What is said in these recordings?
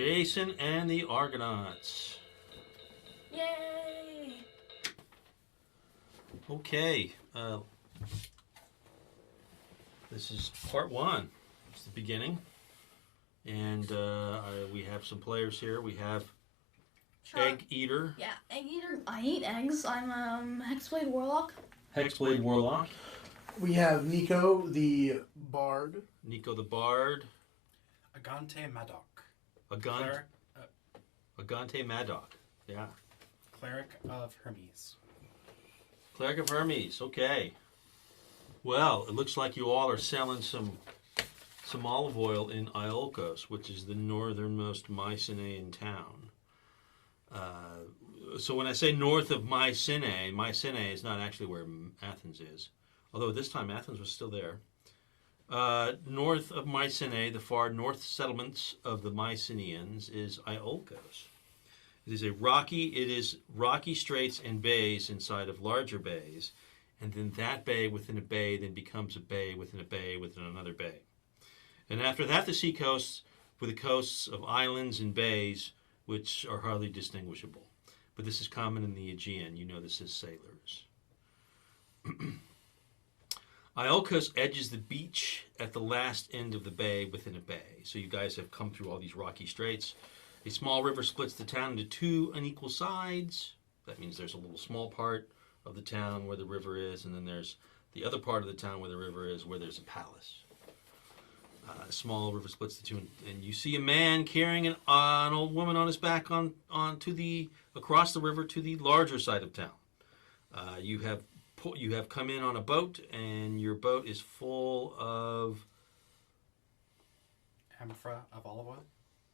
Jason and the Argonauts. Yay! Okay, this is part one. It's the beginning, and we have some players here. We have Egg Eater. Yeah, Egg Eater. I eat eggs. I'm Hexblade Warlock. Hexblade Warlock. We have Nico the Bard. Nico the Bard. Agante Madoc. Agante Madoc. Yeah. Cleric of Hermes. Cleric of Hermes. Okay. Well, it looks like you all are selling some olive oil in Iolcos, which is the northernmost Mycenaean town. So when I say north of Mycenae, Mycenae is not actually where Athens is, although this time Athens was still there. North of Mycenae, the far north settlements of the Mycenaeans, is Iolcos. It is rocky straits and bays inside of larger bays, and then that bay within a bay then becomes a bay within another bay. And after that, the sea coasts with the coasts of islands and bays, which are hardly distinguishable. But this is common in the Aegean. You know this as sailors. Iolcos edges the beach at the last end of the bay within a bay. So you guys have come through all these rocky straits. A small river splits the town into two unequal sides. That means there's a little small part of the town where the river is, and then there's the other part of the town where the river is, where there's a palace. A small river splits the two, and you see a man carrying an old woman on his back across the river to the larger side of town. You have come in on a boat, and your boat is full of Amphora of olive oil?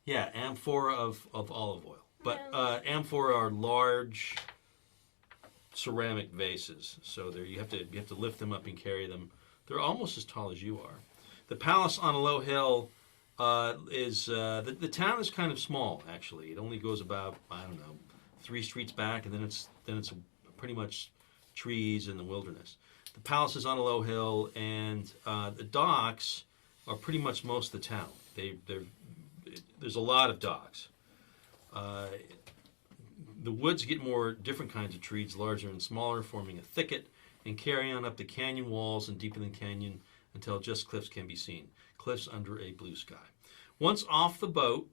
Yeah, amphora of olive oil. But amphora are large ceramic vases. So you have to lift them up and carry them. They're almost as tall as you are. The palace on a low hill is the town is kind of small, actually. It only goes about, 3 streets back, and then it's pretty much trees in the wilderness. The palace is on a low hill, and the docks are pretty much most of the town. There's a lot of docks. The woods get more different kinds of trees, larger and smaller, forming a thicket, and carry on up the canyon walls and deepen the canyon until just cliffs can be seen. Cliffs under a blue sky. Once off the boat,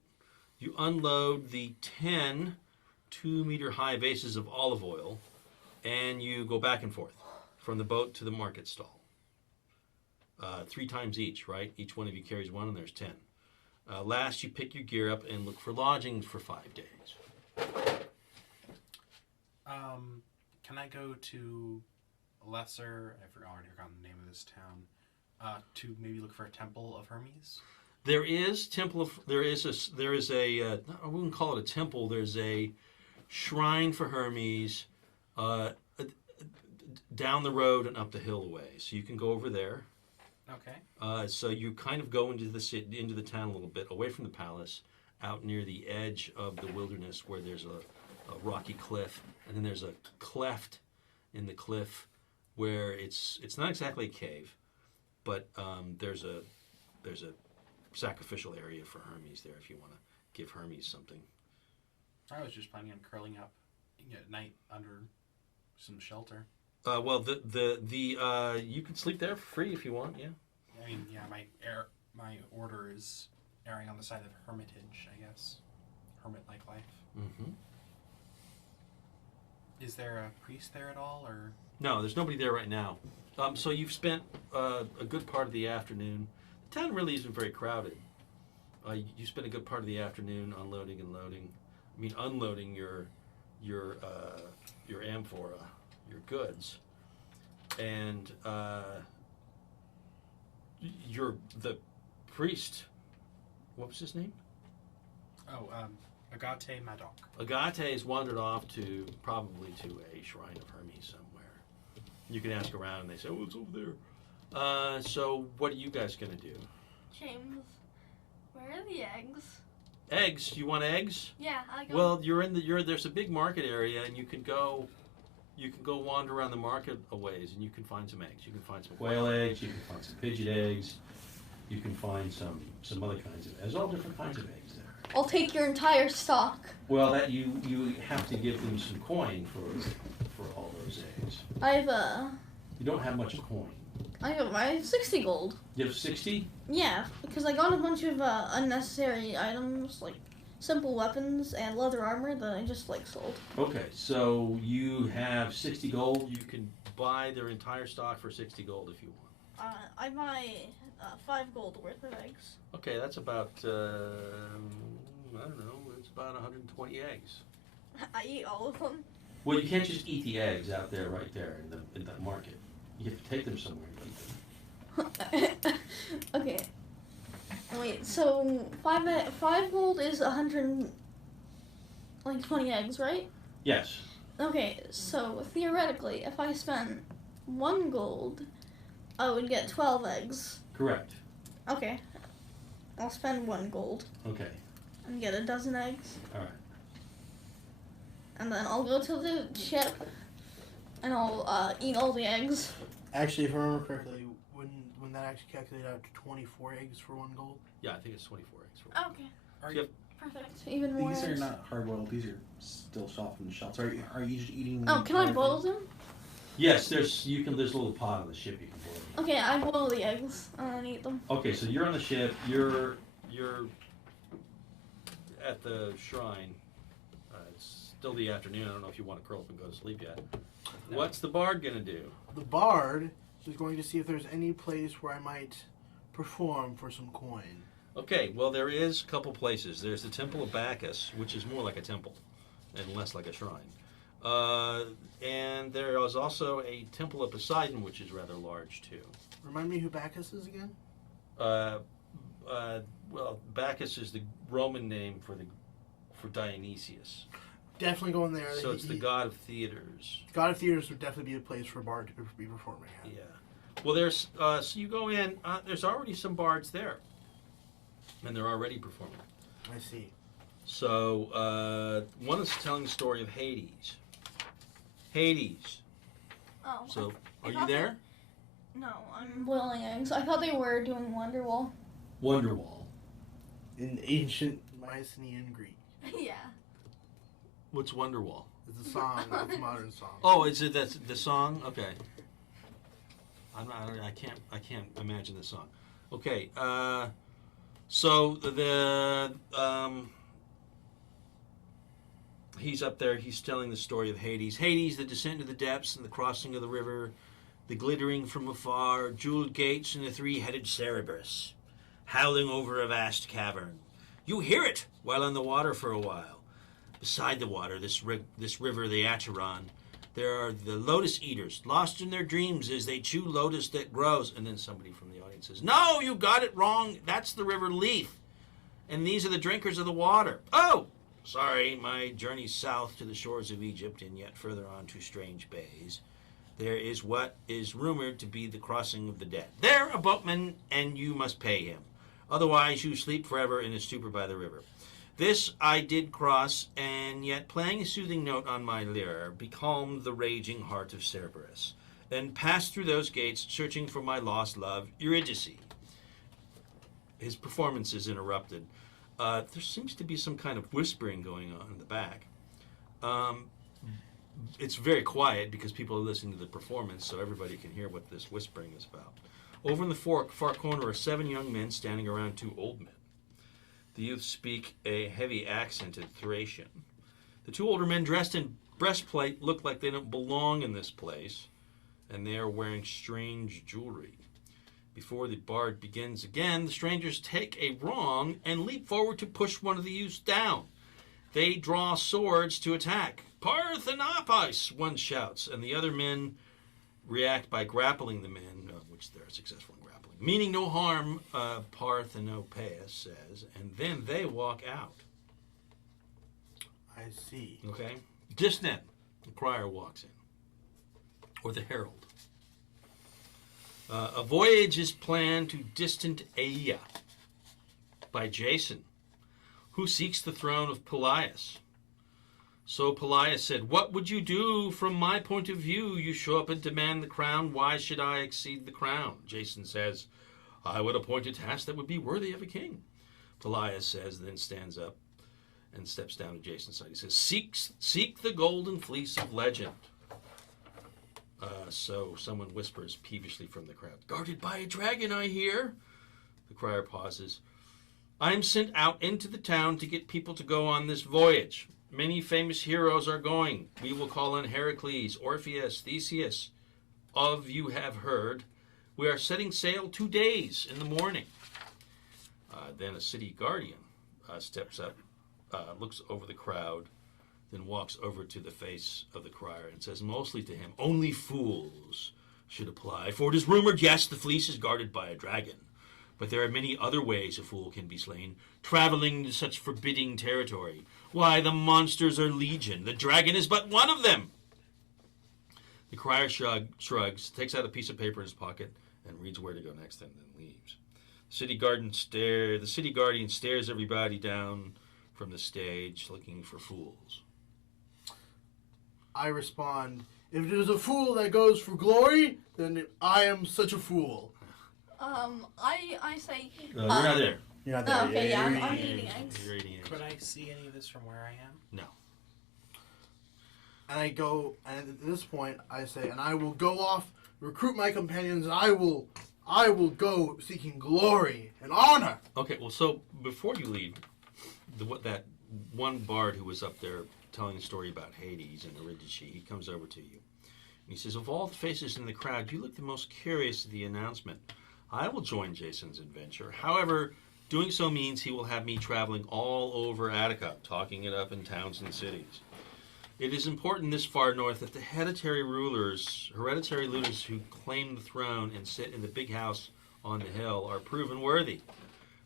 you unload the 10 2-meter-high vases of olive oil, and you go back and forth from the boat to the market stall. 3 times each, right? Each one of you carries one, and there's 10. Last, you pick your gear up and look for lodgings for 5 days. Can I go to Lesser? I've already forgotten the name of this town. To maybe look for a temple of Hermes. There is I wouldn't call it a temple. There's a shrine for Hermes down the road and up the hill away. So you can go over there. Okay. So you kind of go into the town a little bit, away from the palace, out near the edge of the wilderness where there's a rocky cliff, and then there's a cleft in the cliff where it's not exactly a cave, but there's a sacrificial area for Hermes there if you want to give Hermes something. I was just planning on curling up at night under some shelter. Well, you can sleep there for free if you want. Yeah. I mean, yeah, my order is erring on the side of hermitage, I guess. Hermit-like life. Mm-hmm. Is there a priest there at all, or? No, there's nobody there right now. So you've spent a good part of the afternoon. The town really isn't very crowded. You spent a good part of the afternoon unloading and loading. I mean, unloading your amphora, your goods, and the priest. What was his name? Oh, Agate Madoc. Agate has wandered off probably to a shrine of Hermes somewhere. You can ask around, and they say, "Oh, it's over there." So, what are you guys going to do? James, where are the eggs? Eggs? You want eggs? Yeah, I go. Well, there's a big market area, and you can go wander around the market a ways, and you can find some eggs. You can find some quail eggs. You can find some pigeon eggs. You can find some other kinds of eggs. There's all different kinds of eggs there. I'll take your entire stock. Well, that you have to give them some coin for all those eggs. I have You don't have much coin. I have 60 gold. You have 60? Yeah, because I got a bunch of unnecessary items like simple weapons and leather armor that I just sold. Okay, so you have 60 gold. You can buy their entire stock for 60 gold if you want. I buy 5 gold worth of eggs. Okay, that's about, I don't know, it's about 120 eggs. I eat all of them. Well, you can't just eat the eggs out there right there in the market. You have to take them somewhere and eat them. Okay. Wait, so 5 gold is 120 eggs, right? Yes. Okay, so theoretically, if I spent 1 gold, I would get 12 eggs. Correct. Okay. I'll spend 1 gold Okay. and get a dozen eggs. All right. And then I'll go to the ship and I'll eat all the eggs. Actually, if I remember correctly, when that actually calculated out to 24 eggs for 1 gold. Yeah, I think it's 24 eggs. Okay. Are Yep. Perfect. Even more These are eggs. not hard boiled. These are still softened shells. Are you just eating? Oh, can I boil them? Yes, there's a little pot on the ship you can boil. Okay, I boil the eggs and eat them. Okay, so you're on the ship. You're at the shrine. It's still the afternoon. I don't know if you want to curl up and go to sleep yet. No. What's the bard gonna do? The bard is going to see if there's any place where I might perform for some coin. Okay, well there is a couple places. There's the Temple of Bacchus, which is more like a temple and less like a shrine. And there is also a Temple of Poseidon, which is rather large too. Remind me who Bacchus is again? Well, Bacchus is the Roman name for Dionysius. Definitely going there. So it's the god of theaters. God of Theaters would definitely be a place for a bard to be performing at. Yeah. Well, there's so you go in. There's already some bards there, and they're already performing. I see. So one is telling the story of Hades. Hades. Oh. So I are you thought there? No, I'm boiling eggs. I thought they were doing Wonderwall. Wonderwall. In ancient Mycenaean Greek. Yeah. What's Wonderwall? It's a song. It's a modern song. Oh, is it that's the song? Okay. I can't imagine the song. Okay. So he's up there. He's telling the story of Hades. Hades, the descent to the depths and the crossing of the river, the glittering from afar, jeweled gates and the three-headed Cerberus, howling over a vast cavern. You hear it while on the water for a while. Beside the water, this river, the Acheron, there are the lotus eaters, lost in their dreams as they chew lotus that grows. And then somebody from the audience says, "No, you got it wrong. That's the river Leaf. And these are the drinkers of the water." Oh, sorry, my journey south to the shores of Egypt and yet further on to strange bays. There is what is rumored to be the crossing of the dead. There, a boatman, and you must pay him. Otherwise, you sleep forever in a stupor by the river. This I did cross, and yet playing a soothing note on my lyre, becalmed the raging heart of Cerberus, and passed through those gates, searching for my lost love, Eurydice. His performance is interrupted. There seems to be some kind of whispering going on in the back. It's very quiet because people are listening to the performance, so everybody can hear what this whispering is about. Over in the far corner are 7 young men standing around 2 old men. The youth speak a heavy accented Thracian. The 2 older men, dressed in breastplate, look like they don't belong in this place, and they are wearing strange jewelry. Before the bard begins again, the strangers take a wrong and leap forward to push one of the youths down. They draw swords to attack. "Parthenopos," one shouts, and the other men react by grappling the men, which they're successful in grappling. Meaning no harm, Parthenopos says, and then they walk out. I see. Okay? Just then, the crier walks in, or the herald. A voyage is planned to distant Aea by Jason, who seeks the throne of Pelias. So Pelias said, "What would you do from my point of view? You show up and demand the crown. Why should I exceed the crown?" Jason says, "I would appoint a task that would be worthy of a king." Pelias says, then stands up, and steps down to Jason's side. He says, Seek the golden fleece of legend. So someone whispers peevishly from the crowd, Guarded by a dragon, I hear. The crier pauses. I'm sent out into the town to get people to go on this voyage. Many famous heroes are going. We will call on Heracles, Orpheus, Theseus. Of you have heard. We are setting sail 2 days in the morning. Then a city guardian steps up, looks over the crowd, then walks over to the face of the crier and says mostly to him, Only fools should apply, for it is rumored, yes, the fleece is guarded by a dragon. But there are many other ways a fool can be slain, traveling to such forbidding territory. Why, the monsters are legion. The dragon is but one of them. The crier shrugs, takes out a piece of paper in his pocket, and reads where to go next, and then leaves. The city guardian stares everybody down from the stage, looking for fools. I respond, if it is a fool that goes for glory, then I am such a fool. I say. You're not there. You're not there. Okay, yeah, You're I'm eating eating eggs. You're eating eggs. Could I see any of this from where I am? No. And I go, and at this point, I say, and I will go off, recruit my companions, and I will go seeking glory and honor. Okay, well, so before you leave, that one bard who was up there telling a story about Hades and Eurydice, he comes over to you. And he says, of all the faces in the crowd, you look the most curious of the announcement. I will join Jason's adventure. However, doing so means he will have me traveling all over Attica, talking it up in towns and cities. It is important this far north that the hereditary rulers who claim the throne and sit in the big house on the hill are proven worthy.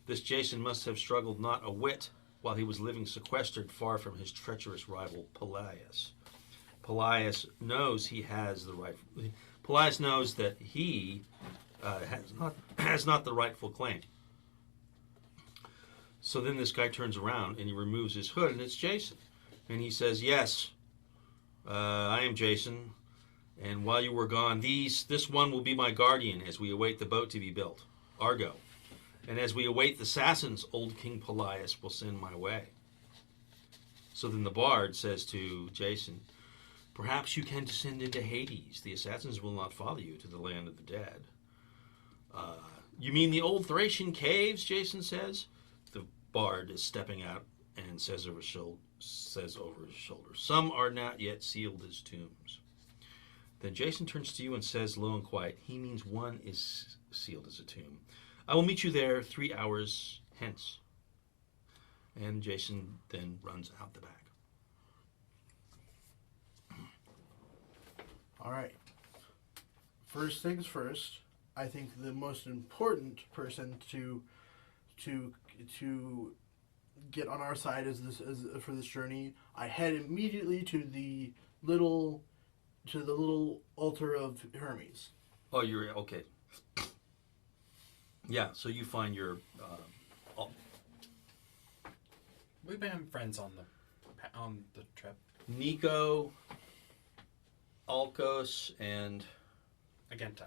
This Jason must have struggled not a whit while he was living sequestered far from his treacherous rival Pelaius. Pelaius knows that he has not the rightful claim. So then this guy turns around and he removes his hood, and it's Jason. And he says, yes, I am Jason, and while you were gone, this one will be my guardian as we await the boat to be built, Argo. And as we await the assassins, old King Pelaius will send my way. So then the bard says to Jason, perhaps you can descend into Hades. The assassins will not follow you to the land of the dead. You mean the old Thracian caves, Jason says. The bard is stepping out and says over his shoulder, some are not yet sealed as tombs. Then Jason turns to you and says low and quiet, he means one is sealed as a tomb. I will meet you there 3 hours hence. And Jason then runs out the back. All right. First things first, I think the most important person to get on our side for this journey, I head immediately to the little altar of Hermes. Oh, you're okay. Yeah, so you find your We've been friends on the trip. Nico, Alkos, and Agenta.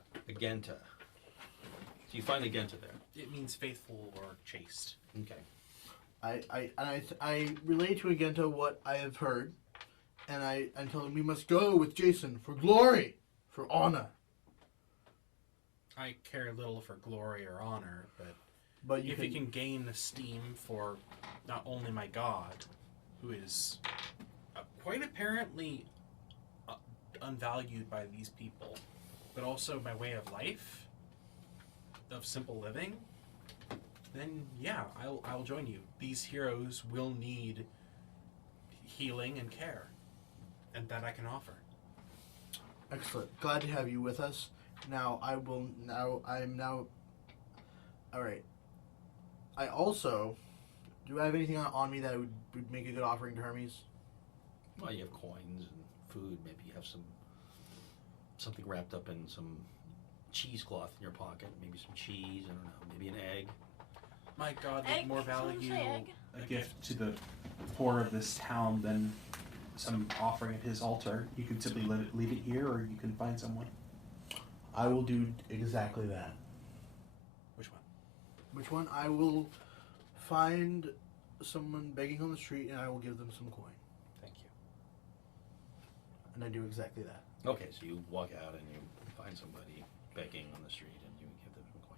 Do you find Agenta there? It means faithful or chaste. Okay. I relay to Agenta what I have heard, and I tell him we must go with Jason for glory, for honor. I care little for glory or honor, But if it can gain esteem for not only my god, who is quite apparently unvalued by these people, but also my way of life, of simple living, then yeah, I'll join you. These heroes will need healing and care, and that I can offer. Excellent. Glad to have you with us. I'm now. All right. I also. Do I have anything on me that would make a good offering to Hermes? Well, you have coins and food. Maybe you have something wrapped up in some cheesecloth in your pocket. Maybe some cheese. I don't know. Maybe an egg. My god would Egg. more Someone value say egg. A gift to the poor of this town than some offering at his altar. You can simply leave it here, or you can find someone. I will do exactly that. Which one? Which one? I will find someone begging on the street, and I will give them some coin. Thank you. And I do exactly that. Okay, so you walk out and you find somebody begging on the street and you give them some coin.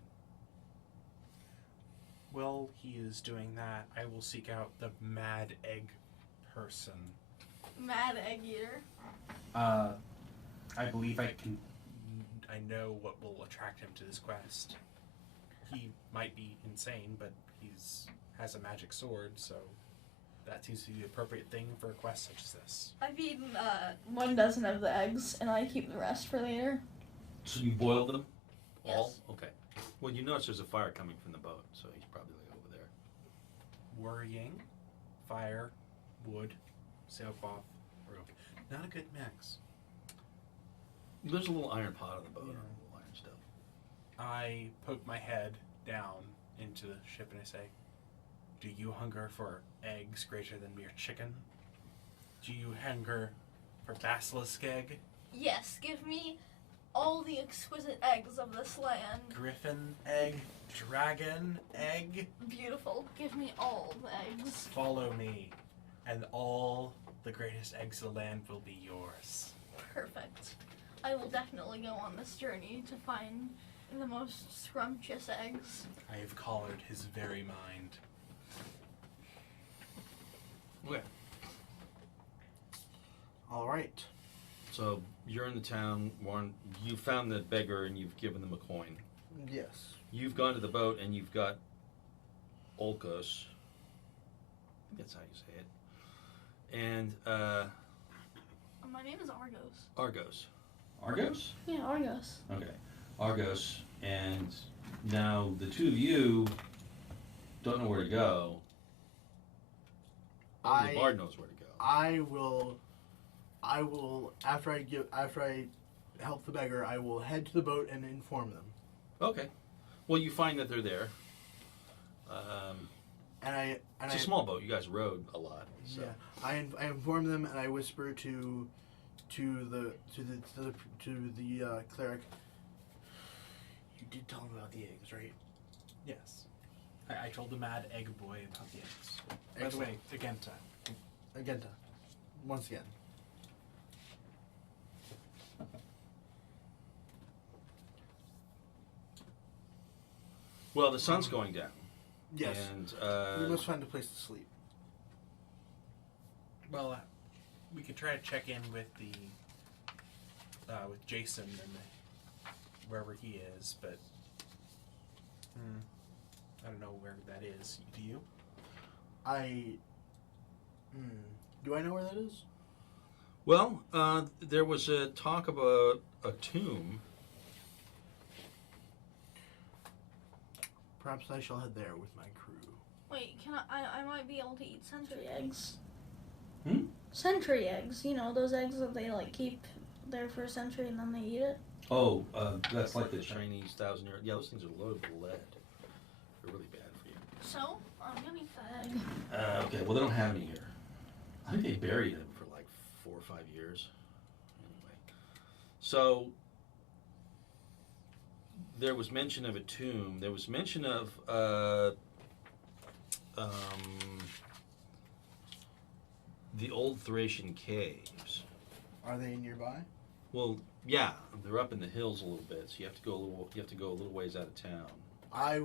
While he is doing that, I will seek out the Mad Egg person. Mad Egg Eater. I believe I can. I know what will attract him to this quest. He might be insane, but has a magic sword, so that seems to be the appropriate thing for a quest such as this. I've eaten 1 dozen of the eggs, and I keep the rest for later. So you boiled them? All? Yes. Okay. Well, you notice there's a fire coming from the boat, so he's probably like over there. Worrying, fire, wood, sailcloth, rope. Not a good mix. There's a little iron pot on the boat, Yeah. a little iron stuff. I poke my head down into the ship and I say, "Do you hunger for eggs greater than mere chicken? Do you hunger for basilisk egg, Yes, give me all the exquisite eggs of this land. griffin egg, dragon egg? Beautiful. Give me all the eggs. Follow me, and all the greatest eggs of the land will be yours." Perfect. I will definitely go on this journey to find the most scrumptious eggs. I have collared his very mind. Okay. All right. So you're in the town, Warren. You found the beggar and you've given them a coin. Yes. You've gone to the boat and you've got Olkos. I think that's how you say it. And My name is Argos. Argos. Argos? Yeah, Argos. Okay. Argos. And now the two of you don't know where to go. Only the bard knows where to go. I will after I help the beggar, I will head to the boat and inform them. Okay. Well, you find that they're there. It's a small boat. You guys rowed a lot. So. Yeah, I inform them and I whisper to the cleric. You did tell him about the eggs, right? Yes. I told the Mad Egg Boy about the eggs. By the way, Agenta. Agenta. Once again. Well, the sun's going down. Yes. And we must find a place to sleep. Well, we could try to check in with with Jason and wherever he is, but I don't know where that is. Do you? Do I know where that is? well, there was a talk about a tomb. Perhaps I shall head there with my crew. Wait, can I might be able to eat sentry eggs. Hmm? Sentry eggs, you know, those eggs that they keep there for a century and then they eat it. Oh, that's like the Chinese 1,000-year. Yeah, those things are loaded with lead. They're really bad for you. So, I'm gonna eat that egg. Okay, well, they don't have any here. I think they buried them for like 4 or 5 years. Anyway. So, there was mention of a tomb. There was mention of the old Thracian caves. Are they nearby? Well, yeah, they're up in the hills a little bit, so you have to go a little ways out of town. I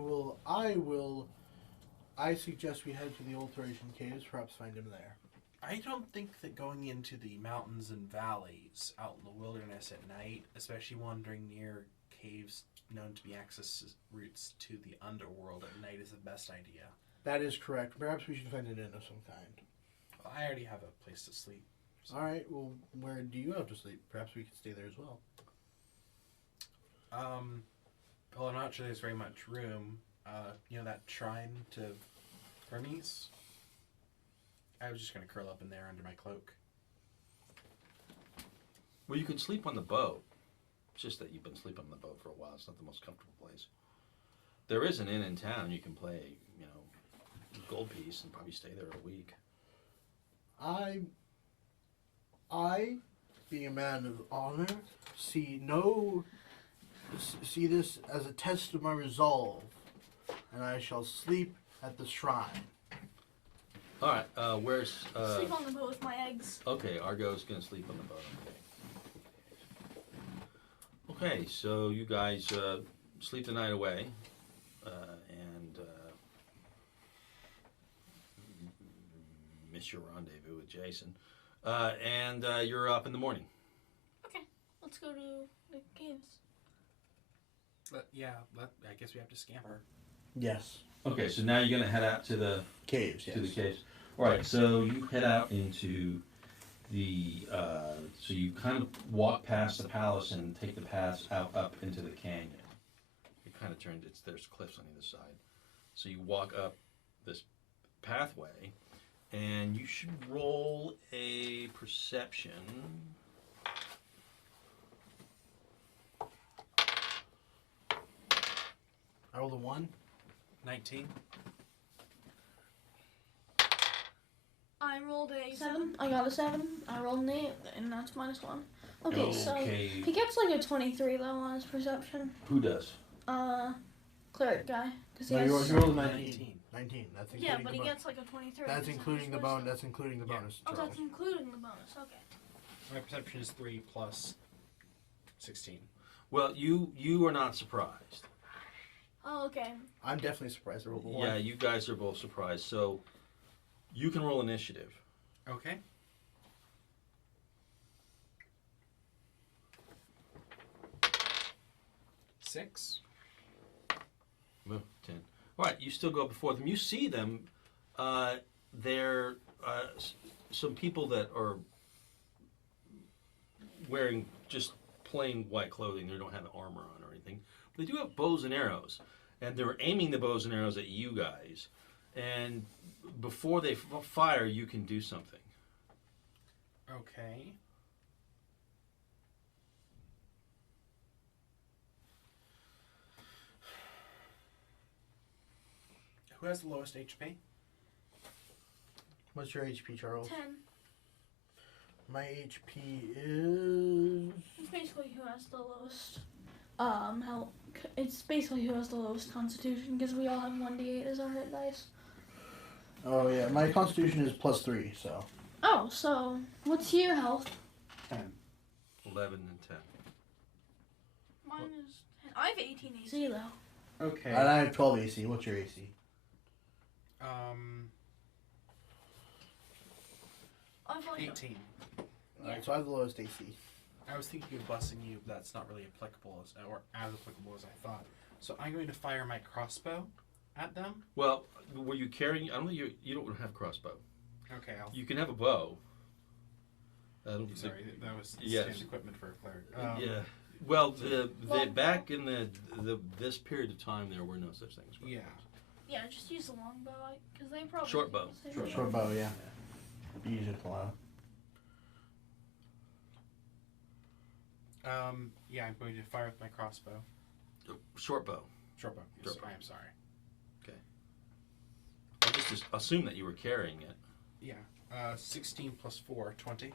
suggest we head to the old Thracian caves, perhaps find him there. I don't think that going into the mountains and valleys out in the wilderness at night, especially wandering near caves known to be access routes to the underworld at night, is the best idea. That is correct. Perhaps we should find an inn of some kind. I already have a place to sleep. So. All right. Well, where do you have to sleep? Perhaps we could stay there as well. Well, I'm not sure there's very much room. You know that shrine to Hermes? I was just gonna curl up in there under my cloak. Well, you could sleep on the boat. It's just that you've been sleeping on the boat for a while. It's not the most comfortable place. There is an inn in town. You can play, gold piece and probably stay there a week. I, being a man of honor, see this as a test of my resolve, and I shall sleep at the shrine. All right. Where's Sleep on the boat with my eggs. Okay, Argo's gonna sleep on the boat. Okay, so you guys sleep the night away, and miss your rendezvous with Jason, and you're up in the morning. Okay, let's go to the caves. I guess we have to scamper. Yes. Okay, so now you're gonna head out to the Caves, yes. caves. All right, so you head out into the. So you kind of walk past the palace and take the paths out up into the canyon. It kind of turns. There's cliffs on either side, so you walk up this pathway, and you should roll a perception. I rolled a 1. 19. I rolled a 7. I got a 7. I rolled an 8, and that's -1. Okay, so he gets like a 23 though on his perception. Who does? Cleric guy, because he No, has. you rolled a 19. 19. That's including Yeah, but the he gets like a 23. That's because including the of his bone. wisdom. That's including the Yeah. bonus. Oh, Charles. that's including the bonus. Okay. My perception is 3 plus 16. Well, you are not surprised. Oh, okay. I'm definitely surprised I rolled a 1. Yeah, you guys are both surprised. So you can roll initiative. Okay. Six. Oh, 10. All right, you still go before them. You see them. They're some people that are wearing just plain white clothing. They don't have armor on or anything. But they do have bows and arrows. And they're aiming the bows and arrows at you guys. And before they fire, you can do something. Okay. Who has the lowest HP? What's your HP, Charles? 10. My HP is. It's basically who has the lowest. Health. It's basically who has the lowest constitution because we all have 1d8 as our hit dice. Oh yeah, my Constitution is +3. So. Oh, so what's your health? 10. 11 and 10. Mine is 10. I have 18 AC. 0. Okay. And I have 12 AC. What's your AC? I've like 18. Alright, so I have the lowest AC. I was thinking of blessing you, but that's not really applicable as applicable as I thought. So I'm going to fire my crossbow at them. Well, were you carrying? I don't think you don't have crossbow. Okay, You can have a bow. I don't think. Sorry, that was Yes. standard equipment for a cleric. Yeah. Well, the Longbow. back in the this period of time, there were no such things. as Yeah. weapons. Yeah, just use the longbow because they probably Short bow. Short bow, yeah. Be easy to pull out. Yeah, I'm going to fire with my crossbow. Short bow. Short bow. Yes, Short bow. I am sorry. I just assumed that you were carrying it. Yeah. 16 plus 4, 20.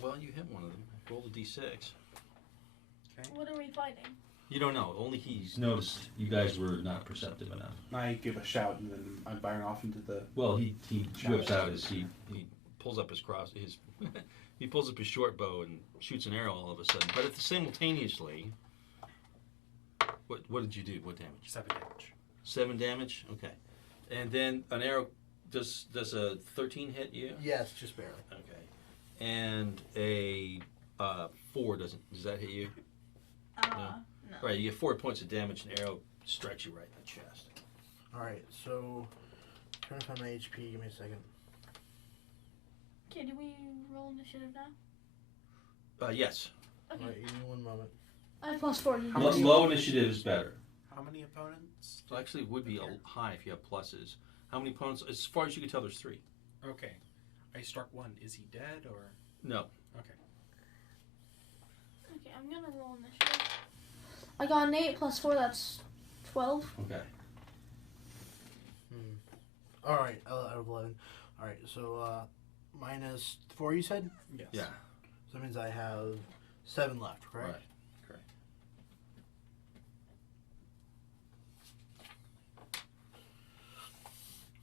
Well, you hit one of them. Roll a d6. Okay. What are we fighting? You don't know. Only he's noticed you guys were not perceptive enough. I give a shout and then I'm firing off into the. Well, he whips out his he pulls up his he pulls up his short bow and shoots an arrow all of a sudden. But at the simultaneously, what did you do? What damage? 7 damage. 7 damage. Okay, and then an arrow does a 13 hit you? Yes, just barely. Okay, and a 4 does that hit you? No. Right, you get 4 points of damage. An arrow strikes you right in the chest. Alright, so. Trying to find my HP. Give me a second. Okay, do we roll initiative now? Yes. Okay. Alright, give me one moment. I have +4. How many- Low initiative is better. How many opponents? Well, actually, it would be high if you have pluses. How many opponents? As far as you can tell, there's 3. Okay. I struck one. Is he dead or? No. Okay. Okay, I'm gonna roll initiative. I got an 8 +4. That's 12. Okay. Alright, out of 11. Alright, so -4 you said? Yes. Yeah. So that means I have 7 left, correct? Right. Correct.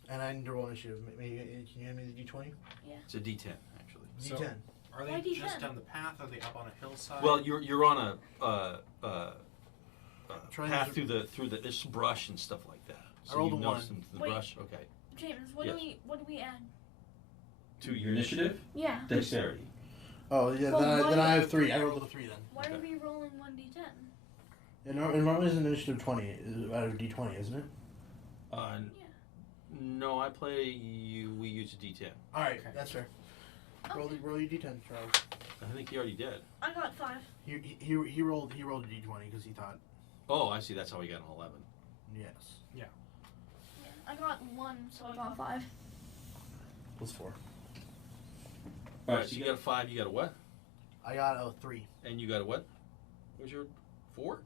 And I need to roll initiative. Maybe, can you hand me the D20? It's a D10 actually. So- D10. Are Why they D10? just down the path? Are they up on a hillside? Well, you're on a Trying path to- through the there's brush and stuff like that. I rolled you a notice 1. into the Wait. brush. Okay. James, Yes. what do we add? To your initiative, Yeah. dexterity. Oh, yeah, Well, then I why- have 3. I rolled a 3 then. Why Okay. are we rolling 1d10? And normally it's an initiative 20 out of D20, isn't it? No, I play. We use a D10. Alright, Okay. that's fair. Okay. Roll your D10, Charles. I think you already did. I got 5. He rolled a D20 because he thought, Oh, I see. That's how we got an 11. yes. Yeah. I got 1, so I got 5. Plus 4. All right. So you got a 5. You got a what? I got a 3. And you got a what? What was your 4?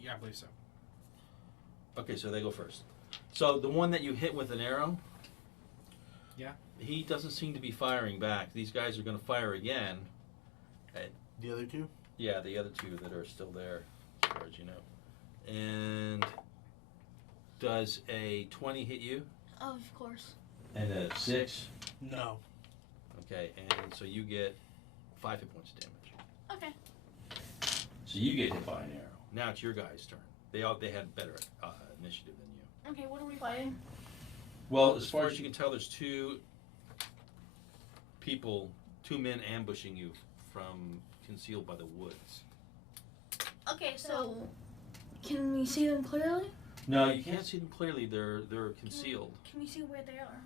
yeah, I believe so. Okay, so they go first. So the one that you hit with an arrow. Yeah. He doesn't seem to be firing back. These guys are going to fire again. The other 2? Yeah, the other 2 that are still there, as far as you know. And does a 20 hit you? Oh, of course. And a 6. No. Okay, and so you get 5 hit points of damage. Okay. So you get hit by an arrow. Now it's your guys' turn. They had better initiative than you. Okay, what are we fighting? Well, as far as you can tell, there's 2 men ambushing you from concealed by the woods. Okay, so can we see them clearly? No, you can't see them clearly. They're concealed. Can we see where they are?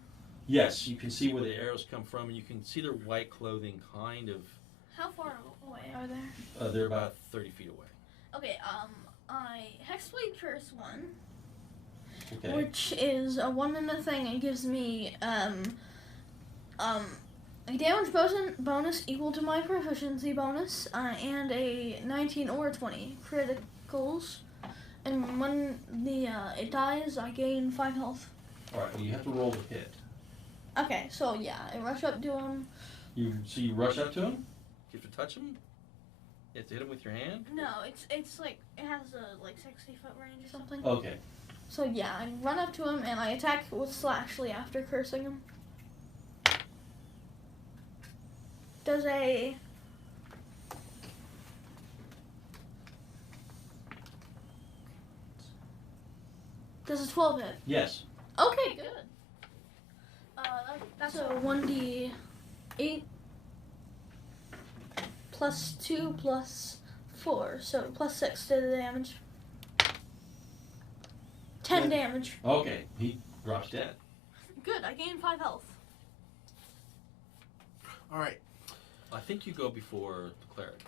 Yes, you can see where the arrows come from, and you can see their white clothing kind of. How far away are they? They're about 30 feet away. Okay, I Hexblade Curse 1, Okay. which is a 1 in a thing. It gives me a damage bonus equal to my proficiency bonus, and a 19 or 20 criticals. And when it dies, I gain 5 health. All right. Well, you have to roll to hit. Okay, so yeah, I rush up to him. You rush up to him. You have to touch him. You have to hit him with your hand. No, it's like it has a 60-foot range or something. Okay. So yeah, I run up to him and I attack with Slashly after cursing him. Does a Does a 12 hit? Yes. Okay, good. That's a 1d8 plus 2 plus 4, so plus 6 to the damage. 10 damage. Okay. He drops dead. Good, I gained 5 health. Alright. I think you go before the cleric.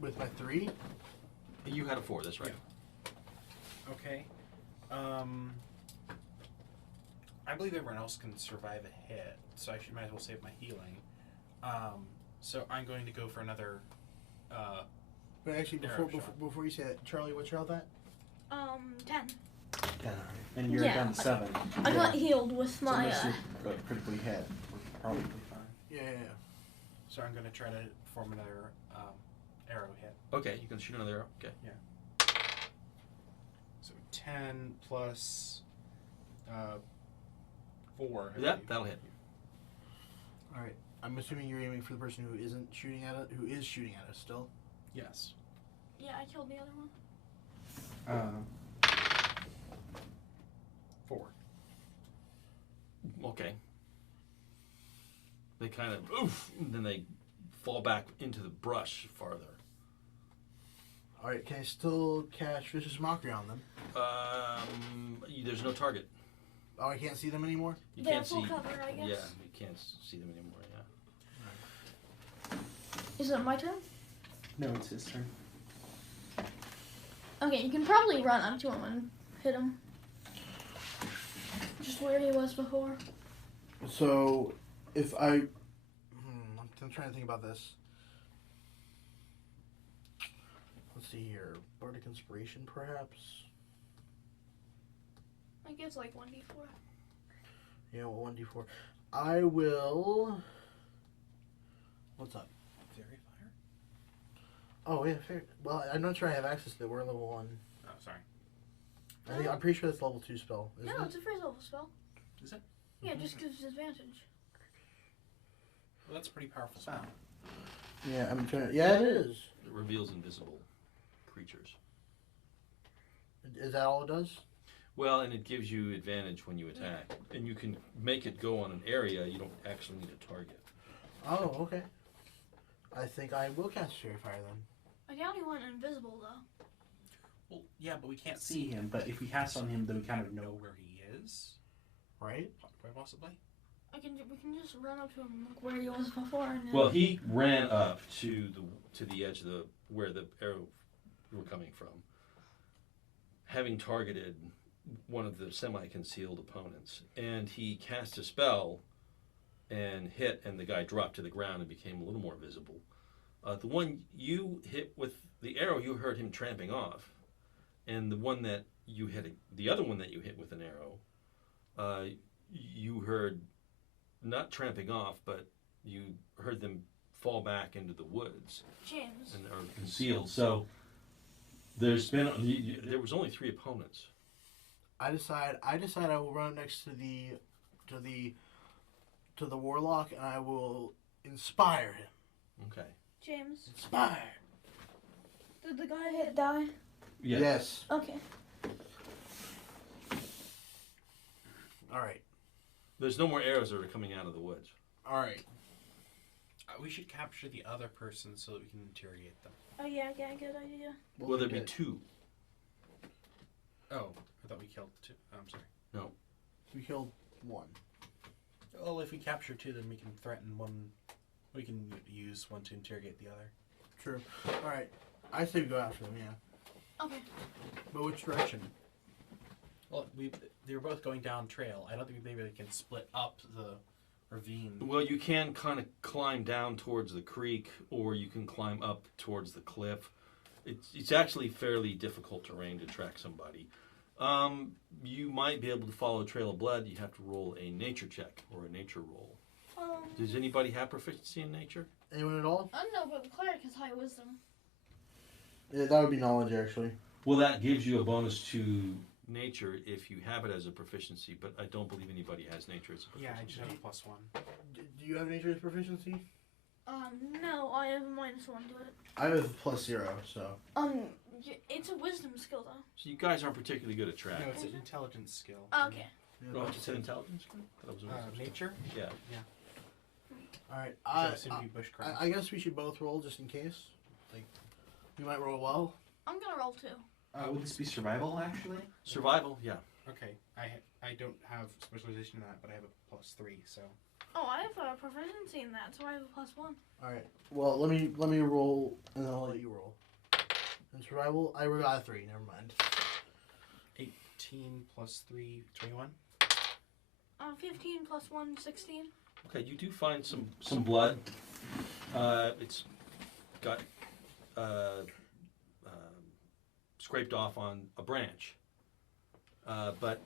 With my 3? You had a 4. That's right. Okay. I believe everyone else can survive a hit, so I might as well save my healing. So I'm going to go for another. But actually, Arrow shot. before you say that, Charlie, what's your health at? 10. 10. And you're Yeah. down to 7. I got healed with So my, unless you're critically hit, we're probably fine. Yeah. So I'm going to try to form another arrow hit. Okay. You can shoot another arrow. Okay. So 10 plus 4. I Yeah, believe. that'll hit. Alright. I'm assuming you're aiming for the person who isn't shooting at it, who is shooting at us still. Yes. Yeah, I killed the other one. 4. Okay. They kind of oof, and then they fall back into the brush farther. Alright, can I still cast Vicious Mockery on them? There's no target. Oh, I can't see them anymore? You They can't have full see. cover, I guess. Yeah, you can't see them anymore. Yeah. Is it my turn? No, it's his turn. Okay, you can probably run up to him and hit him. Just where he was before. So, if I'm trying to think about this. Let's see here. Bardic Inspiration, perhaps? I guess like 1d4. Yeah, well, 1d4. I will... What's up? Fairy Fire? Oh, yeah, fair. Well, I'm not sure I have access to it. We're level 1. Oh, sorry. I'm pretty sure that's level 2 spell, isn't No, it? it's a first level spell. Is it? Yeah, it just gives advantage. Well, that's a pretty powerful spell. Yeah, I'm trying. Yeah, it is. It reveals invisible creatures. Is that all it does? Well, and it gives you advantage when you attack. And you can make it go on an area. You don't actually need a target. Oh, okay. I think I will cast Fairy Fire then. I doubt he went invisible though. Well, yeah, but we can't See him, but if we cast on him, then we kind of know. know where he is. Right? Quite possibly. We can just run up to him and look where he was before. And then... Well, he ran up to the edge of where the arrow were coming from, having targeted one of the semi-concealed opponents, and he cast a spell and hit, and the guy dropped to the ground and became a little more visible. The one you hit with the arrow, you heard him tramping off, and the one that you hit, the other one that you hit with an arrow, you heard not tramping off, but you heard them fall back into the woods James. and are concealed. So there was only 3 opponents. I decide I will run next to the warlock and I will inspire him. Okay. James. Inspire. Did the guy hit die? Yes. Okay. All right. There's no more arrows that are coming out of the woods. All right. We should capture the other person so that we can interrogate them. Oh yeah, good idea. Well, there'd be 2. Oh, I thought we killed 2. I'm sorry. We killed 1. Well, if we capture 2, then we can threaten one. We can use one to interrogate the other. True. All right. I say we go after them. Yeah. Okay. But which direction? Well, they were both going down trail. I don't think maybe they can split up the ravine. Well, you can kind of climb down towards the creek, or you can climb up towards the cliff. It's actually fairly difficult terrain to track somebody. You might be able to follow a trail of blood. You have to roll a nature check or a nature roll. Does anybody have proficiency in nature? Anyone at all? I don't know, but the cleric has high wisdom. Yeah, that would be knowledge, actually. Well, that gives you a bonus to nature if you have it as a proficiency, but I don't believe anybody has nature as a proficiency. Yeah, I just have a +1. Do you have nature as proficiency? No, I have a -1 to it. I have +0, so. It's a wisdom skill though. So you guys aren't particularly good at tracking. No, it's an intelligence skill. Okay. Oh, it's an intelligence skill? That was a wisdom skill. Nature? Yeah. All right. Which I assume would be bushcraft. I guess we should both roll just in case. Like, we might roll well. I'm gonna roll 2. Would this be survival, actually? Survival, yeah. Okay, I don't have specialization in that, but I have a +3, so. Oh, I have a proficiency in that, so I have a +1. All right. Well, let me roll, and then I'll let you roll. In survival, I got a 3. Never mind. 18 +3, 21. 15 + 1, 16. Okay, you do find some blood. It's got scraped off on a branch. But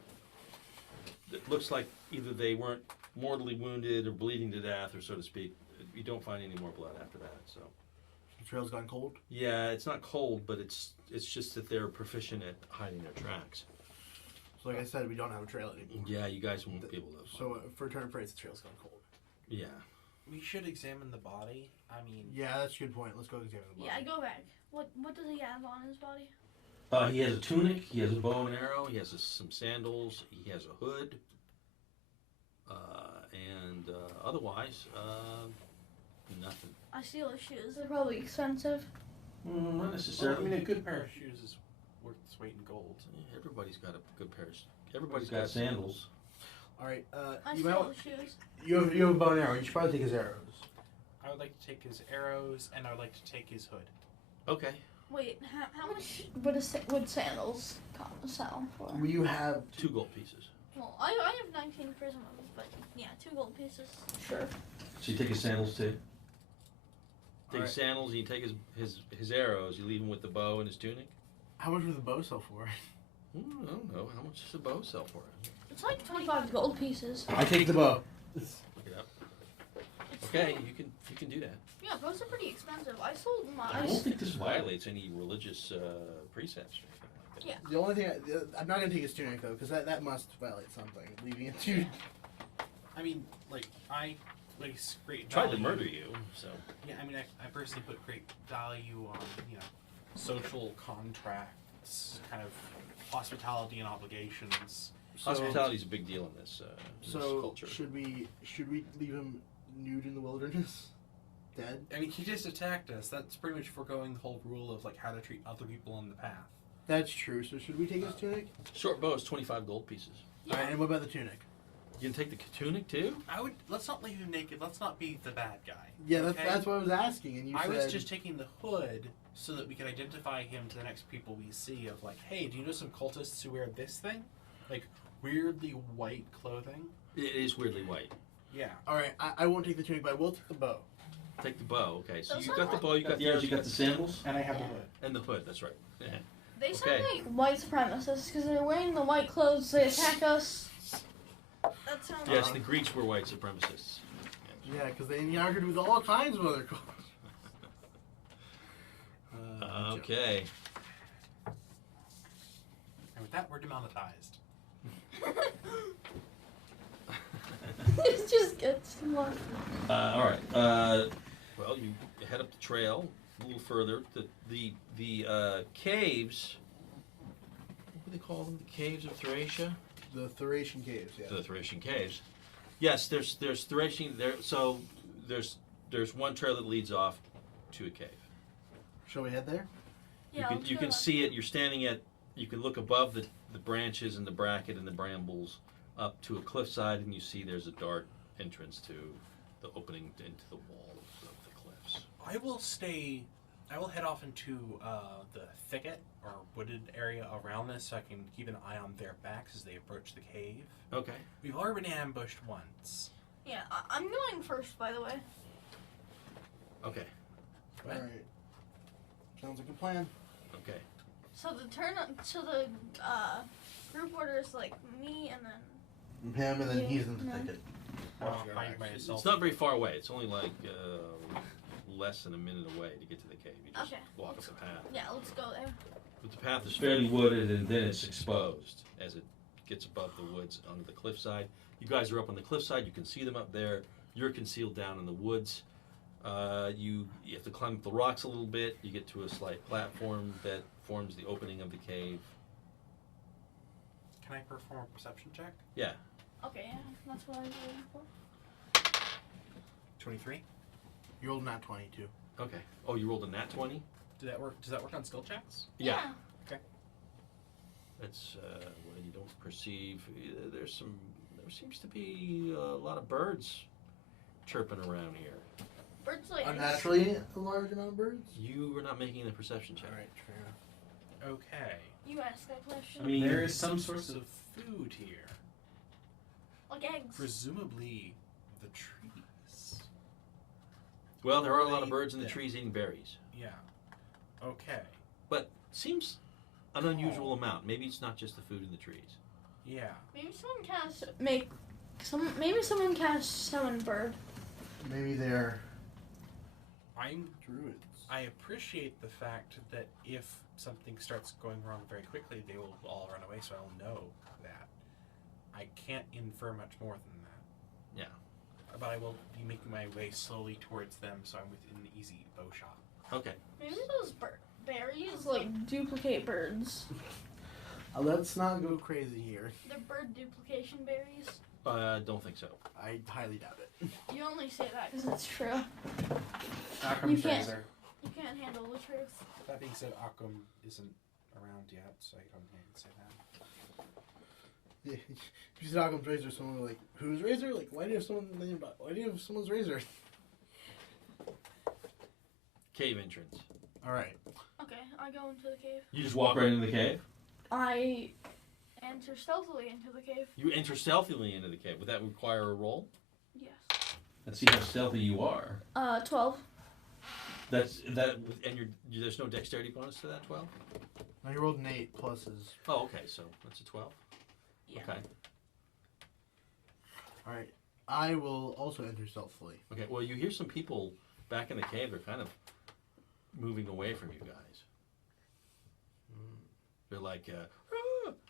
it looks like either they weren't mortally wounded or bleeding to death, or so to speak. You don't find any more blood after that. So The trail's gone cold. yeah, it's not cold, but it's just that they're proficient at hiding their tracks. So, like I said, we don't have a trail anymore. Yeah, you guys won't be able to. So, for turn praise, the trail's gone cold. Yeah. We should examine the body. I mean, Yeah, that's a good point. Let's go examine the body. Yeah, I go back. What does he have on his body? He has a tunic. He has a bow and arrow. He has some sandals. He has a hood. And otherwise, nothing. I steal his shoes. They're probably expensive. Not well, I necessarily. mean, a good pair of shoes is worth its weight in gold. Yeah, everybody's got a good pair of. Everybody's got sandals. All right. I You might. steal his shoes. You have a bow and arrow. You should probably take his arrows. I would like to take his arrows, and I would like to take his hood. Okay. Wait, how much would sandals sell for? You have 2 gold pieces. Well, I have 19 prism, but yeah, 2 gold pieces. Sure. So you take his sandals too. Take Alright. his sandals and you take his arrows. You leave him with the bow and his tunic. How much would the bow sell for? I don't know. How much does the bow sell for? It's like 25 gold pieces. I take the bow. Look it up. It's Okay, still- you can do that. Yeah, bows are pretty expensive. I sold I mine. don't think this violates any religious precepts. Yeah. The only thing I'm not gonna take his tunic though, because that must violate something. Leaving it to. I mean, like, I place great Tried value. to murder you, so. Yeah, I mean, I personally put great value on, social contracts, kind of hospitality and obligations. Hospitality is a big deal in this, in this culture. should we leave him nude in the wilderness, dead? I mean, he just attacked us. That's pretty much foregoing the whole rule of, like, how to treat other people on the path. That's true. So should we take his tunic? Short bow is 25 gold pieces. Yeah. All right. And what about the tunic? You can take the tunic too? Let's not leave him naked. Let's not be the bad guy. Yeah, okay? that's what I was asking, and you I said. was just taking the hood so that we could identify him to the next people we see of, like, hey, do you know some cultists who wear this thing? Like, weirdly white clothing? It is weirdly white. Yeah. All right. I won't take the tunic, but I will take the bow. Take the bow, okay. So Those you are got the what- bow, you got the arrows, you got the sandals, And I have the hood. and the hood, that's right. Yeah. They sound Okay. like white supremacists because they're wearing the white clothes. They attack us. That sounds. Yes, the Greeks were white supremacists. Yeah, because they argued with all kinds of other cultures. Okay. And with that, we're demonetized. It just gets more. All right. Well, you head up the trail a little further. The caves. What do they call them? The caves of Thracia. The Thracian caves. Yeah. The Thracian caves. Yes, there's Thracian there. So there's one trail that leads off to a cave. Shall we head there? Yeah, let's you go can on. see it. You're standing at. You can look above the branches and the bracket and the brambles up to a cliffside, and you see there's a dark entrance to the opening into the walls of the cliffs. I will head off into the thicket or wooded area around this so I can keep an eye on their backs as they approach the cave. Okay. We've already been ambushed once. Yeah, I'm going first, by the way. Okay. What? All right. Sounds like a plan. Okay. So the group order is like me and then. Him, and then Yeah, he's in the no. thicket. I'll hide myself. It's not very far away. It's only like less than a minute away to get to the cave. You just Okay. walk up the path. Yeah, let's go there. But the path is fairly wooded, and then it's exposed as it gets above the woods onto the cliffside. You guys are up on the cliffside. You can see them up there. You're concealed down in the woods. You have to climb up the rocks a little bit. You get to a slight platform that forms the opening of the cave. Can I perform a perception check? Yeah. Okay, yeah, that's what I was waiting for. 23. You rolled not 22. Okay. Oh, you rolled a nat 20? Does that work on skill checks? Yeah. That's what you don't perceive. There seems to be a lot of birds chirping around here. Birds like. Unnaturally a large amount of birds? You were not making the perception check. Alright, fair enough. Okay. You asked that question. I mean, There is some sorts of food here. Like eggs. Presumably the trees. Well, there are a lot of birds in the trees eating berries. Yeah. Okay. But seems an unusual amount. Maybe it's not just the food in the trees. Yeah. Maybe someone cast summon bird. Maybe they're I'm druids. I appreciate the fact that if something starts going wrong very quickly, they will all run away, so I'll know that. I can't infer much more than that. Yeah. But I will be making my way slowly towards them, so I'm within easy bow shot. Okay. Maybe those berries like duplicate birds. Let's not go crazy here. They're bird duplication berries. Don't think so. I highly doubt it. You only say that because it's true. Occam's You can't- razor. You can't handle the truth. That being said, Occam isn't around yet, so I don't think I can say that. Yeah, if you said Occam's razor, someone would be like, whose razor? Like, why do you have someone named? Why do you have someone's razor? Cave entrance. All right. Okay, I go into the cave. You just walk right into the cave? I enter stealthily into the cave. You enter stealthily into the cave. Would that require a roll? Yes. Let's see how stealthy you are. 12. And there's no dexterity bonus to that 12? Now you rolled an 8 plus his. Oh, okay, so that's a 12? Yeah. Okay. All right. I will also enter stealthily. Okay, well, you hear some people back in the cave. They're kind of moving away from you guys. They're like,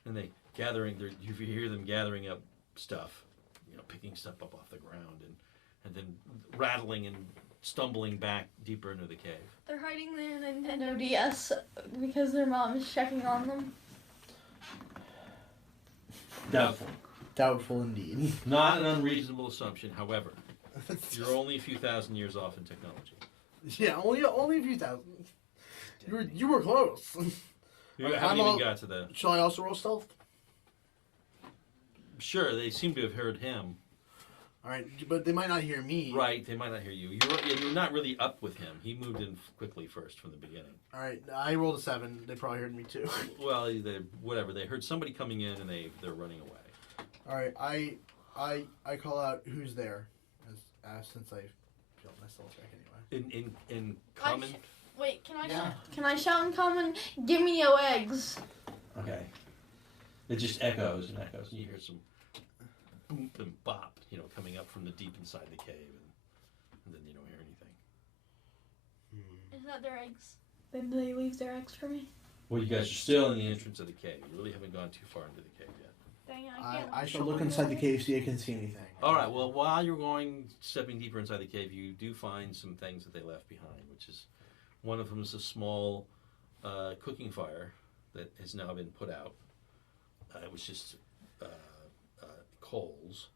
and they gathering. You hear them gathering up stuff, picking stuff up off the ground, and then rattling and stumbling back deeper into the cave. They're hiding their Nintendo DS because their mom is checking on them. Doubtful. Doubtful indeed. Not an unreasonable assumption. However, you're only a few thousand years off in technology. Yeah, only a few thousand. You were close. You haven't even got to the. Shall I also roll stealth? Sure, they seem to have heard him. All right, but they might not hear me. Right, they might not hear you. You're not really up with him. He moved in quickly first from the beginning. All right, I rolled a 7. They probably heard me too. Well, whatever. They heard somebody coming in and they're running away. All right, I call out who's there, since I failed my stealth check anyway. In common. Wait, can I Yeah. shout? Can I shout in common? Give me your eggs. Okay. It just echoes and echoes, and you hear some boom and bop, coming up from the deep inside the cave, and then you don't hear anything. Is that their eggs? Did they leave their eggs for me? Well, you guys are still in the entrance of the cave. You really haven't gone too far into the cave yet. Dang it, I can't. I shall look inside the cave, see if I can see anything. All right. Well, while you're stepping deeper inside the cave, you do find some things that they left behind, which is one of them is a small cooking fire that has now been put out. It was just coals,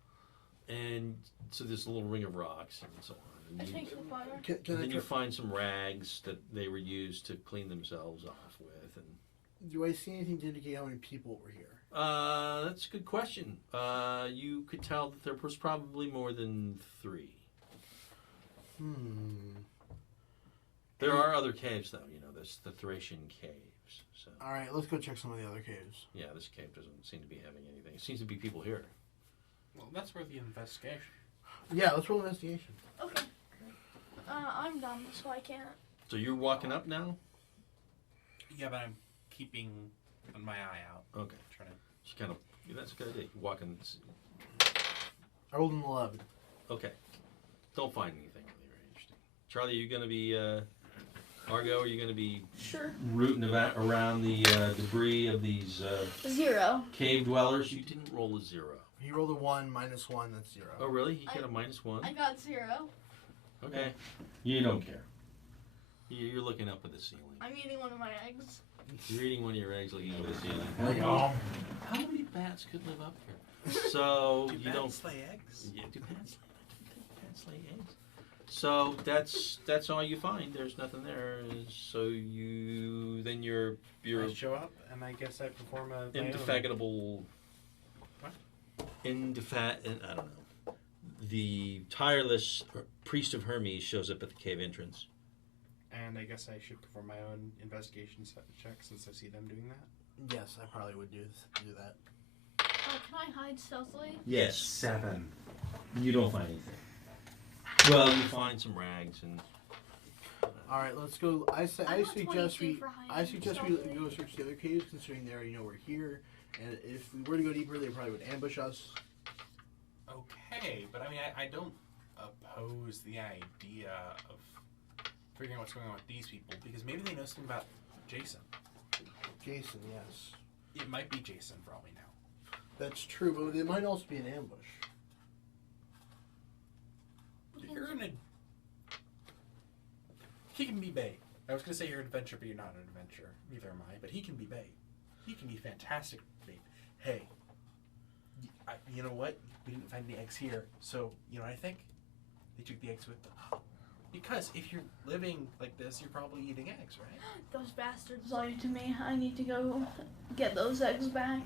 and so there's a little ring of rocks and so on. I And take the fire. Can then you find some rags that they were used to clean themselves off with. And do I see anything to indicate how many people were here? that's a good question. You could tell that there was probably more than 3. There are other caves, though. There's the Thracian caves. So. All right, let's go check some of the other caves. Yeah, this cave doesn't seem to be having anything. It seems to be people here. Well, that's where the investigation. Yeah, let's roll investigation. Okay. I'm dumb, so I can't. So you're walking up now? Yeah, but I'm keeping my eye out. Okay. Trying to. She kind of. That's a good idea. You're walking. I rolled an 11. Okay. Don't find anything really very interesting. Charlie, are you going to be Argo? Are you going to be Sure. rooting around the debris of these 0. cave dwellers? You didn't roll a 0. He rolled a 1 minus 1. That's 0. Oh, really? He got a -1? I got 0. Okay. You don't care. You're looking up at the ceiling. I'm eating one of my eggs. You're eating one of your eggs looking up at the ceiling. Like, How many bats could live up here? So Do you bats don't lay eggs? Yeah, do bats lay eggs? So that's all you find. There's nothing there. So you're I show up and I guess I perform a indefatigable. What? I don't know. The tireless priest of Hermes shows up at the cave entrance. And I guess I should perform my own investigation check since I see them doing that. yes, I probably would do that. Can I hide stealthily? Yes. 7. You don't find anything. Well, you find some rags and. All right, let's go. I got suggest 22 we for hiding I suggest we stealthily. go search the other caves, considering they already know we're here. And if we were to go deeper, they probably would ambush us. Okay, but I mean, I don't oppose the idea of figuring out what's going on with these people because maybe they know something about Jason. Jason, yes, It might be Jason for all we know. that's true, but it might also be an ambush. You're an He can be bait. I was gonna say you're an adventurer, but you're not an adventurer. Neither am I. But he can be bait. He can be fantastic bait. Hey, you know what? We didn't find any eggs here, so you know what I think? They took the eggs with them. Because if you're living like this, you're probably eating eggs, right? Those bastards lied to me. I need to go get those eggs back.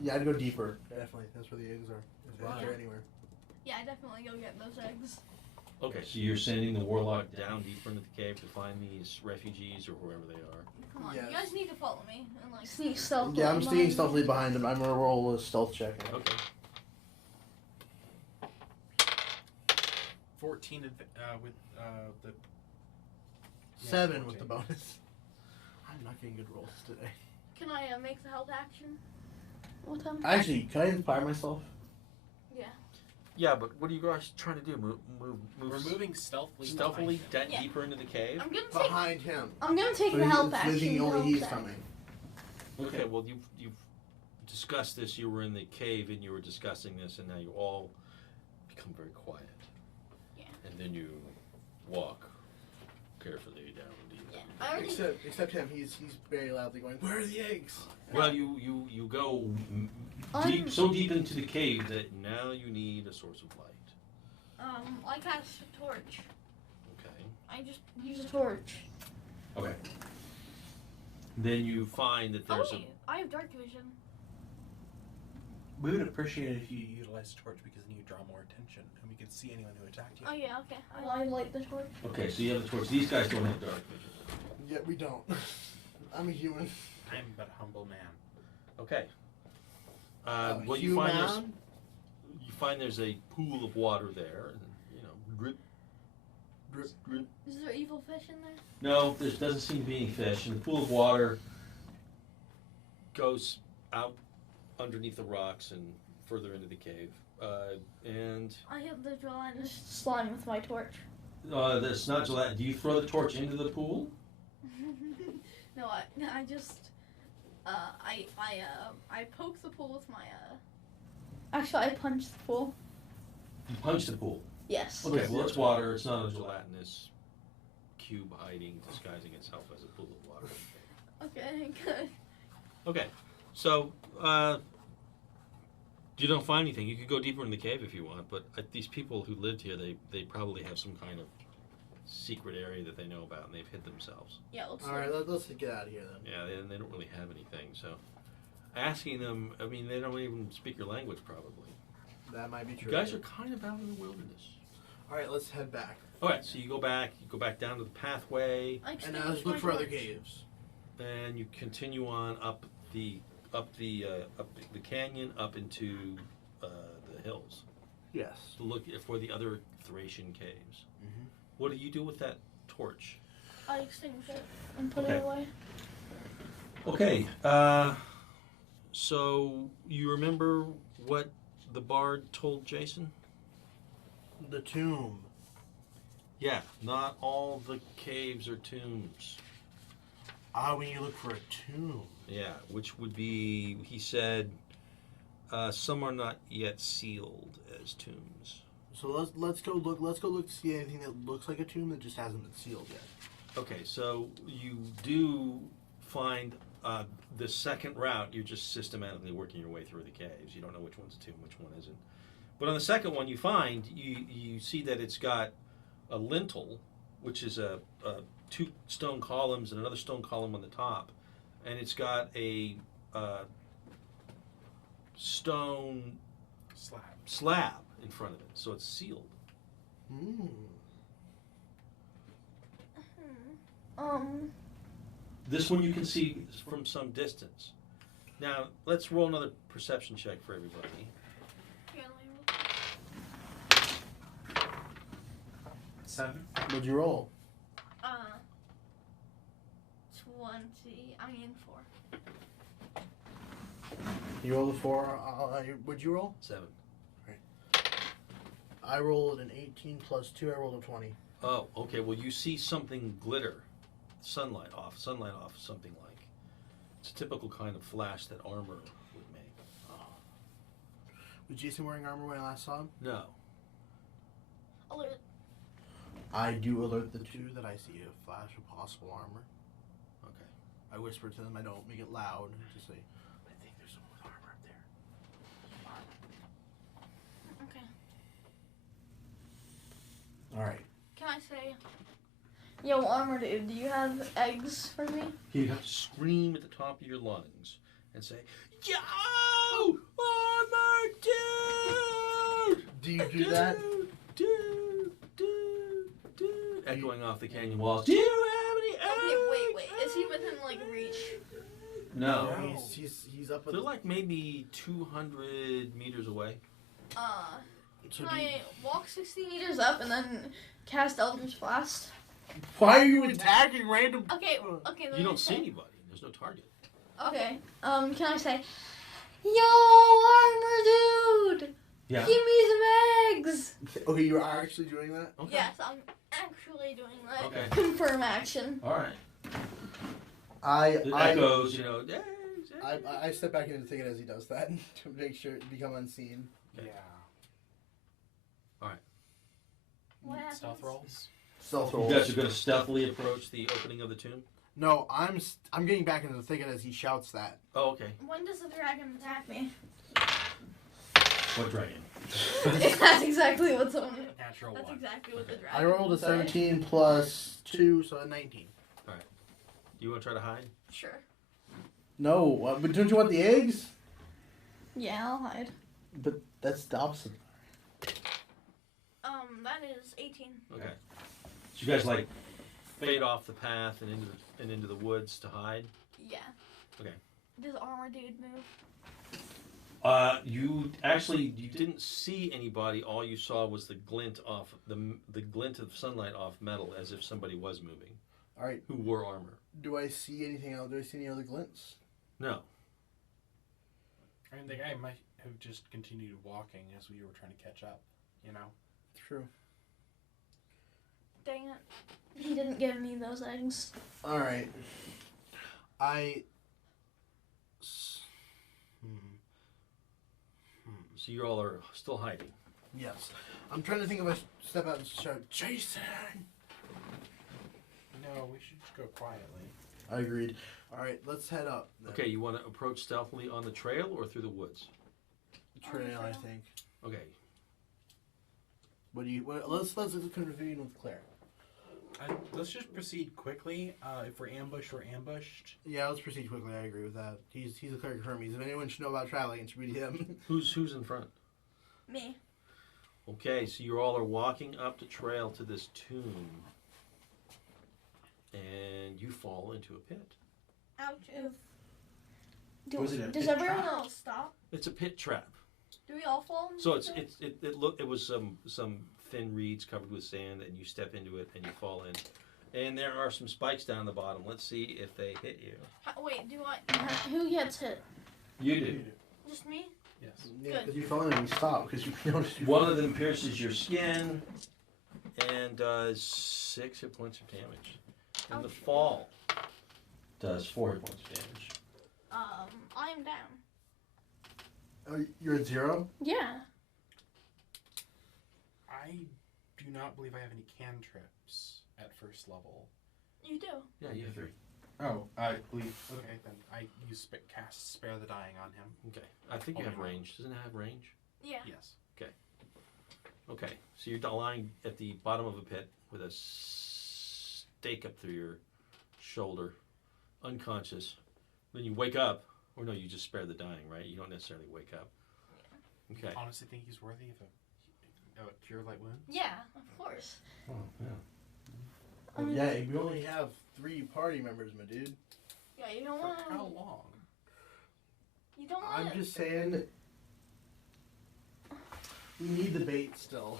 Yeah, I'd go deeper. Definitely, that's where the eggs are. If they're anywhere. Yeah, I definitely go get those eggs. Okay, so you're sending the warlock down deeper into the cave to find these refugees or whoever they are. Come on, Yes. you guys need to follow me and like sneak stealthily. Yeah, I'm behind staying me. stealthily behind him. I'm gonna roll a stealth check. Okay. 14 with the 7 with 14. the bonus. I'm not getting good rolls today. Can I make the help action? What time? Actually, can I inspire myself? Yeah, but what are you guys trying to do? Move We're moving stealthily. stealthily Yeah. deeper into the cave? I'm gonna take. Behind him. I'm gonna take So the help he's action. thinking to only help he's them. coming. Okay, well, you've discussed this. You were in the cave and you were discussing this, and now you all become very quiet. Yeah. And then you walk carefully down these. Yeah. I already. Except him, he's very loudly going, "Where are the eggs?" Well, you go so deep into the cave that now you need a source of light. I cast a torch. Okay. I just use a torch. Okay. Then you find that there's I have dark vision. We would appreciate it if You you. utilize the torch because then you draw more attention, and we can see anyone who attacked you. Oh yeah, okay. I light the torch. Okay, so you have a torch. These guys don't have dark vision. Yeah, we don't. I'm a human. I'm but a humble man. Okay. A Well, you find human? there's a pool of water there, and drip, drip, drip. Is there evil fish in there? No, there doesn't seem to be any fish, and the pool of water goes out underneath the rocks and further into the cave. And I hit the gelatinous slime with my torch. there's not gelatin. Do you throw the torch into the pool? No, I just I poke the pool with my Actually, I punch the pool. You punch the pool. Yes. Okay, well, it's water. It's not a gelatinous cube disguising itself as a pool of water. Okay, good. Okay, so you don't find anything. You could go deeper in the cave if you want, but these people who lived here, they probably have some kind of secret area that they know about, and they've hid themselves. Yeah, let's All right, let's get out of here then. Yeah, they don't really have anything. So asking them, I mean, they don't even speak your language probably. That might be true. You guys are kind of out in the wilderness. All right, let's head back. All right, so you go back down to the pathway, And now let's look for other caves. and you continue on up the canyon up into the hills Yes. to look for the other Thracian caves. Mhm. What do you do with that torch? I extinguish it and put Okay. it away. Okay, so you remember what the bard told Jason? The tomb. Yeah, not all the caves are tombs. We need to look for a tomb. Yeah, which would be, he said, some are not yet sealed as tombs. So let's go look. Let's go look to see anything that looks like a tomb that just hasn't been sealed yet. Okay, so you do find the second route. You're just systematically working your way through the caves. You don't know which one's a tomb, which one isn't. But on the second one, you find you see that it's got a lintel, which is a two stone columns and another stone column on the top, and it's got a stone slab in front of it, so it's sealed. This one you can see from some distance. Now let's roll another perception check for everybody. Yeah, let me 7. What'd you roll? 20. I mean 4. You rolled a 4. What'd you roll? 7. I rolled an 18 plus 2. I rolled a 20. Oh, okay. Well, you see something glitter, sunlight off something like. It's a typical kind of flash that armor would make. Was Jason wearing armor when I last saw him? No. Alert. I do alert the two that I see a flash of possible armor. Okay. I whisper to them. I don't make it loud. Just say, I think there's someone with armor up there. Okay. All right. Can I say, yo, Armor Dude, do you have eggs for me? You have to scream at the top of your lungs and say, "Yo, armor dude!" Do you do that? Dude, echoing off the canyon walls. Do you have any eggs? Okay, wait. Is he within, like, reach? No. Yeah, he's up. They're like maybe 200 meters away. So Can I walk 60 meters up and then cast Eldritch Blast? why are you attacking random? Okay, let You me don't say- see anybody. There's no target. Okay, can I say, yo, Armor Dude, Yeah. give me some eggs? Okay, you are actually doing that? Okay. Yes, I'm actually doing that. Okay. Confirm action. All right. I It echoes, eggs, I step back into the thicket as he does that to make sure to become unseen. Okay. Yeah. What happens? Stealth rolls. Stealth You rolls. guys are going to stealthily approach the opening of the tomb? No, I'm getting back into the thicket as he shouts that. Oh, okay. When does the dragon attack me? What dragon? That's exactly what's on it. Natural That's one. exactly what the dragon. I rolled a said. 17 plus 2, so a 19. You want to try to hide? Sure. No, but don't you want the eggs? Yeah, I'll hide. But that's the opposite. That is 18. Okay. So you guys like Fade off the path and into the woods to hide? Yeah. Okay. Does armor dude move? You didn't see anybody. All you saw was the glint off the glint of sunlight off metal, as if somebody was moving. All right. Who wore armor? Do I see anything else? Do I see any other glints? No. I mean, the guy might have just continued walking as we were trying to catch up. You know. True. Dang it. He didn't give me those eggs. All right. So you all are still hiding. Yes. I'm trying to think if I step out and shout, Jason! No, we should just go quietly. I agreed. All right, let's head up. Then. Okay, you want to approach stealthily on the trail or through the woods? Trail, I think. Okay. What do you? Let's convene with Claire. Let's just proceed quickly. If we're ambushed, we're ambushed. Yeah, let's proceed quickly. I agree with that. He's a cleric Hermes. If anyone should know about traveling, it should be him. Who's in front? Me. Okay, so you all are walking up the trail to this tomb, and you fall into a pit. Ouch. Was it a Does pit everyone trap? else stop? It's a pit trap. Do we all fall into So it? it was some thin reeds covered with sand, and you step into it and you fall in. And there are some spikes down the bottom. Let's see if they hit you. Wait, do I? Who gets hit? You do. Just me? Yes. Yeah, because you fell in and we stopped because you noticed. One of them pierces your skin and does 6 hit points of damage. And the Ouch. fall does 4 hit points of damage. I am down. Oh, you're at 0. Yeah. I do not believe I have any cantrips at first level. You do. Yeah, you have 3. Oh, I believe. Okay, then I use cast Spare the Dying on him. Okay. I think you have range. Doesn't it have range? Yeah. Yes. Okay. So you're lying at the bottom of a pit with a stake up through your shoulder, unconscious. Then you wake up, or no, you just spare the dying, right? You don't necessarily wake up. Okay. Honestly, think he's worthy of a cure light wounds? Yeah, of course. Oh, yeah. I mean, Yeah, we only have 3 party members, my dude. Yeah, you don't For want how to. long? You don't want I'm just saying. We need the bait still.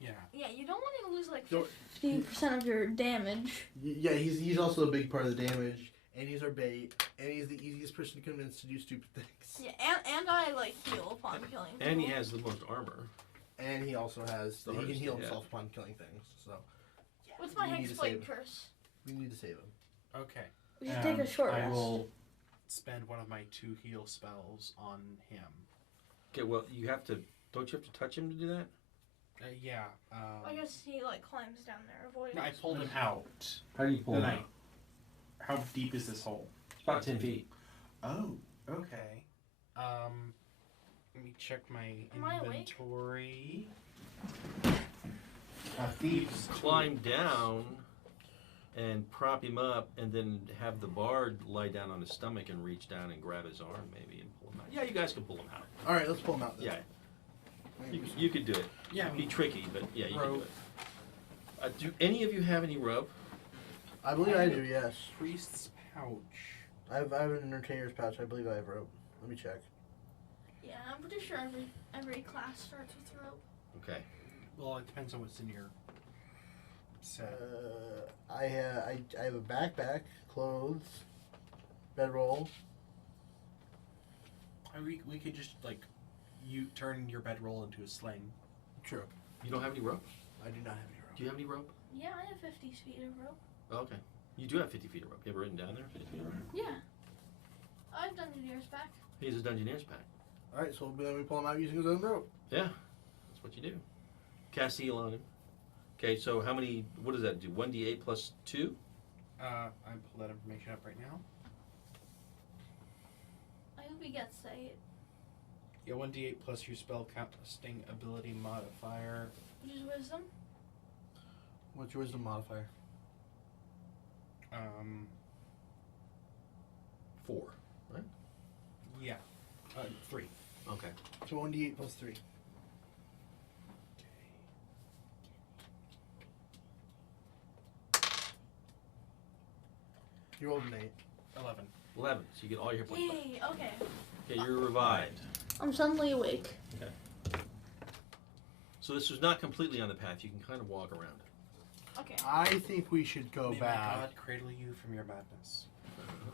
Yeah. Yeah, you don't want to lose like Don't- 50% of your damage. Yeah, he's also a big part of the damage, and he's our bait, and he's the easiest person to convince to do stupid things. Yeah, and I like heal upon killing. And he people. has the most armor. And he also has The he can hardest heal to hit. himself upon killing things. So What's my we need to Hexblade save him. curse? We need to save him. Okay. We should take a short I rest. will. Spend one of my 2 heal spells on him. Okay, well, you have to. Don't you have to touch him to do that? Yeah. I guess he like climbs down there, avoiding. No, I pulled him out. How do you pull Then it I- out? How deep is this hole? It's about 10 feet. Oh, okay. Let me check my Am I awake? inventory. Thieves. Climb down and prop him up, and then have the bard lie down on his stomach and reach down and grab his arm, maybe, and pull him out. Yeah, you guys can pull him out. All right, let's pull him out. Then. Yeah, you could do it. Yeah, I It'd be mean, tricky, but yeah, you can do rope. it. Do any of you have any rope? I believe I do. Yes, Priest's pouch. I have an entertainer's pouch. I believe I have rope. Let me check. Yeah, I'm pretty sure every class starts with rope. Okay. Well, it depends on what's in your set. I have a backpack, clothes, bedroll. We could just like you turn your bedroll into a sling. True. You don't have any rope? I do not have any rope. Do you have any rope? Yeah, I have 50 feet of rope. Oh, okay. You do have 50 feet of rope. You have it written down there, 50 feet of rope? Yeah. I've done it years back. He's a Dungeoneer's pack. All right, so then we pull him out using his own rope. Yeah, that's what you do. Cast heal on him. Okay, so how many? What does that do? 1d8 plus 2. I pull that information up right now. I hope he gets saved. Yeah, 1d8 plus your spell casting ability modifier. Which is wisdom. What's your wisdom modifier? 4. Yeah, 3. Okay. So 1d8 plus 3. You rolled an 8. 11. 11. So you get all your hit points back. Yay, okay. Okay, you're revived. I'm suddenly awake. So this was not completely on the path. You can kind of walk around. Okay. I think we should go May back. my God cradle you from your madness.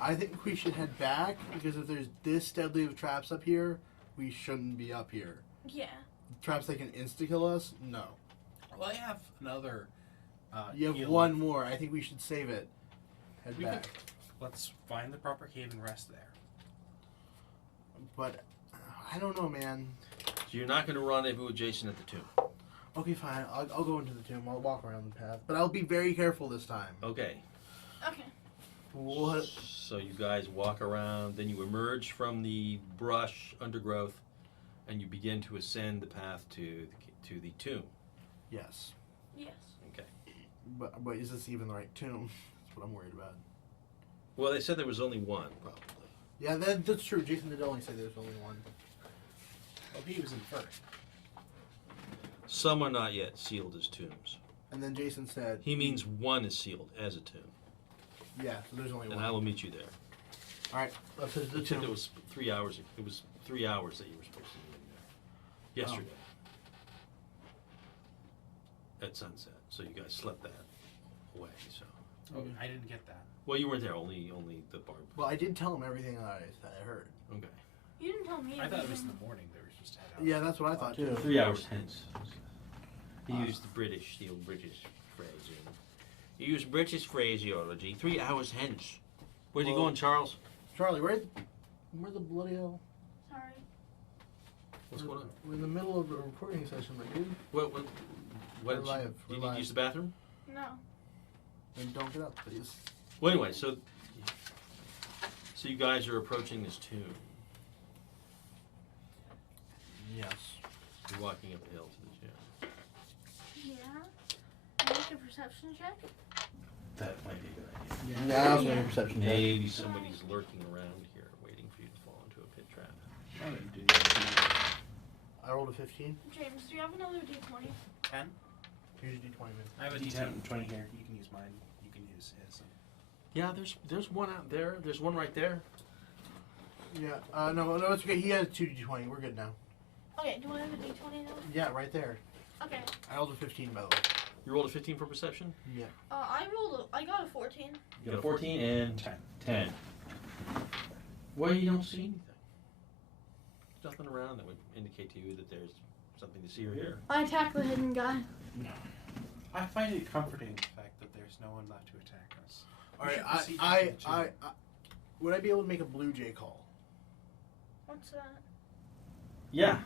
I think we should head back because if there's this deadly of traps up here, we shouldn't be up here. Yeah. Traps that can insta-kill us? No. Well, I have another. You have heal. one more. I think we should save it. Head We back. Let's find the proper cave and rest there. But I don't know, man. So you're not going to rendezvous with Jason at the tomb. Okay, fine. I'll go into the tomb. I'll walk around the path. But I'll be very careful this time. Okay. Okay. What? So you guys walk around, then you emerge from the brush undergrowth, and you begin to ascend the path to the tomb. Yes. Yes. Okay. But is this even the right tomb? That's what I'm worried about. Well, they said there was only one, probably. Yeah, that's true. Jason did only say there's only one. Well, he was in first. Some are not yet sealed as tombs. And then Jason said... He means one is sealed as a tomb. Yeah, so there's only And one. I will meet you there. Alright, let's head to the It said tomb. it was 3 hours. It was 3 hours that you were supposed to be in there. Yesterday. At sunset. So you guys slept that away. So. Oh, I didn't get that. Well, you weren't there. Only the bar. Well, I did tell him everything that I heard. Okay. You didn't tell me. I thought it was in everything. the morning they were supposed to head out. Yeah, that's what I thought too. 3 hours hence. He used the old British phrase. He used British phraseology. 3 hours hence. Where's he Well- going, Charles? Charlie, where the bloody hell? Sorry. What's going on? We're in the middle of a recording session, my dude. What We're did you, live. did We're you live. use the bathroom? No. Then don't get up, please. Well, anyway, so you guys are approaching this tomb. Yes. You're walking up the hill to the tomb. Yeah. Make a perception check. That might be a good idea. Yeah, I was Yeah. making a perception check. Maybe somebody's lurking around here, waiting for you to fall into a pit trap. I rolled a 15. James, do you have another D20? 10? Here's your D20, man. I have a D10, D10. 20 here. You can use mine. You can use his. Yeah, there's one out there. There's one right there. Yeah, no, it's okay. He has 2 D20. We're good now. Okay, do I have a D20 now? Yeah, right there. Okay. I rolled a 15, by the way. You rolled a 15 for perception? Yeah. I got a 14. You got a 14 and 10. Well, you don't see anything. There's nothing around that would indicate to you that there's something to see or hear. I attack the hidden guy. I find it comforting. The fact that there's no one left to attack us. All We right, should proceed I to the tomb. would I be able to make a blue jay call? What's that? Yeah.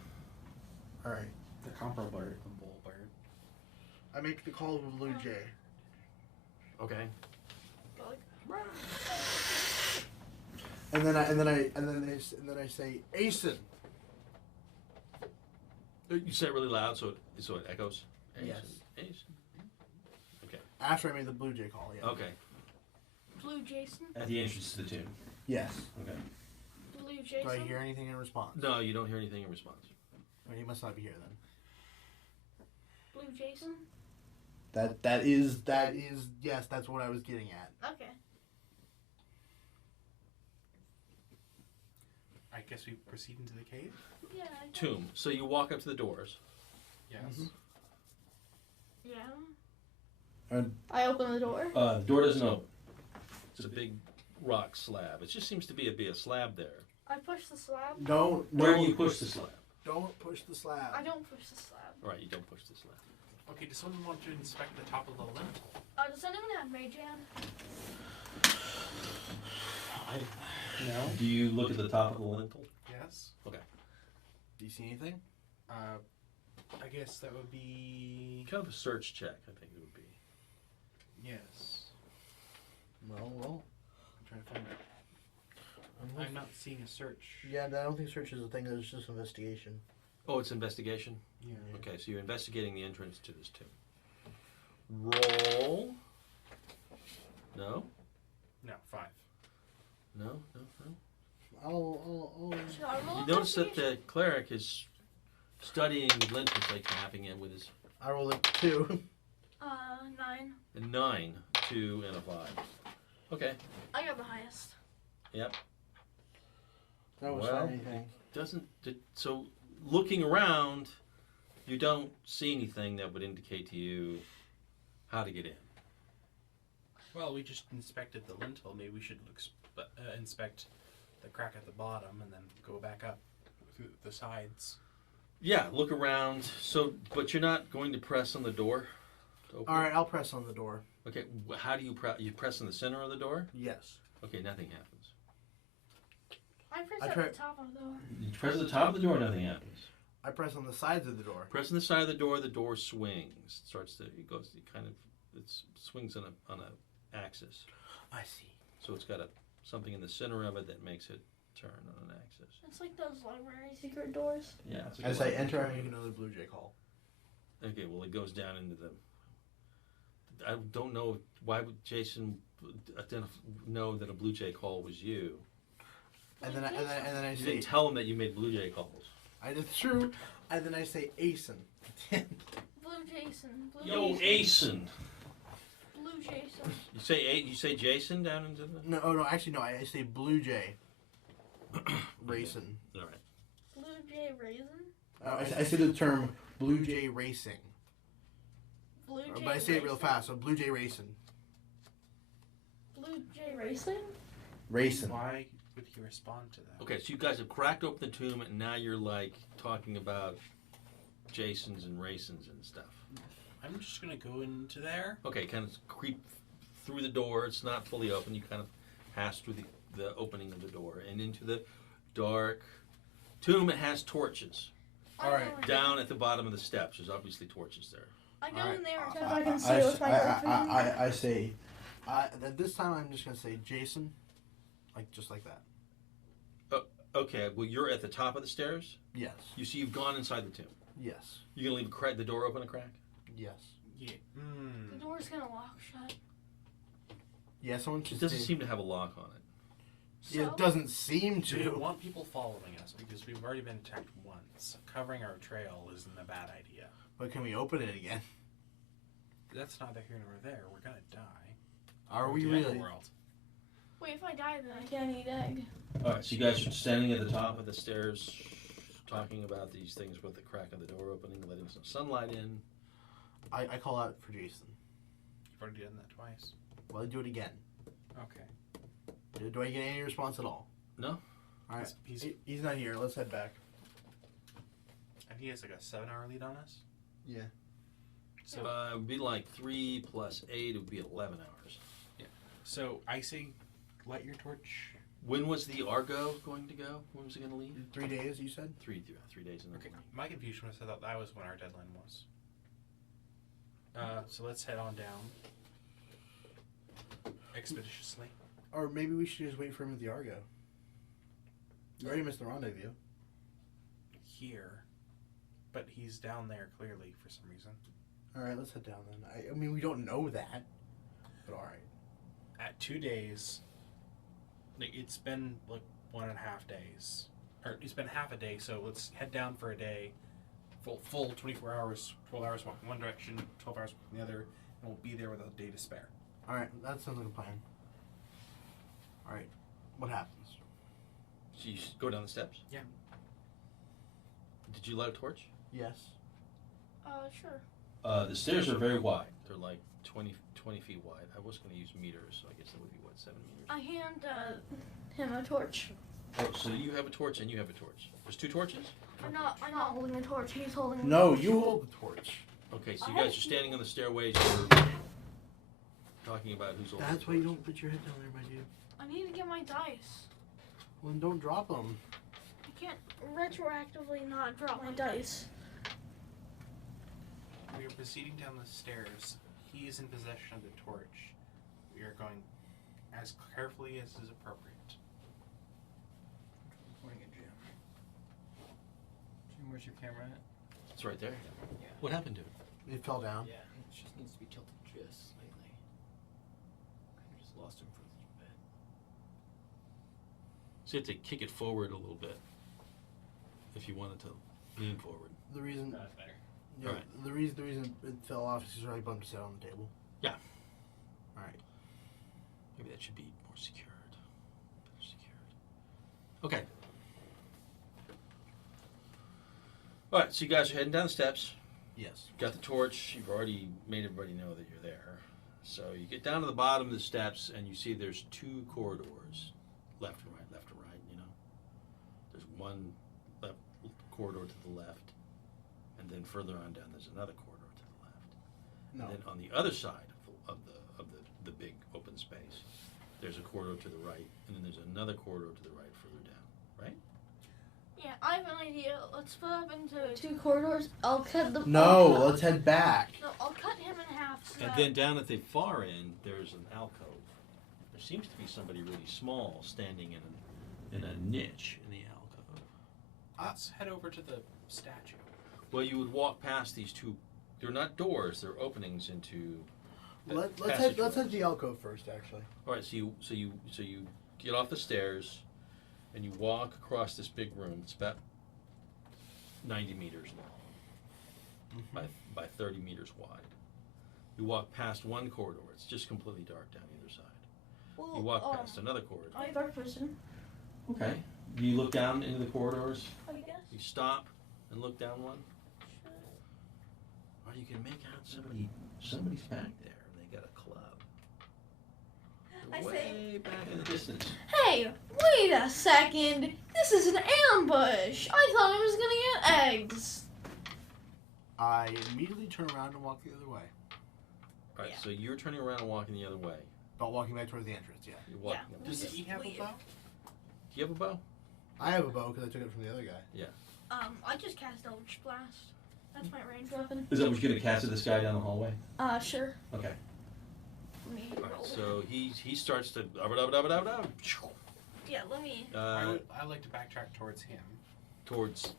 All right. The comparable bird. The bull bird. I make the call of a blue jay. Okay. Go like, And then I say, Asen. You say it really loud so it echoes? Yes. Ace. After I made the blue jay call, yeah. Okay. Blue Jason? At the entrance to the tomb. Yes. Okay. Blue Do Jason? I hear anything in response? No, you don't hear anything in response. Well, he must not be here then. Blue Jason? That is yes, that's what I was getting at. Okay. I guess we proceed into the cave? Yeah. I guess. Tomb. So you walk up to the doors. Yes. Mhm. Yeah. I open the door. The door doesn't open. It's a big rock slab. It just seems to be a slab there. I push the slab. Where do you push the slab? Don't push the slab. I don't push the slab. All right, you don't push the slab. Okay, does someone want to inspect the top of the lintel? Does anyone have Mage Hand? No. Do you look at the top of the lintel? Yes. Do you see anything? I guess that would be Kind of a search check, I think it would be. yes. Well. I'm trying to find it. I'm not seeing a search. Yeah, I don't think search is a thing. It's just investigation. Oh, it's investigation? Yeah. Okay, so you're investigating the entrance to this tomb. Roll. No? No, 5. No? I'll Should I roll You notice that investigation? the cleric is studying the lintels, like tapping it with his I roll a 2. 9. a 9, 2, and a 5. Okay. I got the highest. That was Well, anything. So looking around, you don't see anything that would indicate to you how to get in. Well, we just inspected the lintel. Maybe we should inspect the crack at the bottom and then go back up through the sides. Yeah, look around. So, but you're not going to press on the door to open All it? right, I'll press on the door. Okay, how do you press? You press in the center of the door? Yes. Okay, nothing happens. I pressed I at tried- the top of the door. You press at the top of the door, nothing happens. I press on the sides of the door. Press on the side of the door swings. It swings on a axis. I see. So it's got something in the center of it that makes it turn on an axis. It's like those library secret doors. Yeah. As I enter, I make another blue jay call. Okay, well, it goes down into the. I don't know why would Jason know that a blue jay call was you. And then I You say, didn't tell him that you made blue jay calls. it's true. And then I say, Asen. Blue Jason. Blue Yo, Jason. Asen. Blue Jason. You say Jason down into the. No, actually, no. I say blue jay. Racing. All right. Blue Jay Raisin. I say the term blue jay racing. Blue Jay But I say it real Racing? fast. So blue jay racing. Blue Jay Racing? Racing. Why would he respond to that? Okay, so you guys have cracked open the tomb, and now you're like talking about Jasons and racins and stuff. I'm just gonna go into there. Okay, kind of creep through the door. It's not fully open. You kind of pass through the opening of the door and into the dark tomb. It has torches All right, I go in- down at the bottom of the steps. There's obviously torches there. I go All right. in there because I can see it with my dark vision. I say, at this time I'm just gonna say Jason, just like that. Okay, well you're at the top of the stairs. Yes. You see you've gone inside the tomb. Yes. You're gonna leave the door open a crack. Yes. Yeah. The door's gonna lock shut. Yeah. Someone It should doesn't stay- seem to have a lock on it. So, It doesn't seem Do we to. want people following us because we've already been attacked once? Covering our trail isn't a bad idea. But can we open it again? That's neither here nor there. We're gonna die. Are we Yeah, really? World. wait, if I die, then I can't eat egg. All right, so you guys are standing at the top of the stairs, talking about these things with the crack of the door opening, letting some sunlight in. I call out for Jason. You've already done that twice. Well, I do it again. Okay. Do I get any response at all? No. All right. He's, He's not here. Let's head back. I think he has like a 7-hour lead on us. Yeah. So, It would be like 3 + 8. It would be 11 hours. so I say, light your torch. When was the Argo going to go? When was it going to leave? 3 days, you said? 3 days in the Okay. morning. My confusion was I thought that was when our deadline was. So let's head on down. Expeditiously. Or maybe we should just wait for him at the Argo. You already missed the rendezvous. Here. But he's down there clearly for some reason. All right, let's head down then. I mean, we don't know that, but all right. At 2 days, like, it's been like 1.5 days. Or it's been half a day, so let's head down for a day. Full 24 hours, 12 hours walk in one direction, 12 hours walk in the other, and we'll be there with a day to spare. All right, that sounds like a plan. All right, what happens? So you go down the steps? Yeah. Did you light a torch? Yes. Sure. The stairs are very wide. They're like 20 feet wide. I was going to use meters, so I guess that would be, 7 meters? I hand him a torch. Oh, so you have a torch and you have a torch. There's 2 torches? I'm not holding a torch. He's holding. No, you hold the torch. Okay, so you I guys have- are standing on the stairways. You're talking about who's holding That's the why you torch. don't put your head down there, my dude. I need to get my dice. Well, then don't drop them. I can't retroactively not drop my dice. We are proceeding down the stairs. He is in possession of the torch. We are going as carefully as is appropriate. Pointing at Jim. Jim, where's your camera at? It's right there. Yeah. What happened to it? It fell down. Yeah, it just needs to be tilted just slightly. Kind of just lost him for a little bit. So you have to kick it forward a little bit if you wanted to lean forward. The reason, No, that's better. yeah, Alright. the reason it fell off is because I bumped it on the table. Yeah. All right. Maybe that should be more secured. Better secured. Okay. All right, so you guys are heading down the steps. Yes. Got the torch. You've already made everybody know that you're there. So you get down to the bottom of the steps and you see there's two corridors, left and right, you know. There's one left corridor to the left, and then further on down there's another corridor to the left. No. And then on the other side of the big open space, there's a corridor to the right, and then there's another corridor to the right further down, right? Yeah, I have an idea. Let's split up into two corridors. I'll cut the. No, let's head back. No, I'll cut him in half. So And that- then down at the far end, there's an alcove. There seems to be somebody really small standing in a niche in the alcove. Let's head over to the statue. Well, you would walk past these two. They're not doors; they're openings into. the Let's passageway. head the alcove first, actually. All right, so you get off the stairs, and you walk across this big room. It's about 90 meters long by 30 meters wide. You walk past one corridor. It's just completely dark down either side. Well, You walk past another corridor. I'm a dark person. Okay. You look down into the corridors. I guess. You stop and look down one. Or you can make out somebody's back there. They got a club. They're I way back in the distance. Hey, wait a second. This is an ambush. I thought I was gonna get eggs. I immediately turn around and walk the other way. All right, Yeah. so you're turning around and walking the other way. But walking back towards the entrance, yeah. You're walking Yeah. up. Does Just he have a leave. bow? Do you have a bow? I have a bow because I took it from the other guy. I just cast Eldritch Blast. That's my range weapon. Is that what you're gonna cast at this guy down the hallway? Sure. Okay. Let me All roll. right, so he starts to. Yeah, let me. I like to backtrack towards him. Towards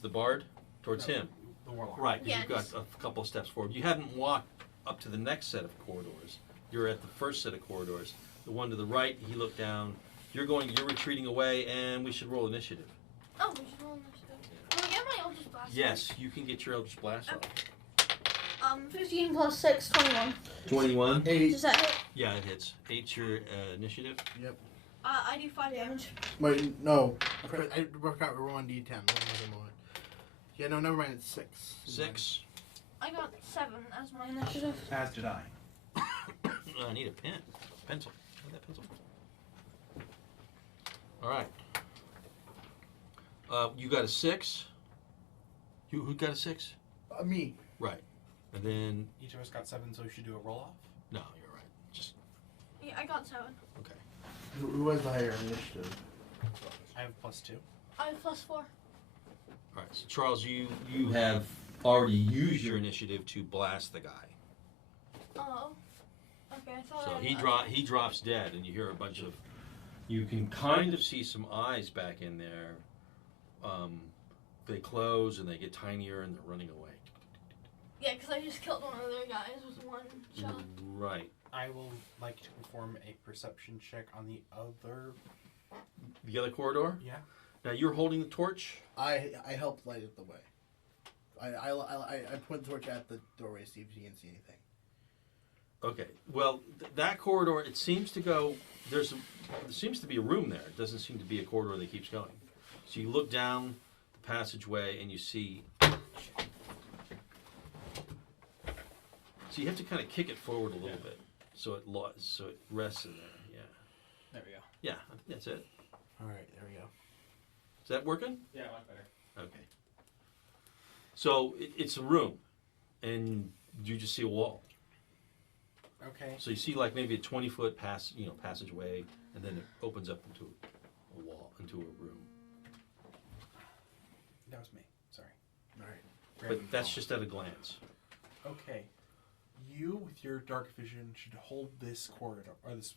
the bard, towards No, him. The warlock. Right, 'cause Yeah, you've got just- a couple steps forward. You haven't walked up to the next set of corridors. You're at the first set of corridors. The one to the right, he looked down. You're retreating away, and we should roll initiative. Oh, we should roll initiative. Can I get my Eldritch Blast? Yes, you can get your Eldritch Blast off. 15 plus 6, 21. 21? 8. Does that hit? Yeah, it hits. 8's your initiative. I do 5 damage. Wait, no. I forgot we're on D10. Hold on a moment. Yeah, no, never mind. It's 6. 6. I got 7 as my initiative. As did I. I need a pen. Pencil. Where's that pencil? All right. You got a 6. Who got a 6? Me. Right. And then Each of us got 7, so we should do a roll off. no, you're right. Just Yeah, I got 7. okay. Who has the higher initiative? I have +2. I have +4. All right. So Charles, you have already used your initiative to blast the guy. Oh. Okay, I thought So I he drops dead, and you hear a bunch of. You can kind of see some eyes back in there. They close and they get tinier and they're running away. Yeah, because I just killed one of their guys with one shot. Right. I will like to perform a perception check on the other. The other corridor. Yeah. Now you're holding the torch. I helped light it the way. I point the torch at the doorway to see if you can see anything. Okay. Well, that corridor. It seems to go. There seems to be a room there. It doesn't seem to be a corridor that keeps going. So you look down the passageway and you see. So you have to kind of kick it forward a little bit, so it rests in there. Yeah. There we go. Yeah. I think that's it. All right, there we go. Is that working? Yeah, a lot better. Okay. So it's a room, and you just see a wall. Okay. So you see like maybe a 20-foot passageway, and then it opens up into a wall, into a room. That was me. Sorry. All right. But that's just at a glance. Okay. You, with your dark vision, should hold this corridor or this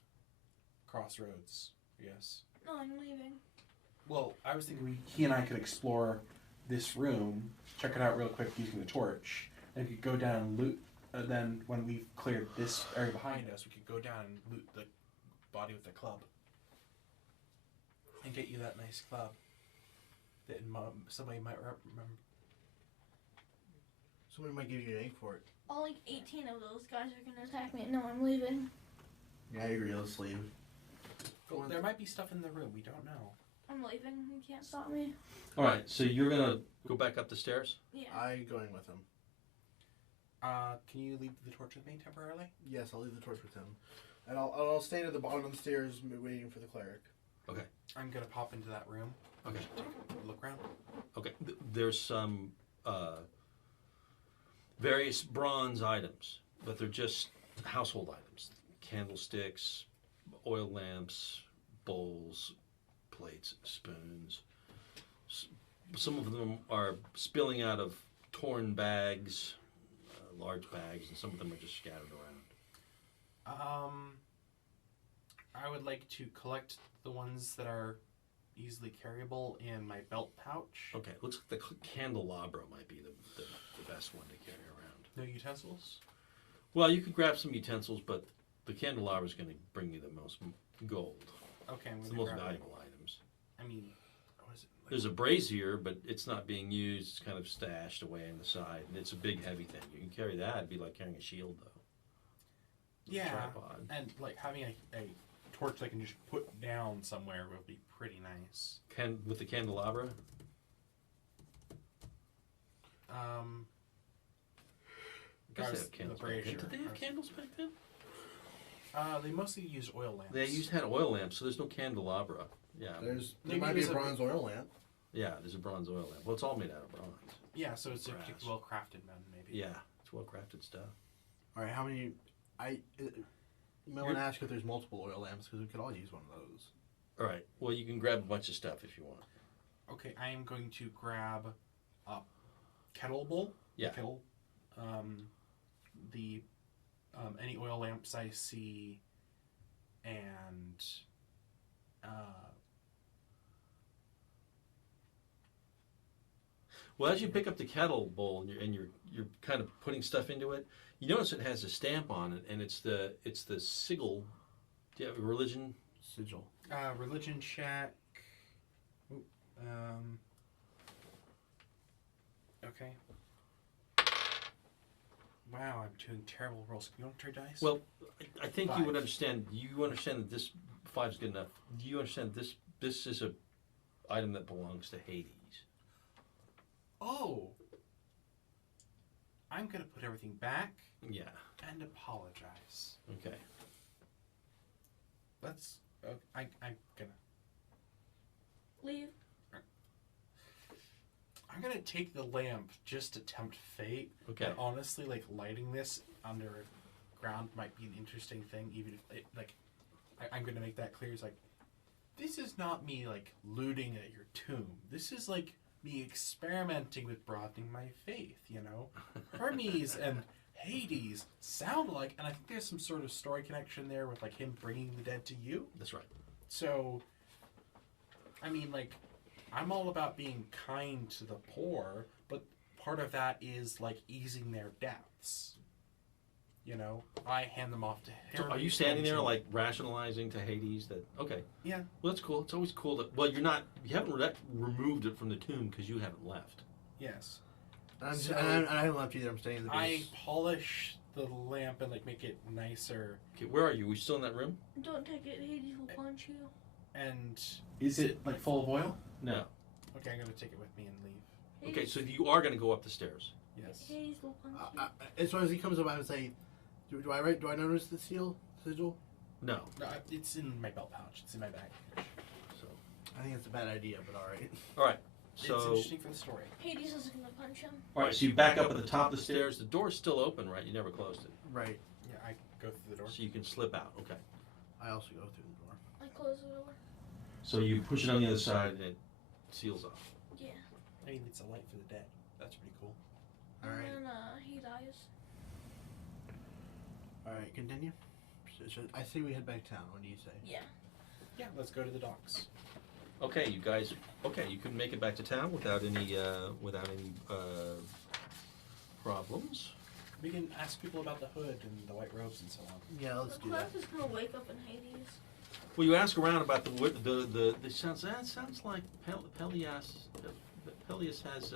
crossroads. Yes. No, I'm leaving. Well, I was thinking He and I could explore this room, check it out real quick using the torch, and we could go down and loot. Then when we've cleared this area behind behind us, we could go down and loot the body with the club, and get you that nice club that somebody might remember. Somebody might give you an egg for it. All like 18 of those guys are gonna attack me. No, I'm leaving. Yeah, I agree. Let's leave. Well, there might be stuff in the room. We don't know. I'm leaving. You can't stop me. All right, so you're gonna go back up the stairs. Yeah. I'm going with him. Can you leave the torch with me temporarily? Yes, I'll leave the torch with him, and I'll stand at the bottom of the stairs waiting for the cleric. I'm gonna pop into that room. Okay. Just take a look around. Okay. There's some various bronze items, but they're just household items: candlesticks, oil lamps, bowls, plates, spoons. Some of them are spilling out of torn bags, large bags, and some of them are just scattered around. I would like to collect the ones that are easily carryable in my belt pouch. Okay, looks like the candelabra might be the best one to carry around. No utensils? Well, you could grab some utensils, but the candelabra is going to bring you the most gold. Okay, I'm It's going the to most grab it. valuable items. I mean, what is it? There's a brazier, but it's not being used. It's kind of stashed away on the side. And it's a big, heavy thing. You can carry that. It'd be like carrying a shield, though. Yeah, Tripod. and like having a torch I can just put down somewhere would be pretty nice. With the candelabra? I guess they have candles back then. Did they have candles back then? They mostly use oil lamps. They had oil lamps, so there's no candelabra. Yeah. There Maybe might be a there's a- bronze oil lamp. Yeah, there's a bronze oil lamp. Well, it's all made out of bronze. Yeah, so it's a Brass. particularly well crafted then, maybe. Yeah, it's well-crafted stuff. All right, how many? You might want to ask if there's multiple oil lamps because we could all use one of those. All right. Well, you can grab a bunch of stuff if you want. Okay, I am going to grab a kettle bowl. Yeah. Kettle. The any oil lamps I see, and Well, as you pick up the kettle bowl and you're kind of putting stuff into it, you notice it has a stamp on it, and it's the sigil. Do you have a religion? Sigil. religion check. Ooh, okay. Wow, I'm doing terrible rolls. Can you want to try dice? Well, I think you would 5. understand. You understand that this 5 is good enough. Do you understand this is a item that belongs to Hades? Oh! I'm gonna put everything back Yeah. and apologize. Okay. Let's. I'm gonna. Leave. I'm gonna take the lamp just to tempt fate. Okay. And honestly, like lighting this underground might be an interesting thing. Even if it, like, I'm gonna make that clear. It's like, this is not me like looting at your tomb. This is like me experimenting with broadening my faith. You know, Hermes and Hades sound like, and I think there's some sort of story connection there with like him bringing the dead to you. That's right. So, I mean, like, I'm all about being kind to the poor, but part of that is like easing their debts. You know, I hand them off to So Hermes. are you standing there like rationalizing to Hades that okay? Yeah. Well, that's cool. It's always cool that. Well, you haven't removed it from the tomb because you haven't left. Yes. And So- I haven't left either. I'm staying in the I base. polish the lamp and like make it nicer, Okay, where are you? Are we still in that room? Don't take it. Hades will punch you. and Is it like full of oil? No. okay, I'm gonna take it with me and leave. Okay, so you are going to go up the stairs. Yes. Hades will punch you. As soon as he comes up, I would say, do I notice the sigil? No. No, it's in my belt pouch. It's in my bag. So. I think it's a bad idea, but all right. All right. It's So. interesting for the story. Hades is gonna punch him. All right. So you back up at the top of the stairs. The door's still open, right? You never closed it. Right. Yeah, I Go through the door. So you can slip out. Okay. I also go through the door. I close the door. So you push it on the other side and it seals off. Yeah. I mean, it's a light for the dead. That's pretty cool. All right. And then he dies. All right. Continue. I say we head back town. What do you say? Yeah. Yeah, let's go to the docks. Okay, you guys. Okay, you can make it back to town without any problems. We can ask people about the hood and the white robes and so on. Yeah, let's The do that. cleric is gonna wake up in Hades. Well, you ask around about the sounds. That sounds like Peleus. Peleus has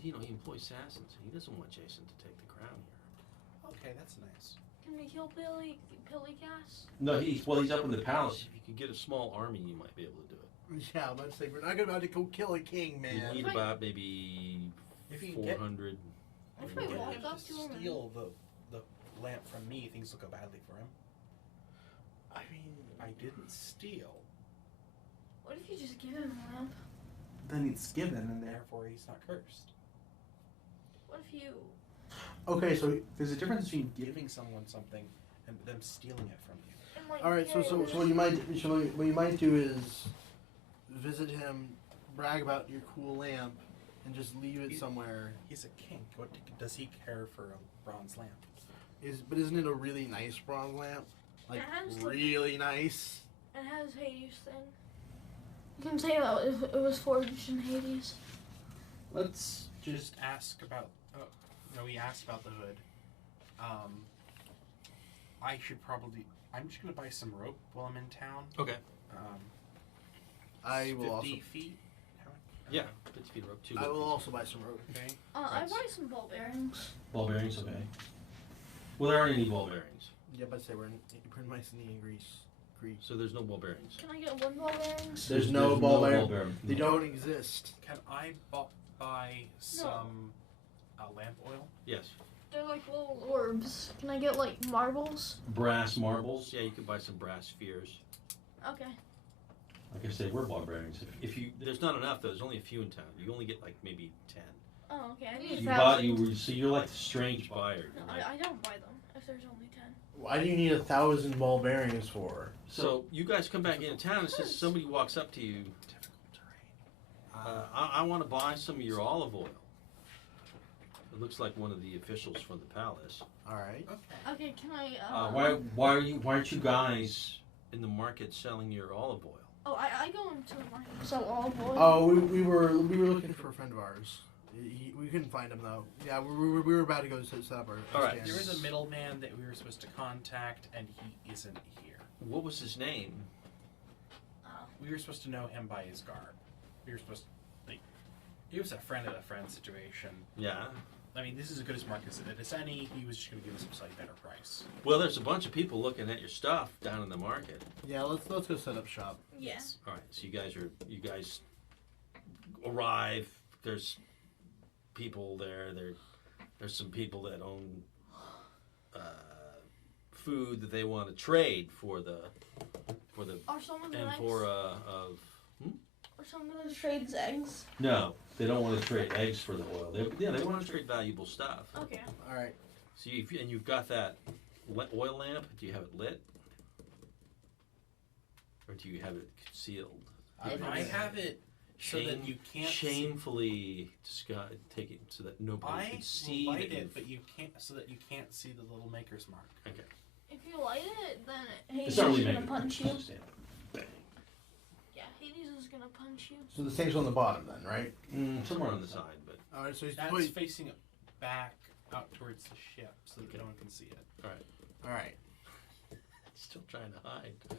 he employs assassins. He doesn't want Jason to take the crown here. Okay, that's nice. Can we kill Pillycast? No, he's up in the palace. If you could get a small army, you might be able to do it. Yeah, let's say we're not about to go kill a king, man. You need about maybe If you can get- 400. If Get we walk him up to to him and- steal the lamp from me, things will go badly for him. I mean, I didn't steal, What if you just give him a lamp? Then it's given, and therefore he's not cursed. What if you... okay, so there's a difference between Giving someone something and them stealing it from you. and, like, all right. So carry what you might do is visit him, brag about your cool lamp, and just leave it somewhere. He's a king. What does he care for a bronze lamp? But isn't it a really nice bronze lamp? Like It has the- really nice. It has Hades thing. You can say that if it was forged in Hades. let's Just ask about. We asked about the hood. I should probably. I'm just gonna buy some rope while I'm in town. Okay. I 50 will also. feet. Yeah, 50 feet of rope. Two I will rope also buy some rope. Okay. I Right. buy some ball bearings. ball bearings. Okay. Well, there aren't any ball bearings, Yeah, but say we're pretty much in Greece. so there's no ball bearings. Can I get one ball bearings? There's no ball bearing. bearing. They don't exist. Can I buy some lamp oil? Yes. They're like little orbs. Can I get like marbles? Brass marbles. Yeah, you could buy some brass spheres. Okay. Like I said, we're ball bearings. If you, there's not enough though. There's only a few in town. You only get like maybe 10. Oh, okay. I So need you 1,000. so you're like the strange buyer. No, I don't buy them if there's only 10. Why do you need 1,000 ball bearings for? So you guys come back into town and says somebody walks up to you. Difficult terrain. I want to buy some of your olive oil. It looks like one of the officials from the palace. All right. Okay. Okay, can I? Why aren't you guys in the market selling your olive oil? Oh, I go into the market and sell olive oil. Oh, we were looking for a friend of ours. We couldn't find him though. Yeah, we were about to go set up our. All right. stand. There is a middleman that we were supposed to contact, and he isn't here. What was his name? We were supposed to know him by his garb. We were supposed to, he was a friend of a friend situation. Yeah. I mean, this is as good as Marcus did. As any, he was just going to give us a slightly better price. Well, there's a bunch of people looking at your stuff down in the market. Yeah, let's go set up shop. Yeah. All right. So you guys arrive. There's people there. There's some people that own food that they want to trade for the Are some of the and eggs? for Are some of those trades eggs? no, they don't want to trade eggs for the oil. They want to trade valuable stuff. Okay. All right. So you've got that oil lamp. Do you have it lit, or do you have it concealed? I have it so that you can't shamefully take it so that nobody can see light that it, but you can't, so that you can't see the little maker's mark. Okay. If you light it, then Hades It's not really is gonna making punch you. Bang. Yeah, Hades is gonna punch you. So the thing's on the bottom then, right? Somewhere on the side, but All right. So he's That's facing it back out towards the ship so that no one can see it. all right. still trying to hide.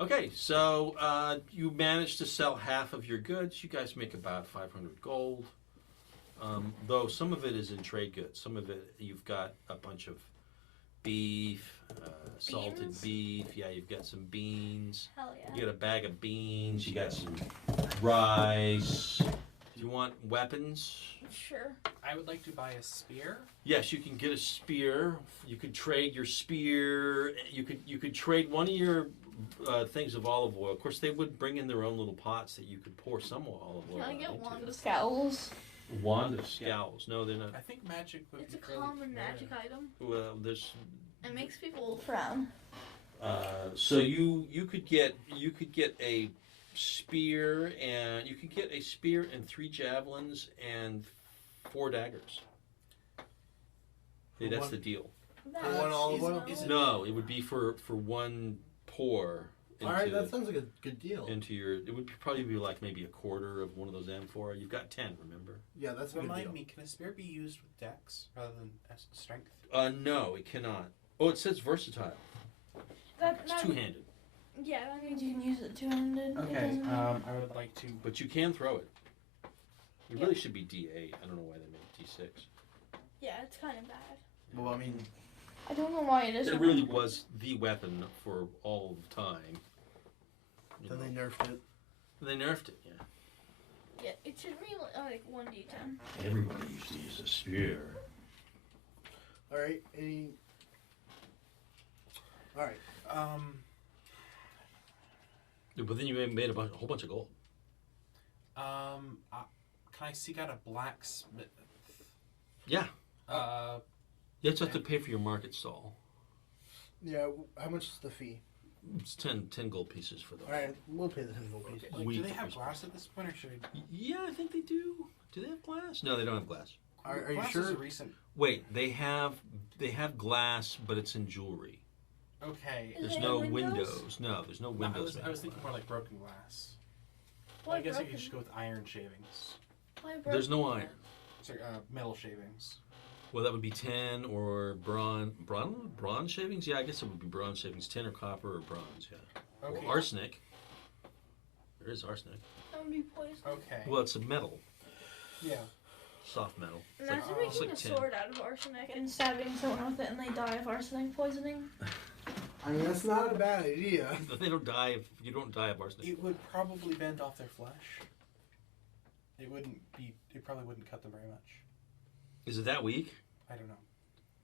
Okay, so you managed to sell half of your goods. You guys make about 500 gold. Though some of it is in trade goods. Some of it, you've got a bunch of beef, salted Beans? beef. Yeah, you've got some beans. Hell yeah. You got a bag of beans. You got some rice. Do you want weapons? Sure. I would like to buy a spear. Yes, you can get a spear. You could trade your spear. You could trade one of your things of olive oil. Of course, they would bring in their own little pots that you could pour some olive oil Can I get into. wand of scowls? Wand of scowls. No, they're not. I think magic would It's be a fairly common rare. magic item. Well, there's It makes people frown. So you could get a spear and 3 javelins and 4 daggers. For That's one- the deal. For one olive oil? Is it- No, it would be for 1 pour into, Alright, that sounds like a good deal. into your. It would probably be like maybe a quarter of one of those amphora. You've got 10, remember? Yeah, that's a good Remind deal. me, can a spear be used with dex rather than as strength? No, it cannot. Oh, it says versatile. It's two-handed, Yeah, that means you can use it two-handed. Okay, I would like to. but you can throw it. It Yeah. really should be D8. I don't know why they made it D6. Yeah, it's kind of bad. Well, I mean, I don't know why it is. It really was the weapon for all of time. You then know. they nerfed it. They nerfed it, yeah. Yeah, it should be like 1d10. Everybody used to use a spear. Alright, any... Alright. But then you made a whole bunch of gold. Can I seek out a blacksmith? Yeah. You just have to Okay. pay for your market stall. Yeah, how much is the fee? It's 10 gold pieces for those. Alright, we'll pay the 10 gold piece. Like, We- do they have glass at this point, or should I? Yeah, I think they do. Do they have glass? No, they don't have glass. Are you Glass sure? is a recent. Wait, they have glass, but it's in jewelry. Okay. Is There's there no windows? windows. No, there's no No, windows. I was thinking more like broken glass. Why I guess I broken? could just go with iron shavings. Why There's no broken? iron. Sorry, metal shavings. Well, that would be tin or bronze shavings. Yeah, I guess it would be bronze shavings. Tin or copper or bronze. Yeah. Okay. Or arsenic. There is arsenic. That would be poison. Okay. Well, it's a metal, Yeah. soft metal. It's Imagine like, making it's like a tin. sword out of arsenic and stabbing someone with it and they die of arsenic poisoning. I mean, that's not a bad idea. They don't die if you don't die of arsenic. It would probably bend off their flesh. It wouldn't be. It probably wouldn't cut them very much. Is it that weak? I don't know.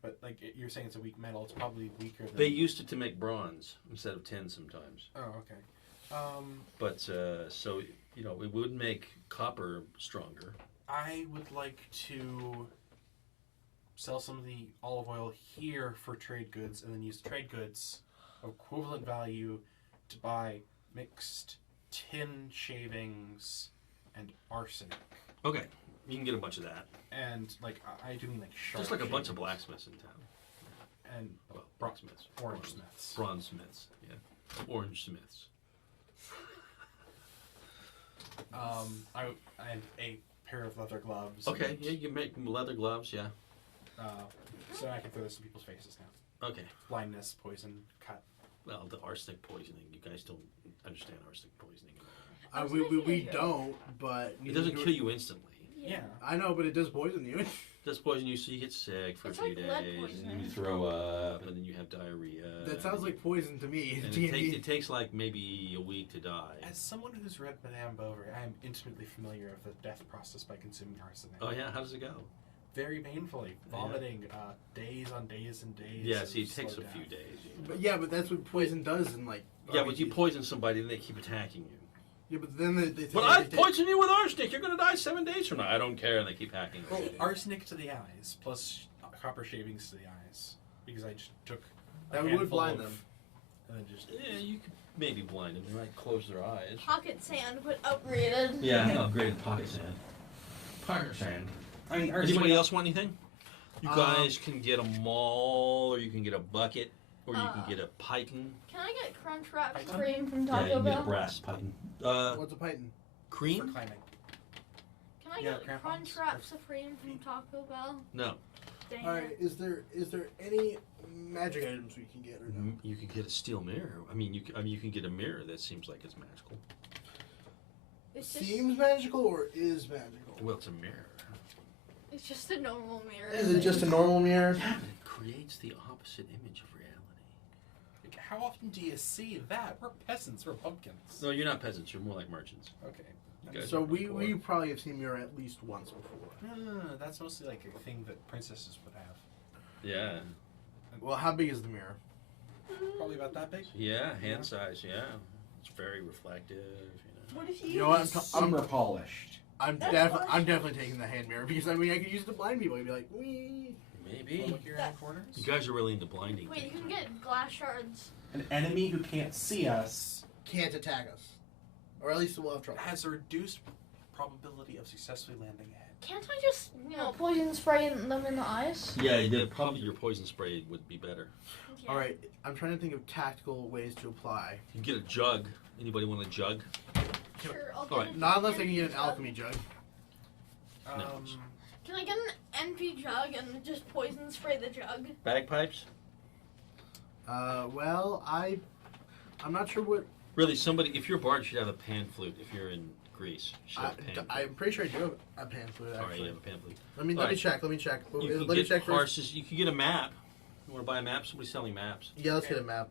But like you're saying, it's a weak metal. It's probably weaker than. They used it to make bronze instead of tin sometimes. Oh, okay. But so it would make copper stronger. I would like to sell some of the olive oil here for trade goods, and then use the trade goods of equivalent value to buy mixed tin shavings and arsenic. Okay, you can get a bunch of that. And like I do mean like sharp. Just like a bunch of shavings. blacksmiths in town. And Well, bronze smiths. orange smiths. Bronze smiths. Yeah. Orange smiths. And a pair of leather gloves. Okay, and, yeah, you can make leather gloves. Yeah. So I can throw this in people's faces now. Okay. Blindness, poison, cut. Well, the arsenic poisoning. You guys don't understand arsenic poisoning. We don't, but... It doesn't kill you instantly. Yeah. I know, but it does poison you. It does poison you, so you get sick for It's a few like days, lead and poisoning. you throw up, and then you have diarrhea. That sounds like poison to me. And D&D. it takes like maybe a week to die. As someone who's read Madame Bovary, I am intimately familiar with the death process by consuming arsenic. Oh yeah, how does it go? Very painfully. Vomiting, days on days and days. Yeah, of see, it takes slow a few death. days. But yeah, but that's what poison does in like... Yeah, but you RPGs. poison somebody, and they keep attacking you. Yeah, but then they But I poisoned you with arsenic. You're gonna die 7 days from now. I don't care, and they keep hacking. Well, you. arsenic to the eyes, plus copper shavings to the eyes. Because I just took a That would handful blind of- them. And then just... Yeah, you could maybe blind them. They might close their eyes. Pocket sand, but upgraded. Yeah, upgraded pocket sand. Pocket sand. I mean, Anybody else want anything? You Um, guys can get a maul, or you can get a bucket, or you can get a python. Can I get crunch wrap Python? supreme from Yeah, you Taco can get a Bell? brass python. What's a python? For Cream? climbing. Can I Yeah, get crampons. crunch wrap supreme from Taco Bell? No. Dang Alright, it. is there any magic items we can get or no? You can get a steel mirror. I mean, you can get a mirror that seems like it's magical. It's just, Seems magical or is magical? Well, it's a mirror. it's just a normal mirror. Is it just a normal mirror? Yeah, but it creates the opposite image of reality. Like, how often do you see that? We're peasants. We're pumpkins. No, you're not peasants. You're more like merchants. Okay. You guys So are we poor. probably have seen mirror at least once before. That's mostly like a thing that princesses would have. Yeah. Well, how big is the mirror? Probably about that big. Yeah, hand size. Yeah, it's very reflective. What if you You know what? super polished. I'm That's definitely taking the hand mirror because I mean I could use it to blind people. I'd be like, wee. Maybe. Look at your own corners. You guys are really into blinding. Wait, you things, can right? get glass shards. An enemy who can't see us. Can't attack us, or at least we'll have trouble. Has a reduced probability of successfully landing a hit. Can't I just, poison spray them in the eyes? Yeah, probably your poison spray would be better. Yeah. All right, I'm trying to think of tactical ways to apply. You can get a jug. Anybody want a jug? Sure, I'll All get right. an Not unless I can get an empty alchemy jug. Um, Can I get an empty jug and just poison spray the jug? Bagpipes? Well, I'm not sure what. Really, somebody, if you're a bard, you should have a pan flute. If you're in Greece, you should have a pan flute. I'm pretty sure I do have a pan flute. All right, Actually, you have a pan flute. let me Alright. check. Let me check. You can Let me get check first. horses. You can get a map. You want to buy a map? Somebody's selling maps. Yeah, let's get a map.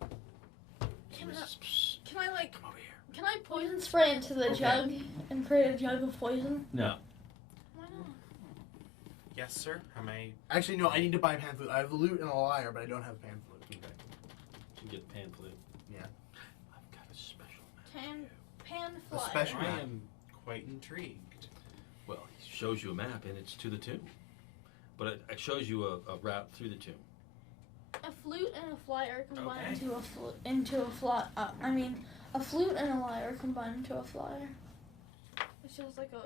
Can I, Psst, can I like, come over here. can I poison spray into the Okay. jug and create a jug of poison? No. Why not? yes, sir. How may Actually, no. I need to buy a pan flute. I have the lute and a lyre, but I don't have a pan flute. Okay. You can get a pan flute. Yeah. I've got a special map. Pan A flyer. special- I am quite intrigued. Well, he shows you a map, and it's to the tomb. But it shows you a route through the tomb. A flute and a flyer combined Okay. into a fly. A flute and a lyre combined into a flyer. It feels like a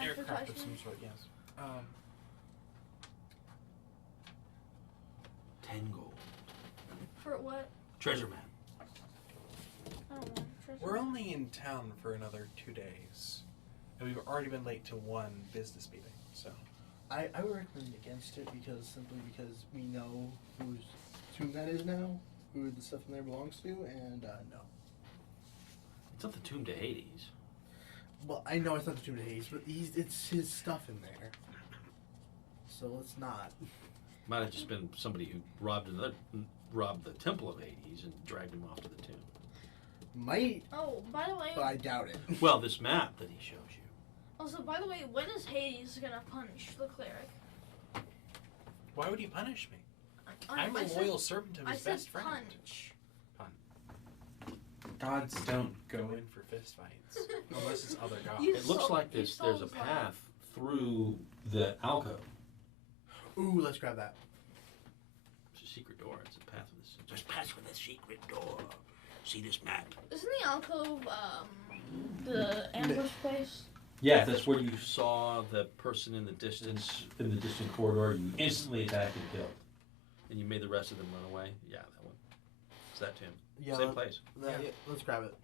Aircraft of advertisement. some sort, yes. 10 gold. For what? Treasure map. I don't want treasure. We're only in town for another 2 days. And we've already been late to one business meeting, so. I would recommend against it simply because we know whose tomb that is now, who the stuff in there belongs to, and no. It's not the tomb to Hades. Well, I know it's not the tomb of Hades, but it's his stuff in there. So let's not. Might have just been somebody who robbed the temple of Hades and dragged him off to the tomb. Might, Oh, by the way. but I doubt it. Well, this map that he shows you. Also, by the way, when is Hades gonna punish the cleric? Why would he punish me? I'm I a said- loyal servant of I his said best friend. punch. Gods don't Go go in for fist fights. Unless it's other gods. You It looks sold- like you there's a sold that. path through the alcove. Ooh, let's grab that. It's a secret door. It's a path with this. Just pass with the secret door. See this map? Isn't the alcove the ambush place? Yeah, that's where you saw the person in the distant corridor. You instantly attacked and killed, and you made the rest of them run away. Yeah, that one. It's that tomb. Yeah, Same place. yeah, let's grab it.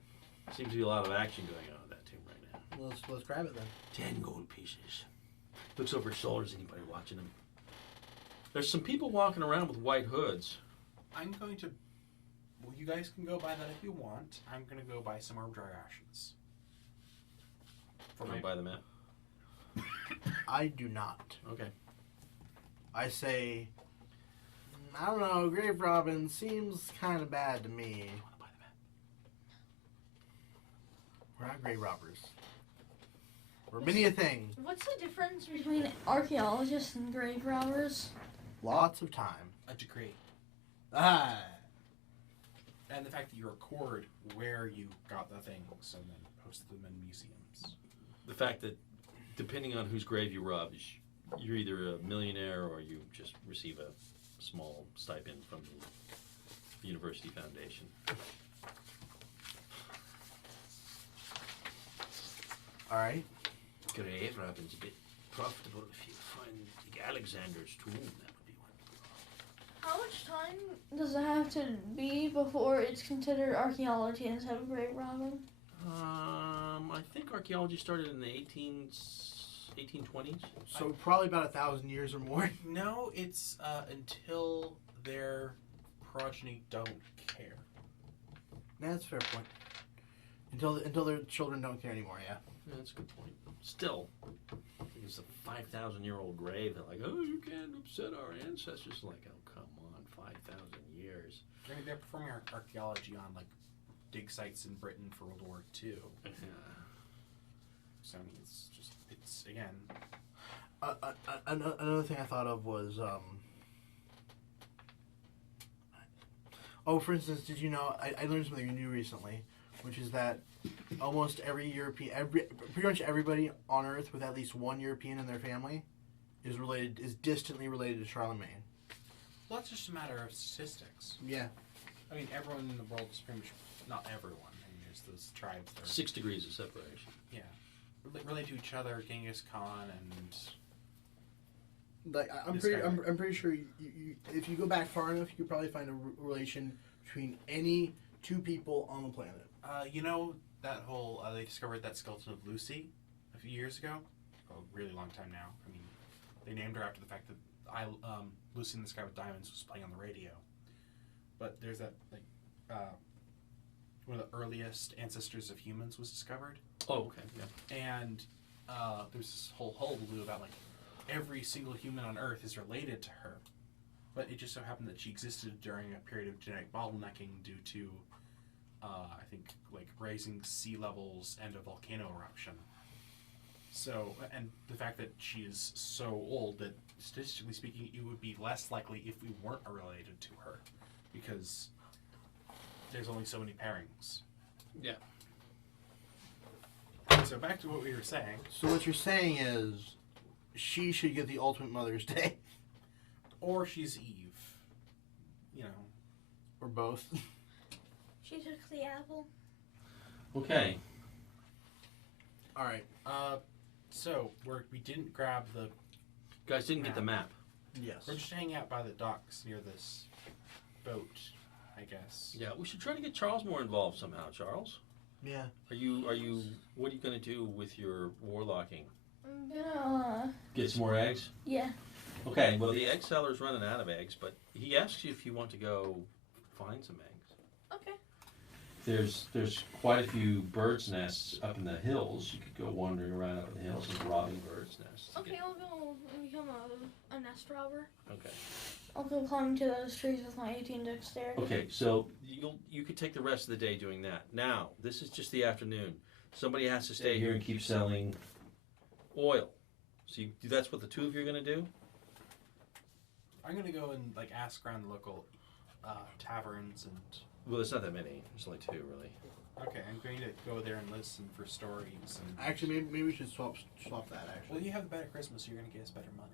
Seems to be a lot of action going on in that tomb right now. Let's grab it then. 10 gold pieces. Looks over his shoulders. Anybody watching him? There's some people walking around with white hoods. I'm going to. Well, you guys can go buy that if you want. I'm going to go buy some more dry rations. For Want my to buy the map? I do not. Okay. I say, I don't know, Grave Robin seems kind of bad to me. I want to buy the map. We're not grave robbers. We're many a thing. What's the difference between archaeologists and grave robbers? Lots of time. a degree. Ah. And the fact that you record where you got the things and then post them in museums. The fact that depending on whose grave you rob, you're either a millionaire or you just receive a small stipend from the University Foundation. All right. Grave robbing's a bit profitable if you find Alexander's tomb. That would be one. How much time does it have to be before it's considered archaeology instead of grave robbing? I think archaeology started in the 1820s. So probably about 1,000 years or more. No, it's until their progeny don't care. Nah, that's a fair point. Until their children don't care anymore. Yeah. Yeah, that's a good point. Still, it's a 5,000-year-old grave. They're like, oh, you can't upset our ancestors. Like, oh, come on, 5,000 years. I mean, they're performing archaeology on like dig sites in Britain for World War II. Yeah. So I mean, it's again. Another thing I thought of was for instance, did you know I learned something new recently, which is that almost every European, pretty much everybody on Earth with at least one European in their family is distantly related to Charlemagne. Well, that's just a matter of statistics. Yeah. I mean, everyone in the world is pretty much, not everyone. I mean, there's those tribes that are, 6 degrees of separation. yeah, relate to each other. Genghis Khan and Like I'm This pretty, guy, I'm pretty sure if you go back far enough, you could probably find a relation between any two people on the planet. you know that whole they discovered that skeleton of Lucy a few years ago, a really long time now. I mean, they named her after the fact that Lucy in the Sky with Diamonds was playing on the radio. But there's that one of the earliest ancestors of humans was discovered, Oh, okay. Yeah. and there's this whole hullabaloo about like every single human on Earth is related to her, but it just so happened that she existed during a period of genetic bottlenecking due to I think like rising sea levels and a volcano eruption. So, and the fact that she is so old that statistically speaking, it would be less likely if we weren't related to her, because there's only so many pairings. Yeah. So back to what we were saying. So what you're saying is, she should get the ultimate Mother's Day, Or she's Eve. You know. or both. She took the apple. Okay. All right. So we didn't grab the. Guys didn't get the map. Yes. We're just hanging out by the docks near this boat, I guess. Yeah, we should try to get Charles more involved somehow. Charles, Yeah. are you? What are you going to do with your warlocking? I'm gonna. Get some more eggs. Yeah. Okay. Well, the egg seller's running out of eggs, but he asks you if you want to go find some eggs. Okay. There's quite a few birds' nests up in the hills. You could go wandering around up in the hills and robbing birds' nests. to Okay, get- I'll go become a nest robber. Okay. I'll go climbing to those trees with my 18 dexterity. Okay. So you could take the rest of the day doing that. Now this is just the afternoon. Somebody has to stay here and keep selling oil. So that's what the two of you are going to do. I'm gonna go and like ask around the local taverns and. Well, there's not that many. There's only two, really. Okay, I'm going to go there and listen for stories. And Actually, maybe we should swap that. well, Actually, you have the better Christmas, so you're going to get us better money.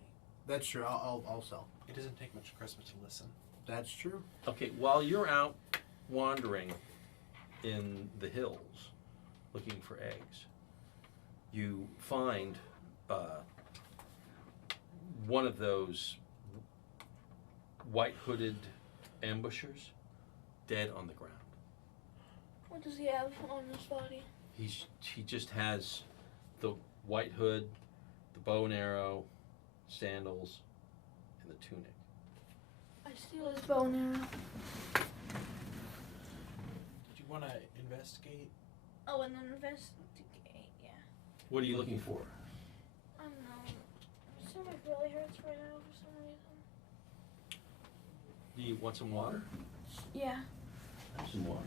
that's true. I'll sell. It doesn't take much Christmas to listen. That's true. Okay, while you're out wandering in the hills looking for eggs, you find one of those white-hooded ambushers dead on the ground. What does he have on his body? He just has the white hood, the bow and arrow, sandals, and the tunic. I steal his bow and arrow. Did you want to investigate? Oh, and then investigate. Yeah. What are you looking for? I don't know. My stomach really hurts right now for some reason. Do you want some water? Yeah. Have some water.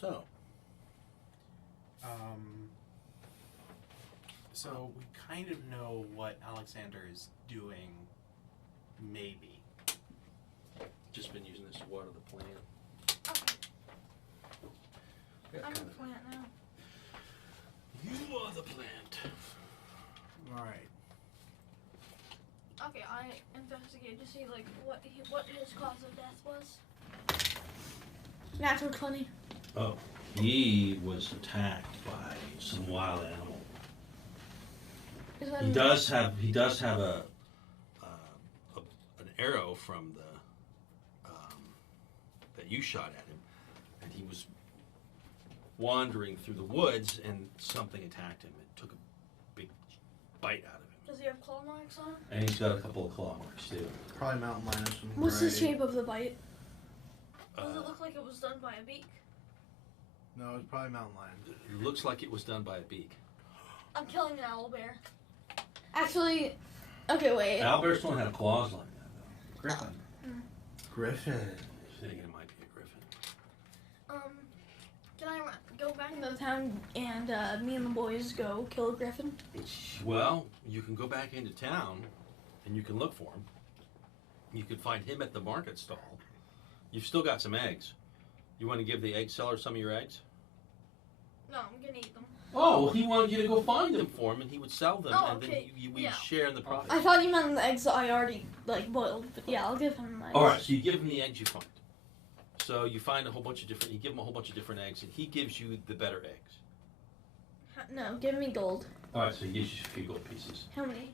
So, So we kind of know what Alexander is doing, maybe. Just been using this to water the plant. I'm a plant now. You are the plant. all right. Okay, I investigate to see like what his cause of death was. Natural 20. Oh, he was attacked by some wild animal. Is that He does have an arrow from the that you shot at him, and he was wandering through the woods, and something attacked him. It took a big bite out of him, Does he have claw marks on him? and he's got a couple of claw marks too. Probably mountain lion of some What's the variety. shape of the bite? Does Uh, it look like it was done by a beak? No, it's probably mountain lion. It looks like it was done by a beak. I'm killing an owl bear. Actually, okay, wait. Owlbears don't have claws like that, though. Griffin. Griffin. I think it might be a griffin. Can I go back into the town and me and the boys go kill a griffin? Well, you can go back into town, and you can look for him. You could find him at the market stall. You've still got some eggs. You want to give the egg seller some of your eggs? No, I'm gonna eat them. Oh, well, he wanted you to go find them for him, and he would sell them, Oh, and then okay. we'd Yeah. share in the profit. I thought you meant the eggs that I already boiled. But yeah, I'll give him my eggs. All right, so you give him the eggs you find. So you find a whole bunch of different. You give him a whole bunch of different eggs, and he gives you the better eggs. No, give me gold. All right, so he gives you a few gold pieces. How many?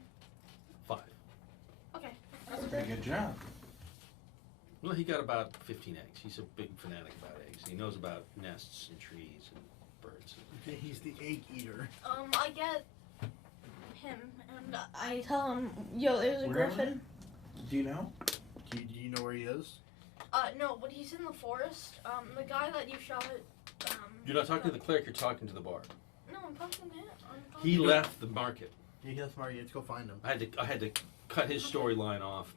5. Okay. That's a pretty good job. Well, he got about 15 eggs. He's a big fanatic about eggs. He knows about nests and trees and birds. Okay, he's the egg eater. I get him, and I tell him, yo, there's a Where am griffin. Do you know? Do you know where he is? No, but he's in the forest. The guy that you shot at, You're not talking to the cleric. You're talking to the bard. No, I'm talking to him. He left the market. Yeah, he left Mario. Let's go find him. I had to cut his storyline off.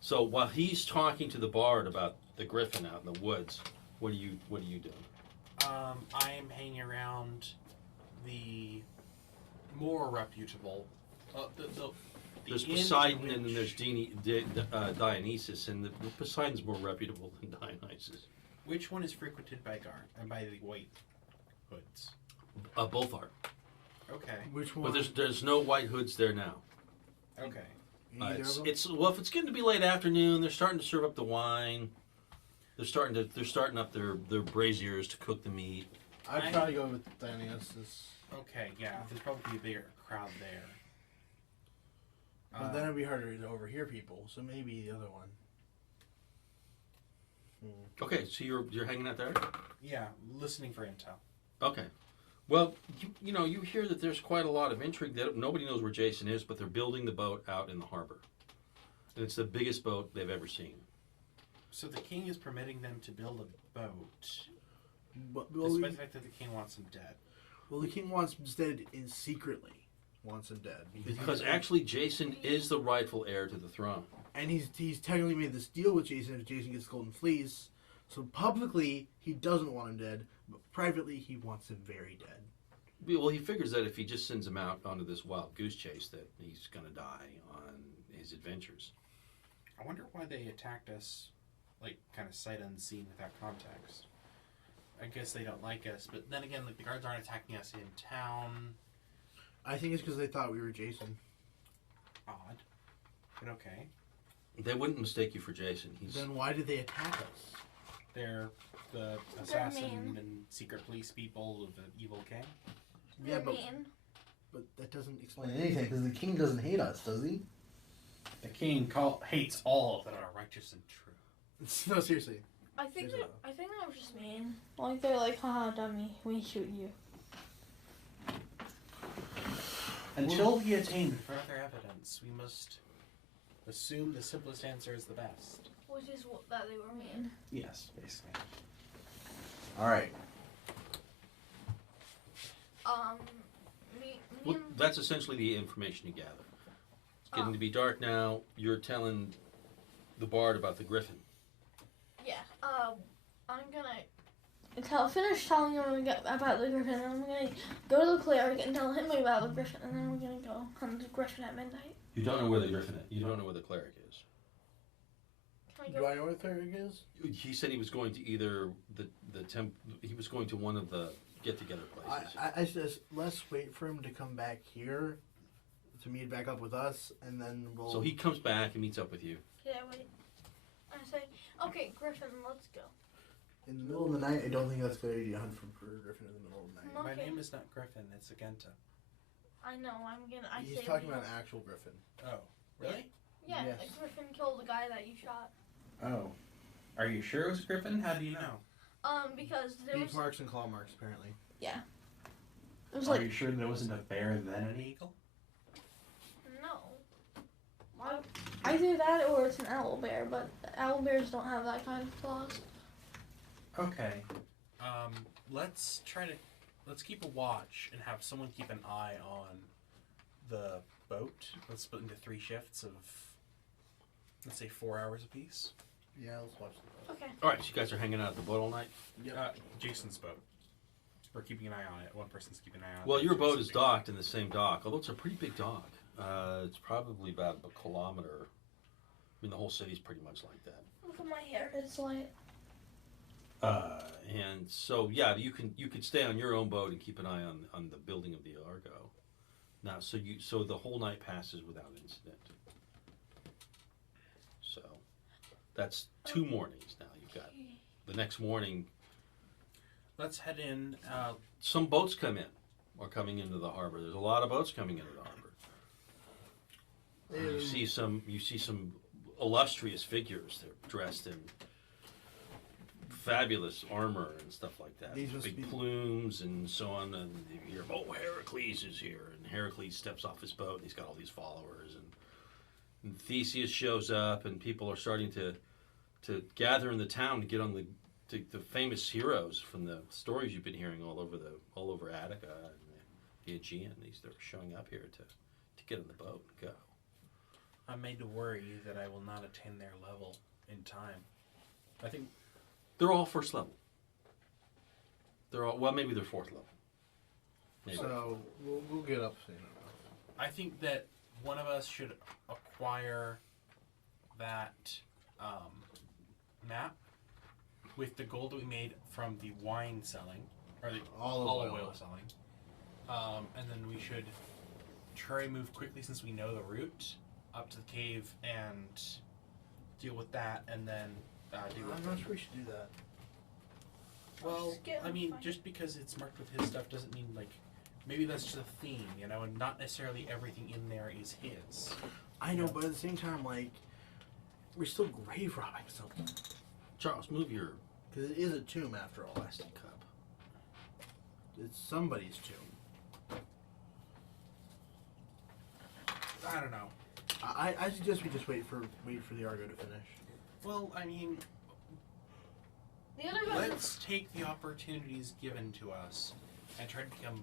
So while he's talking to the bard about the griffin out in the woods, what are you doing? I'm hanging around the more reputable. There's inn Poseidon which- and then there's Dionysus, and the Poseidon's more reputable than Dionysus. Which one is frequented by by the white hoods? Both are, Okay. Which one? but there's no white hoods there now. Okay. Either of them? It's well, if it's getting to be late afternoon, they're starting to serve up the wine. They're starting up their braziers to cook the meat. I'd probably go with Dionysus. Okay. Yeah. There's probably a bigger crowd there. But then it'd be harder to overhear people, so maybe the other one. Okay, so you're hanging out there. Yeah, listening for intel. Okay. Well, you hear that there's quite a lot of intrigue. That nobody knows where Jason is, but they're building the boat out in the harbor, and it's the biggest boat they've ever seen. So the king is permitting them to build a boat, Well, despite the fact that the king wants them dead. the king wants him dead secretly. Wants him dead Because actually, Jason is the rightful heir to the throne. and he's technically made this deal with Jason if Jason gets the Golden Fleece. So publicly he doesn't want him dead, but privately he wants him very dead. Well, he figures that if he just sends him out onto this wild goose chase, that he's going to die on his adventures. I wonder why they attacked us, like, kind of sight unseen without context. I guess they don't like us, but then again, like, the guards aren't attacking us in town. I think it's because they thought we were Jason. Odd. But okay. They wouldn't mistake you for Jason. Then why did they attack us? They're the They're assassin mean. and secret police people of the evil king. Yeah, They're but mean. that doesn't explain anything because the king doesn't hate us, does he? The king hates all that are righteous and true. No, seriously. I think There's they're just mean. Like they're like, haha, dummy, we shoot you. Until we attain Further evidence, we must assume the simplest answer is the best. Which is that they were mean. yes, basically. All right. Me Well, and that's essentially the information you gather. It's getting to be dark now. You're telling the bard about the griffin. yeah. I'm gonna finish telling him about the griffin, and I'm gonna go to the cleric and tell him about the griffin, and then we're gonna go hunt the griffin at midnight. You don't know where the griffin is. You don't know where the cleric is. Can I Do go? I know where the cleric is? He said he was going to either he was going to one of the get-together places. I just let's wait for him to come back here to meet back up with us, and then we'll. So he comes back and meets up with you. Yeah, wait. I say, okay, Griffin, let's go. in the middle of the night. I don't think that's a good idea. Hunt for a griffin in the middle of the night. My Okay. name is not Griffin, it's Agenta. I know. I He's say talking we- about an actual griffin. Oh, really? Yeah, Yes. the griffin killed the guy that you shot. Oh. Are you sure it was a griffin? How do you know? Because there Beak was marks and claw marks, apparently. it was Are like you sure that it wasn't a bear then an eagle? no. Either that or it's an owl bear, but owl bears don't have that kind of claws. Okay. Let's keep a watch and have someone keep an eye on the boat. Let's split into 3 shifts of, let's say, 4 hours apiece. Yeah, let's watch the Okay. All right, so you guys are hanging out at the boat all night. Jason's boat. We're keeping an eye on it. One person's keeping an eye on it. Well, your boat is Jason's docked in the same dock, although it's a pretty big dock. It's probably about a kilometer. I mean, the whole city's pretty much like that. Look at my hair. It's light. And so, yeah, you could stay on your own boat and keep an eye on the building of the Argo. Now, so the whole night passes without incident. So that's 2 mornings now. You've got the next morning. Let's head in. Some boats come in, or coming into the harbor. There's a lot of boats coming into the harbor. You see some illustrious figures. They're dressed in fabulous armor and stuff like that. These must Big be- plumes and so on. And you hear, "Oh, Heracles is here!" And Heracles steps off his boat. And he's got all these followers. And Theseus shows up, and people are starting to gather in the town to get on the famous heroes from the stories you've been hearing all over Attica and the Aegean. They're showing up here to get on the boat and go. I'm made to worry that I will not attain their level in time. I think They're all first level. Maybe they're fourth level. Maybe. So we'll get up soon. I think that one of us should acquire that map with the gold that we made from the wine selling, or the olive oil selling. And then we should try and move quickly since we know the route up to the cave and deal with that, and then deal with I'm not sure we should do that. Well, Get I mean, fine. just because it's marked with his stuff doesn't mean, like, maybe that's just a theme, you know, and not necessarily everything in there is his. I know, but at the same time, like, we're still grave robbing something. Charles, move your Because it is a tomb after all. plastic cup. It's somebody's tomb. I don't know. I suggest we just wait for the Argo to finish. Well, I mean, The other guys. let's take the opportunities given to us and try to become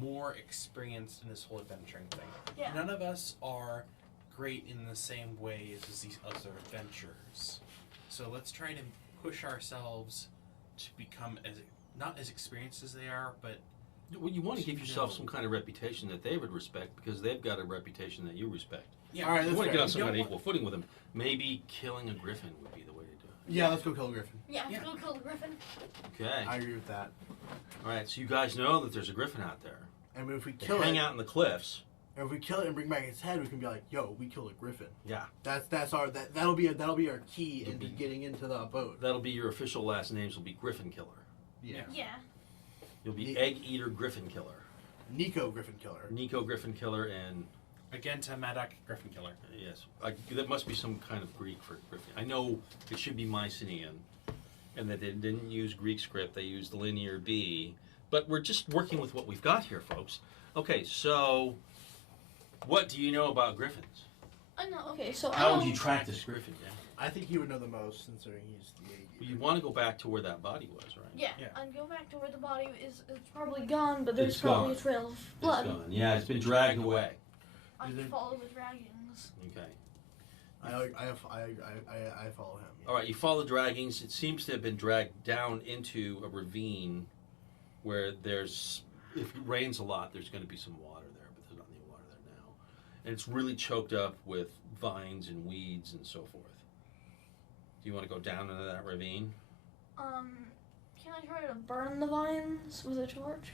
more experienced in this whole adventuring thing. Yeah. None of us are great in the same way as these other adventurers. So let's try to push ourselves to become not as experienced as they are, but Well, you want to give yourself No. some kind of reputation that they would respect because they've got a reputation that you respect. yeah. All right, You that's want to fair. get on some You kind of don't equal footing with them. Maybe killing a griffin would be the way to do Yeah, let's go kill a griffin. Yeah, Yeah. go kill the griffin. it. Okay. I agree with that. All right. So you guys know that there's a griffin out there. And if we They kill hang it, out in the cliffs. if we kill it and bring back its head, we can be like, "Yo, we killed a griffin." Yeah. That'll be our key It'll into be- getting into the boat. That'll be your official last names. Will be Griffin Killer. Yeah. Yeah. You'll be The- Egg Eater Griffin Killer, Nico Griffin Killer. Nico Griffin Killer, and Again to Madak Griffin Killer. yes, that must be some kind of Greek for Griffin. I know it should be Mycenaean, and that they didn't use Greek script. They used Linear B. But we're just working with what we've got here, folks. Okay, so what do you know about griffins? I know. Okay, so How I would know. you track this griffin? Yeah. I think he would know the most, considering he's the Well, you want to go back to where that body was, right? Yeah, Yeah. I'd go back to where the body is. It's probably gone, but there's It's probably gone. a trail of blood. It's gone. Yeah, it's been dragged away. I Is can it- follow the dragons. Okay. I follow him. All right, you follow the draggings. It seems to have been dragged down into a ravine where if it rains a lot, there's going to be some water there, but there's not any water there now. And it's really choked up with vines and weeds and so forth. Do you want to go down into that ravine? Can I try to burn the vines with a torch?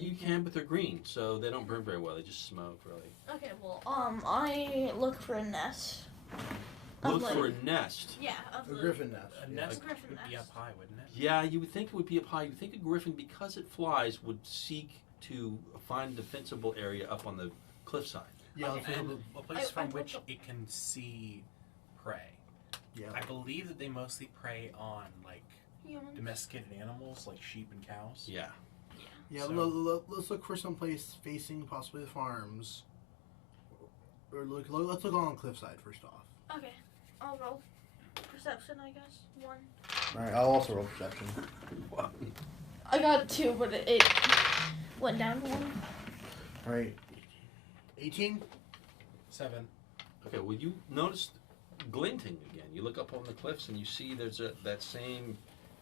You can, but they're green, so they don't burn very well. They just smoke, really. Okay, well, I look for a nest. of Look for like- a nest. Yeah, of A the griffin nest. A yeah. nest griffin would be nest. up high, wouldn't it? Yeah, you would think it would be up high. You'd think a griffin, because it flies, would seek to find a defensible area up on the cliffside. Yeah, let's And look a place I from which look- it can see prey. yeah. I believe that they mostly prey on, like, humans. domesticated animals, like sheep and cows. Yeah. Yeah, So- let's look for some place facing possibly the farms. Or let's look on the cliffside first off. Okay, I'll roll perception, I guess. 1. Alright, I'll also roll perception. I got 2, but it went down to 1. Alright. 18? 7. Okay, well, you notice glinting again. You look up on the cliffs and you see there's that same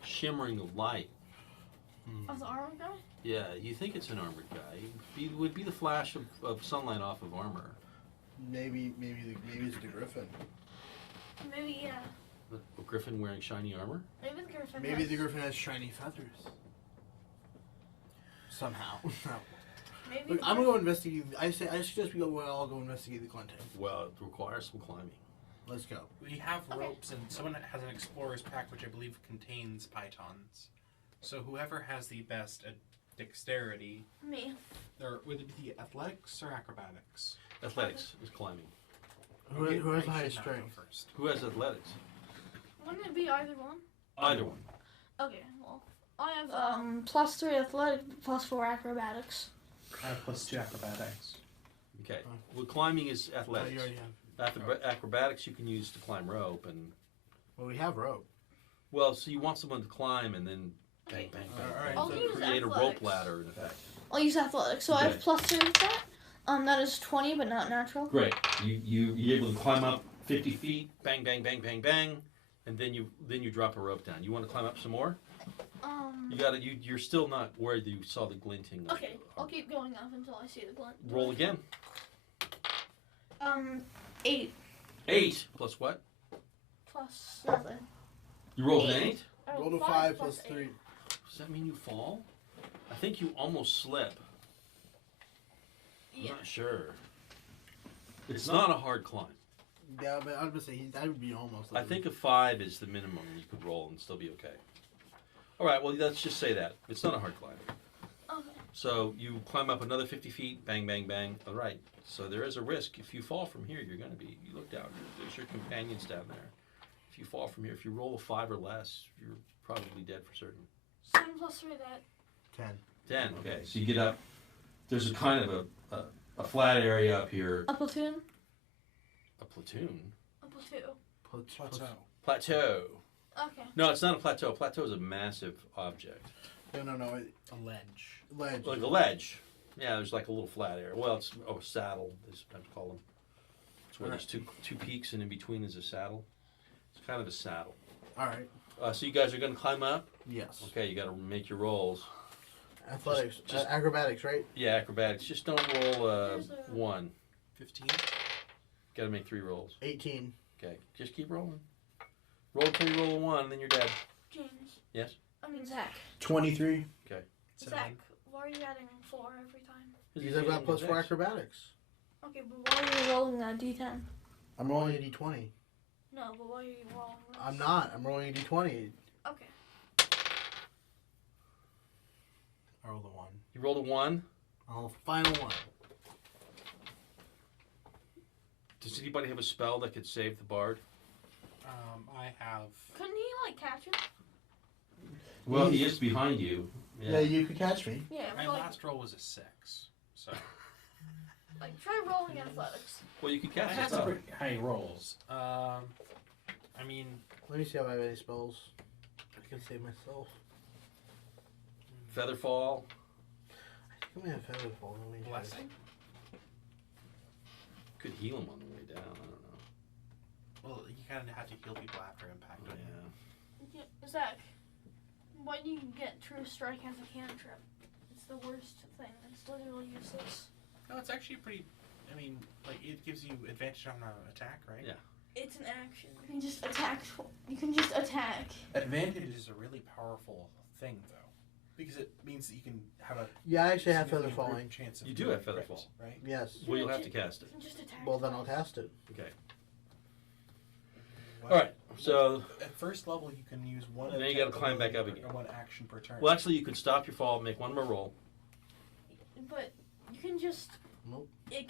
shimmering of light. Of the armor guy? Yeah, you think it's an armored guy. It would be the flash of sunlight off of armor. Maybe it's the Griffin. Maybe, yeah. A griffin wearing shiny armor? Maybe the Griffin. Maybe has- the Griffin has shiny feathers. Somehow. Maybe Look, the I'm gonna go investigate. I suggest we all go investigate the Clinton. Well, it requires some climbing. Let's go. We have Okay. ropes, and someone has an explorer's pack, which I believe contains pythons. So whoever has the best at dexterity, Me. or would it be athletics or acrobatics? Athletics is climbing. Who Okay, has I the should highest not go strength? first. Who has athletics? Wouldn't it be either one? Either one. Okay, well, I have +3 athletic, +4 acrobatics. I have +2 acrobatics. Okay. Well, climbing is Oh, athletics. you already have. Acrobatics you can use to climb rope, and Well, we have rope. well, so you want someone to climb and then bang, bang, bang, Alright, bang, I'll bang, use create a rope athletics. ladder in effect. I'll use athletics, so I have Okay. +3 with that. That is 20, but not natural. Great. You're able to climb up 50 feet, bang, bang, bang, bang, bang, and then you drop a rope down. You want to climb up some more? You're still not where you saw the glinting. of Okay, the I'll armor. keep going up until I see the glint. Roll again. 8 8 plus what? plus nothing. You rolled an 8. 8? Oh, Roll to 5 5 plus plus 3. Does that mean you fall? I think you almost slip. I'm Yeah. not sure. It's not a hard climb. Yeah, but I was gonna say that would be almost. I think a 5 is the minimum you could roll and still be okay. All right, well, let's just say that. It's not a hard climb. Okay. So you climb up another 50 feet, bang, bang, bang. All right, so there is a risk. If you fall from here, you're going to be, you look down, there's your companions down there. If you fall from here, if you roll a 5 or less, you're probably dead for certain. 7 plus 3, that. 10. 10, okay. So you get up, there's a kind of a flat area up here. A platoon? A platoon? A platoon. Plateau. Plateau. Okay. No, it's not a plateau. Plateau is a massive object. No. A ledge. Ledge. Like a ledge. Yeah, there's like a little flat area. Well, it's a saddle, they sometimes call them. It's where there's two peaks and in between is a saddle. It's kind of a saddle. All right. So you guys are going to climb up? Yes. Okay, you got to make your rolls. Athletics. Just- Acrobatics, right? Yeah, acrobatics. Just don't roll There's a- 1. 15. Got to make 3 rolls. 18. Okay, just keep rolling. Roll till you roll a 1, and then you're dead. James. Yes? I mean, Zach. 23. Zach, why are you adding 4 every time? Because I've got +4 acrobatics. Okay, but why are you rolling that d10? I'm rolling a d20. No, but why are you rolling this? I'm not. I'm rolling a d20. Okay. I rolled a 1. You rolled a 1. Oh, final one. Does anybody have a spell that could save the bard? I have. Couldn't he, like, catch him? Well, he is behind you. Yeah, you could catch me. Yeah, My but, like, last roll was a 6. So. try rolling athletics. Well, you could I cast had it some up. pretty high rolls. I mean, Let me see if I have any spells. I can save myself. Featherfall. I think I have Featherfall. Let me check. blessing. Could heal him on the way down. I don't know. Well, you kind of have to heal people after impact. Don't you? Yeah. Zach, why do you get True Strike as a cantrip? It's the worst thing. It's literally useless. No, it's actually pretty. I mean, like it gives you advantage on an attack, right? Yeah. It's an action. You can just attack. You can just attack. Advantage is a really powerful thing, though, because it means that you can have a. Yeah, I actually have significant Featherfalling. chance of You do doing have crit, Featherfall. right? Yes. Well, you'll have to cast it. You can just attack. Well, then I'll cast it. Okay. Well, All right. So, at first level, you can use one. And then you gotta attack climb back up ability again. or one action per turn. well, actually, you could stop your fall, make one more roll. But you can just. Nope. It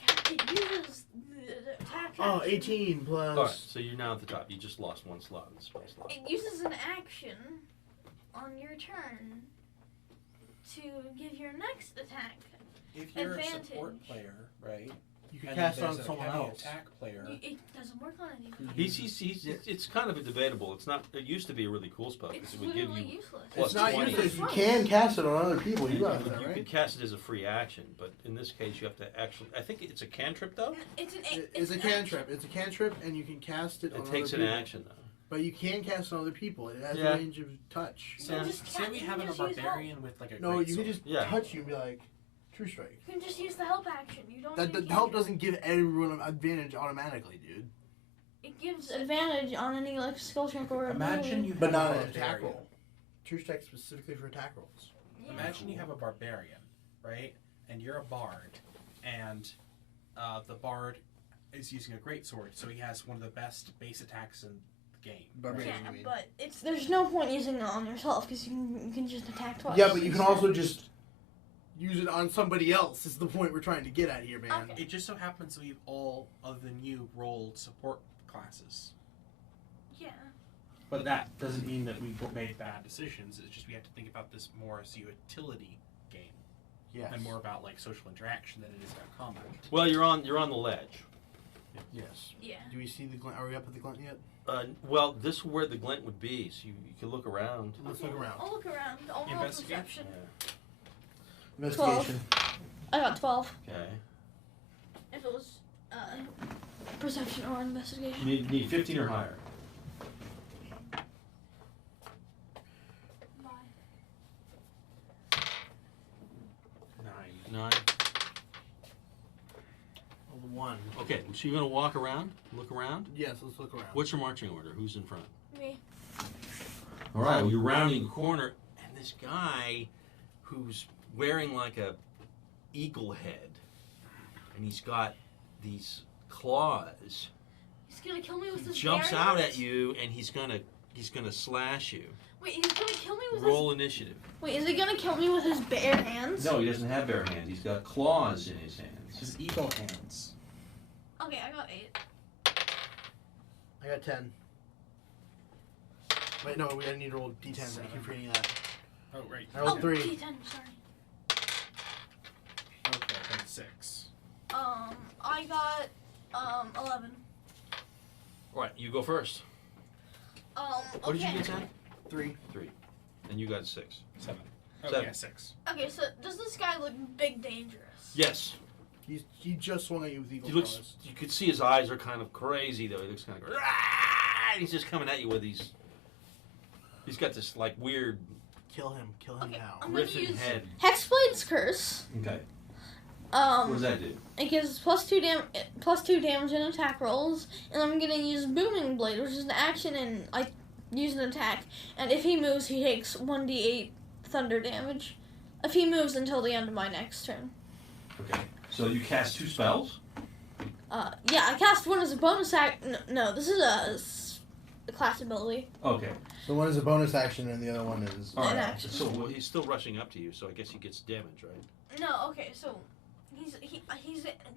uses the attack. Oh, action. 18 plus. All right. So you're now at the top. You just lost one slot in the spell slot. It uses an action on your turn to give your next attack. if you're a support advantage. player, right? You can and cast it there's on a someone heavy else. attack player. It doesn't work on anyone. It's kind of a debatable. It's not. It used to be a really cool spell because It's it would give literally you. useless. Plus It's not 20. useless. You can cast it on other people. You got that, You right? could cast it as a free action, but in this case, you have to actually. I think it's a cantrip though. It's an. It's a an cantrip. action. It's a cantrip, and you can cast it on It takes other an people. action though. But you can cast it on other people. It has Yeah. a range of touch. So Yeah. just Say we you have a just use barbarian with like a No, great you can sword. just Yeah. touch you and be like, True strike. You can just use the help action. You don't. That need the help cantrip. doesn't give everyone an advantage automatically, dude. It gives advantage on any like skill check or Imagine you have But not a an attack barbarian. roll. True strike specifically for attack rolls. Yeah. Imagine you have a barbarian, right? And you're a bard, and the bard is using a greatsword, so he has one of the best base attacks in the game. Barbarian, Yeah, you mean. but there's no point using it on yourself because you can just attack twice. Yeah, but you can also just use it on somebody else. Is the point we're trying to get at here, man. Okay. It just so happens we've all, other than you, rolled support classes. Yeah. But that doesn't mean that we Made bad decisions. It's just we have to think about this more as a utility game Yes. and more about like social interaction than it is about combat. Well, you're on the ledge. Yes. Yeah. Do we see the glint? Are we up at the glint yet? Well, this is where the glint would be, so you can look around. Let's Okay, look around. I'll look around. I'll roll Investigate? perception. Investigation. I got 12. Okay. If it was perception or investigation. You need 15 or higher. Bye. 9. Oh, the 1. Okay, so you're gonna walk around, look around. Yes, let's look around. What's your marching order? Who's in front? Me. All right. Well, you're rounding a corner, and this guy, who's wearing like a eagle head, and he's got these claws, He's gonna kill me with his jumps bare out hands? at you, and he's gonna slash you. Wait, he's gonna kill me with Roll initiative. Wait, is he gonna kill me with his bare hands? No, he doesn't have bare hands. He's got claws in his hands. his ego hands. Okay, I got 8. I got 10. Wait, no, we need to roll d10. I keep forgetting that. Oh, right. I rolled 3. D10, sorry. Okay, then 6. I got 11. All right, you go first. What did you get, Zach? 3. 3. And you got 6. 7. Oh, 7. yeah, 6. Okay, so does this guy look big dangerous? Yes. He just swung at you with eagle He looks. claws. You could see his eyes are kind of crazy though. He looks kind of. And he's just coming at you with these. He's got this like weird Kill him Okay, now. I'm gonna griffin use head. Hexblade's Curse. Okay. What does Um, that do? it gives +2 damage in attack rolls, and I'm gonna use Booming Blade, which is an action, and I use an attack. And if he moves, he takes 1d8 thunder damage. If he moves until the end of my next turn. Okay. So you cast 2 spells. Yeah, I cast one as a bonus act. No, this is a class ability. Okay. So one is a bonus action and the other one is. All An right. action. So well, he's still rushing up to you. So I guess he gets damage, right? No, okay, so he's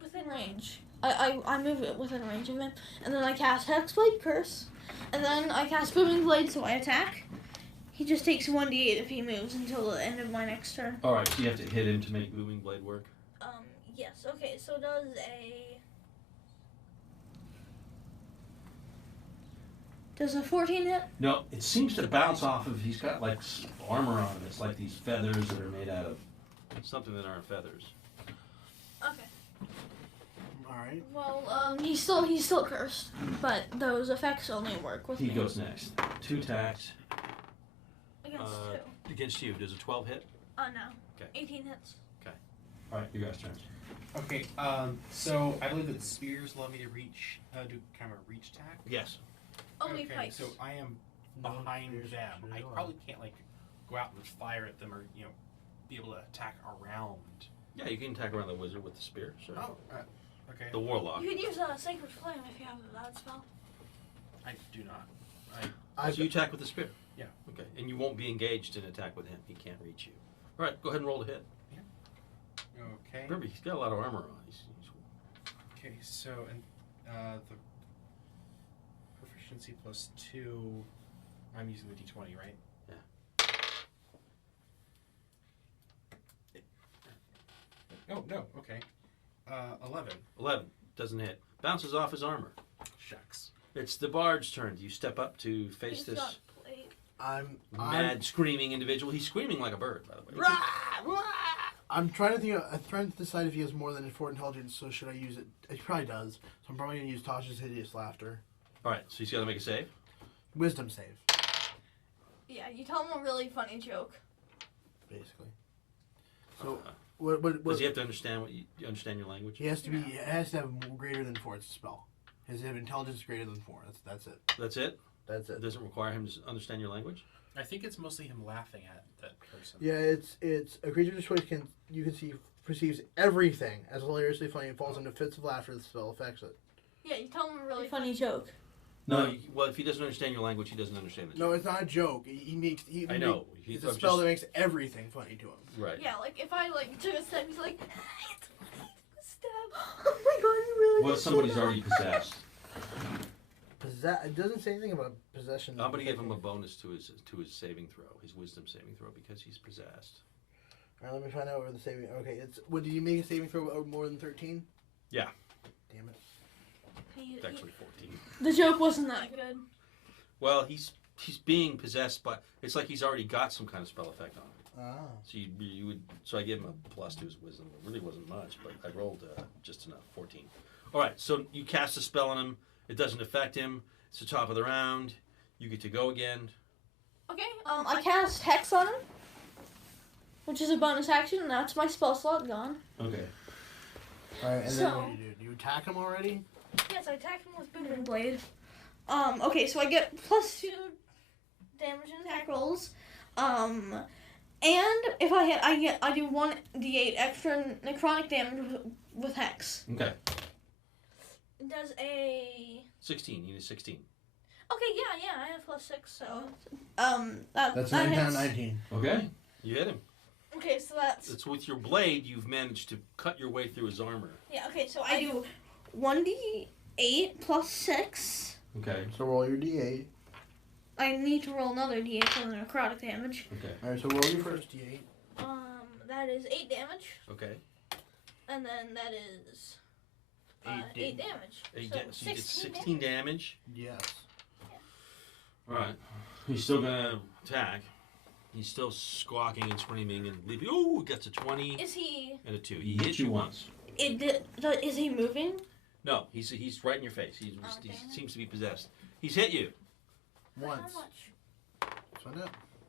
within range. I move it within range of him, and then I cast Hexblade Curse, and then I cast Booming Blade, so I attack. He just takes 1d8 if he moves until the end of my next turn. All right. So you have to hit him to make booming blade work. Yes, okay, so does a 14 hit? No, it seems to bounce off of. He's got like armor on. It's like these feathers that are made out of something that aren't feathers. Okay. Alright. Well, he's still cursed, but those effects only work with He me. goes next. 2 attacks Against against you. Does a 12 hit? no. Okay. 18 hits. All right, you guys' turn. Okay, so I believe that spears allow me to reach, do kind of a reach attack. Yes. Only Okay, pikes. so I am behind them. I probably can't like go out and fire at them or be able to attack around. Yeah, you can attack around the wizard with the spear. Sure. Oh, okay. The warlock. You could use a Sacred Flame if you have that spell. I do not. So you attack with the spear. Yeah. Okay, and you won't be engaged in attack with him. He can't reach you. All right, go ahead and roll to hit. Okay. Remember, he's got a lot of armor on. Okay, so the proficiency +2. I'm using the d20, right? Yeah. Oh no. Okay. 11. 11 doesn't hit. Bounces off his armor. Shucks. It's the bard's turn. Do you step up to face He's this got blade. mad screaming individual? He's screaming like a bird, by the way. I'm trying to think. I'm trying to decide if he has more than 4 intelligence. So should I use it? He probably does. So I'm probably gonna use Tasha's hideous laughter. All right, so he's got to make a save. Wisdom save, Yeah, you tell him a really funny joke. basically. So Does he have to understand you understand your language? He has to be. It has to have greater than 4. It's a spell. His intelligence is greater than 4. That's it. That's it? That's it. It doesn't require him to understand your language? I think it's mostly him laughing at that person. Yeah, it's a creature of choice you can see perceives everything as hilariously funny and falls into fits of laughter. The spell affects it. Yeah, you tell him a really funny joke. No. Well, if he doesn't understand your language, he doesn't understand it. No, it's not a joke. He makes. I know. It's a spell that makes everything funny to him. Right. Yeah, like if I took a step, he's like, stab. Oh my god, you really. Well, somebody's already possessed. It doesn't say anything about possession. I'm going to give him a bonus to his saving throw, his wisdom saving throw, because he's possessed. All right, let me find out where the saving. Okay, it's. Did you make a saving throw of more than 13? Yeah. Damn it. It's actually 14. The joke wasn't that good. Well, he's being possessed, but it's like he's already got some kind of spell effect on him. Ah. So you would. So I gave him a plus to his wisdom. It really wasn't much, but I rolled just enough, 14. All right, so you cast a spell on him. It doesn't affect him. It's the top of the round. You get to go again. Okay. I cast Hex on him, which is a bonus action, and that's my spell slot gone. Okay. All right, and So- then what do? Do you attack him already? Yes, I attack him with Booming Blade. Okay, so I get +2 damage and attack rolls. And if I hit, I do 1d8 extra necrotic damage with Hex. Okay. It does a 16. You need a 16. Okay, yeah, I have +6, so That's that 9 down hits. 19. Okay. You hit him. Okay, so that's It's with your blade. You've managed to cut your way through his armor. yeah. Okay, so I do 1d8 +6. Okay. So roll your d8. I need to roll another d8 for the necrotic damage. Okay. All right, so roll your first d8. That is 8 damage, Okay. and then that is 8 8 damage. So you did 16 16 damage. Yes. All right. He's still gonna attack. He's still squawking and screaming and leaping. Oh, gets a 20 Is he? and a 2. He hit you once. Is he moving? No, he's right in your face. He damn it. seems to be possessed. He's hit you. Once. How much? That's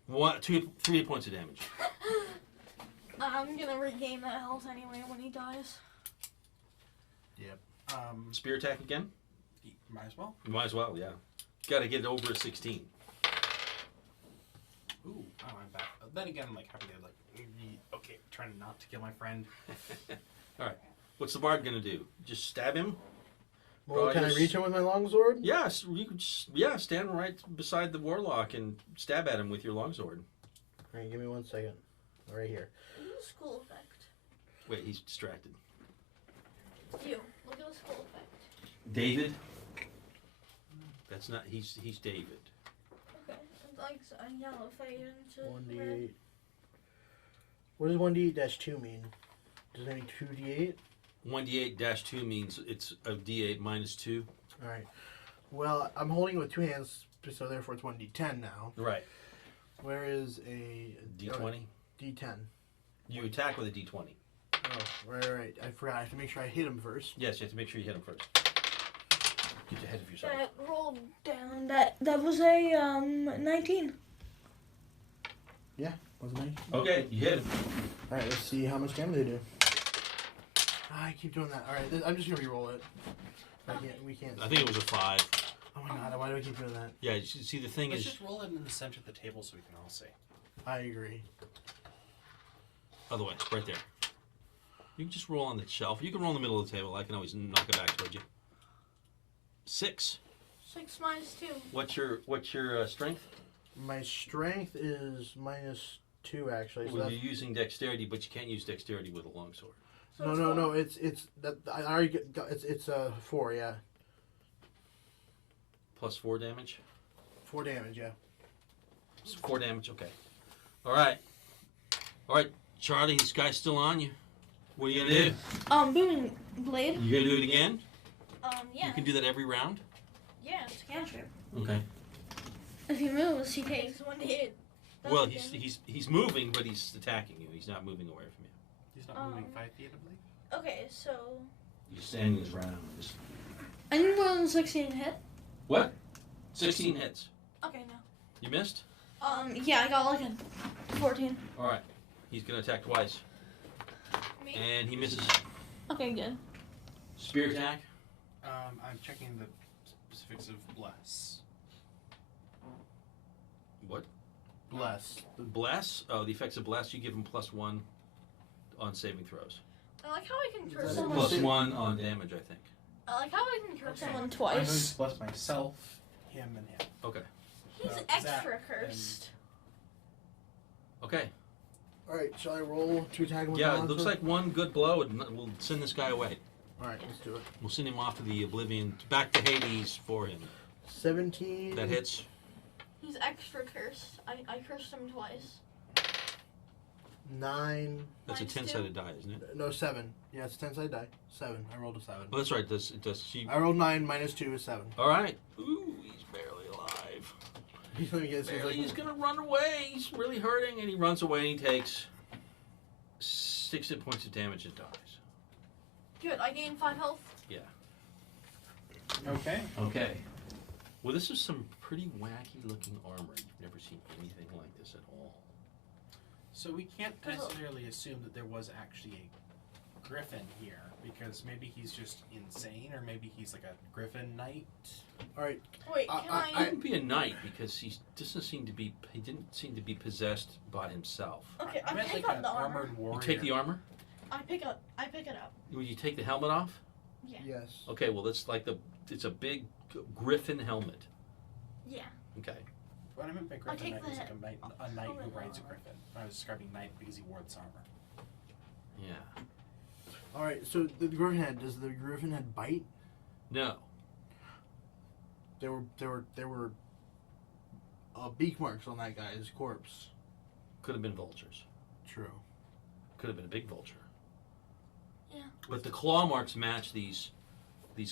what it. 3 points of damage. I'm gonna regain that health anyway when he dies. Spear attack again? Might as well. You might as well, yeah. Got to get it over a 16. Ooh, oh, I'm back. Then again, I'm like happy to okay, trying not to kill my friend. All right. What's the bard gonna do? Just stab him? Well, can I just- reach him with my longsword? Yes, you could. Stand right beside the warlock and stab at him with your longsword. All right, give me 1 second. Right here. Look at the school effect. Wait, he's distracted. You look at the school effect. David. That's not. He's David. Okay, it's like a yellow fade into 1d8. red. What does 1d8-2 mean? Does that mean 2d8? 1d8-2 means it's a d8 minus 2. All right. Well, I'm holding it with 2 hands, so therefore it's 1d10 now. Right. Where is a D20. D10? You attack with a d20. Oh, right. I forgot. I have to make sure I hit him first. Yes, you have to make sure you hit him first. Get ahead of yourself. That rolled down. That was a 19. Wasn't I? Okay, you hit him. All right. Let's see how much damage they do. I keep doing that. All right. I'm just gonna re-roll it. We can't. I think it was a 5. Oh my god! Why do I keep doing that? Yeah, you see the thing Let's is, just roll it in the center of the table so we can all see. I agree. otherwise, right there. You can just roll on the shelf. You can roll in the middle of the table. I can always knock it back towards you. 6. 6 minus 2. What's your strength? My strength is -2 actually. So Well, that's, you're using dexterity, but you can't use dexterity with a longsword. So no. It's that I already got. It's 4. Yeah, Plus 4 damage. 4 damage. Yeah. It's 4 damage. Okay. All right, Charlie. This guy's still on you. What are you gonna do? Booming blade. You gonna do it again? Yeah. You can do that every round. Yeah, it's a cantrip. Okay. If he moves, he takes 1d8. Well, he's moving, but he's attacking you. He's not moving away from you. He's not moving 5 feet, I believe. Okay, so He's standing his ground. I need more than 16 to hit. What? 16 hits. Okay, no. You missed? Yeah, I got like a 14. All right. He's gonna attack twice. Me? And he misses. Okay, good. Spear attack. I'm checking the specifics of bless. What? Bless. Bless. Oh, the effects of bless. You give him +1 on saving throws. I like how I can curse Does it someone. +1 on damage, I think. I like how I can curse Okay. someone I'm going twice. to bless myself. Him and him. Okay. He's Zach extra cursed. Okay. Alright, shall I roll to attack him with Yeah, my it looks launcher? like one good blow, and we'll send this guy away. Alright, let's do it. We'll send him off to the Oblivion, back to Hades for him. 17. That hits. He's extra cursed. I cursed him twice. 9. That's a Mine's 10-sided die, isn't it? No, 7. Yeah, it's a 10-sided die. 7. I rolled a 7. Oh, that's right. Does she? I rolled 9 minus 2 is 7. All right. Ooh, he's barely alive. He's gonna get Barely. He's gonna run away. He's really hurting, and he runs away. And he takes 6 hit points of damage and dies. Good. I gained 5 health. Okay. Okay. Well, this is some pretty wacky-looking armor. You've never seen anything like this at all. So we can't There's a- necessarily assume that there was actually a griffin here, because maybe he's just insane, or maybe he's like a griffin knight. Alright, Wait, I- can I- He wouldn't be a knight because he didn't seem to be possessed by himself. Okay, I I meant pick like up an the armor. armored warrior. You take the armor. I pick it up. Would you take the helmet off? Yeah. yes. Okay. Well, it's like it's a big griffin helmet. Yeah. Okay. What I meant by griffin take knight was the like a knight who helmet rides a off. griffin. I was describing knight because he wore this armor. Yeah. Alright, so the griffin head, does the griffin head bite? No. There were beak marks on that guy's corpse. Could have been vultures. True. Could have been a big vulture. Yeah. But the claw marks match these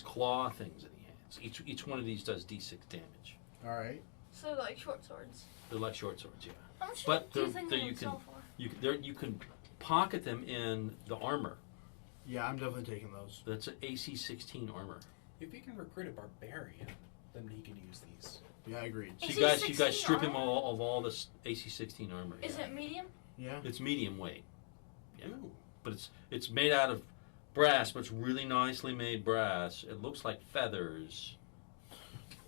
claw things that he has. Each one of these does D6 damage. Alright. So like short swords. They're like short swords, yeah. How much But do you they're- think they're- they you would can- sell for? You can pocket them in the armor. Yeah, I'm definitely taking those. That's an AC 16 armor. If you can recruit a barbarian, then he can use these. Yeah, I agreed. So AC you guys 16 strip him armor? all of all this AC 16 armor. Is yeah. it medium? Yeah. It's medium weight. Yeah. Ooh. But it's made out of brass, but it's really nicely made brass. It looks like feathers,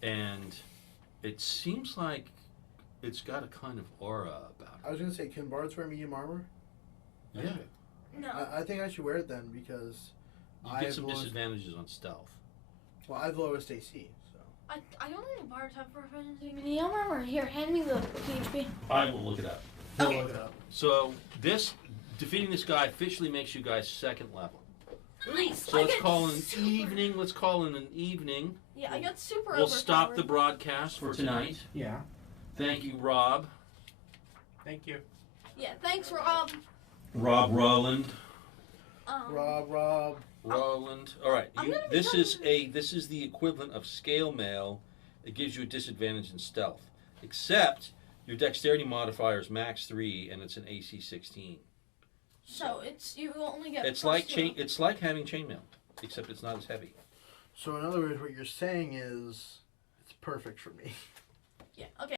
and it seems like it's got a kind of aura about I was gonna say, can bards wear medium armor? it. Yeah, No. I think I should wear it then because you I get have some lowest, disadvantages on stealth. well, I have the lowest AC, so. I don't think bards have proficiency in medium armor. Here, hand me the PHP. I will look it up. Okay. Look it up. So defeating this guy officially makes you guys second level. Nice. So I let's get call it an super- evening. Let's call it an evening. Yeah, I got super. We'll stop the overpowered. broadcast for tonight. Yeah. Thank you, Rob. Thank you. Yeah, thanks, Rob. Rob Rowland. Rob. Roland. All right. I'm gonna This is become- this is the equivalent of scale mail. It gives you a disadvantage in stealth, except your dexterity modifier is max 3 and it's an AC 16. So it's you only get. It's plus like 2. It's like having chainmail, except it's not as heavy. So in other words, what you're saying is, it's perfect for me. Yeah. Okay.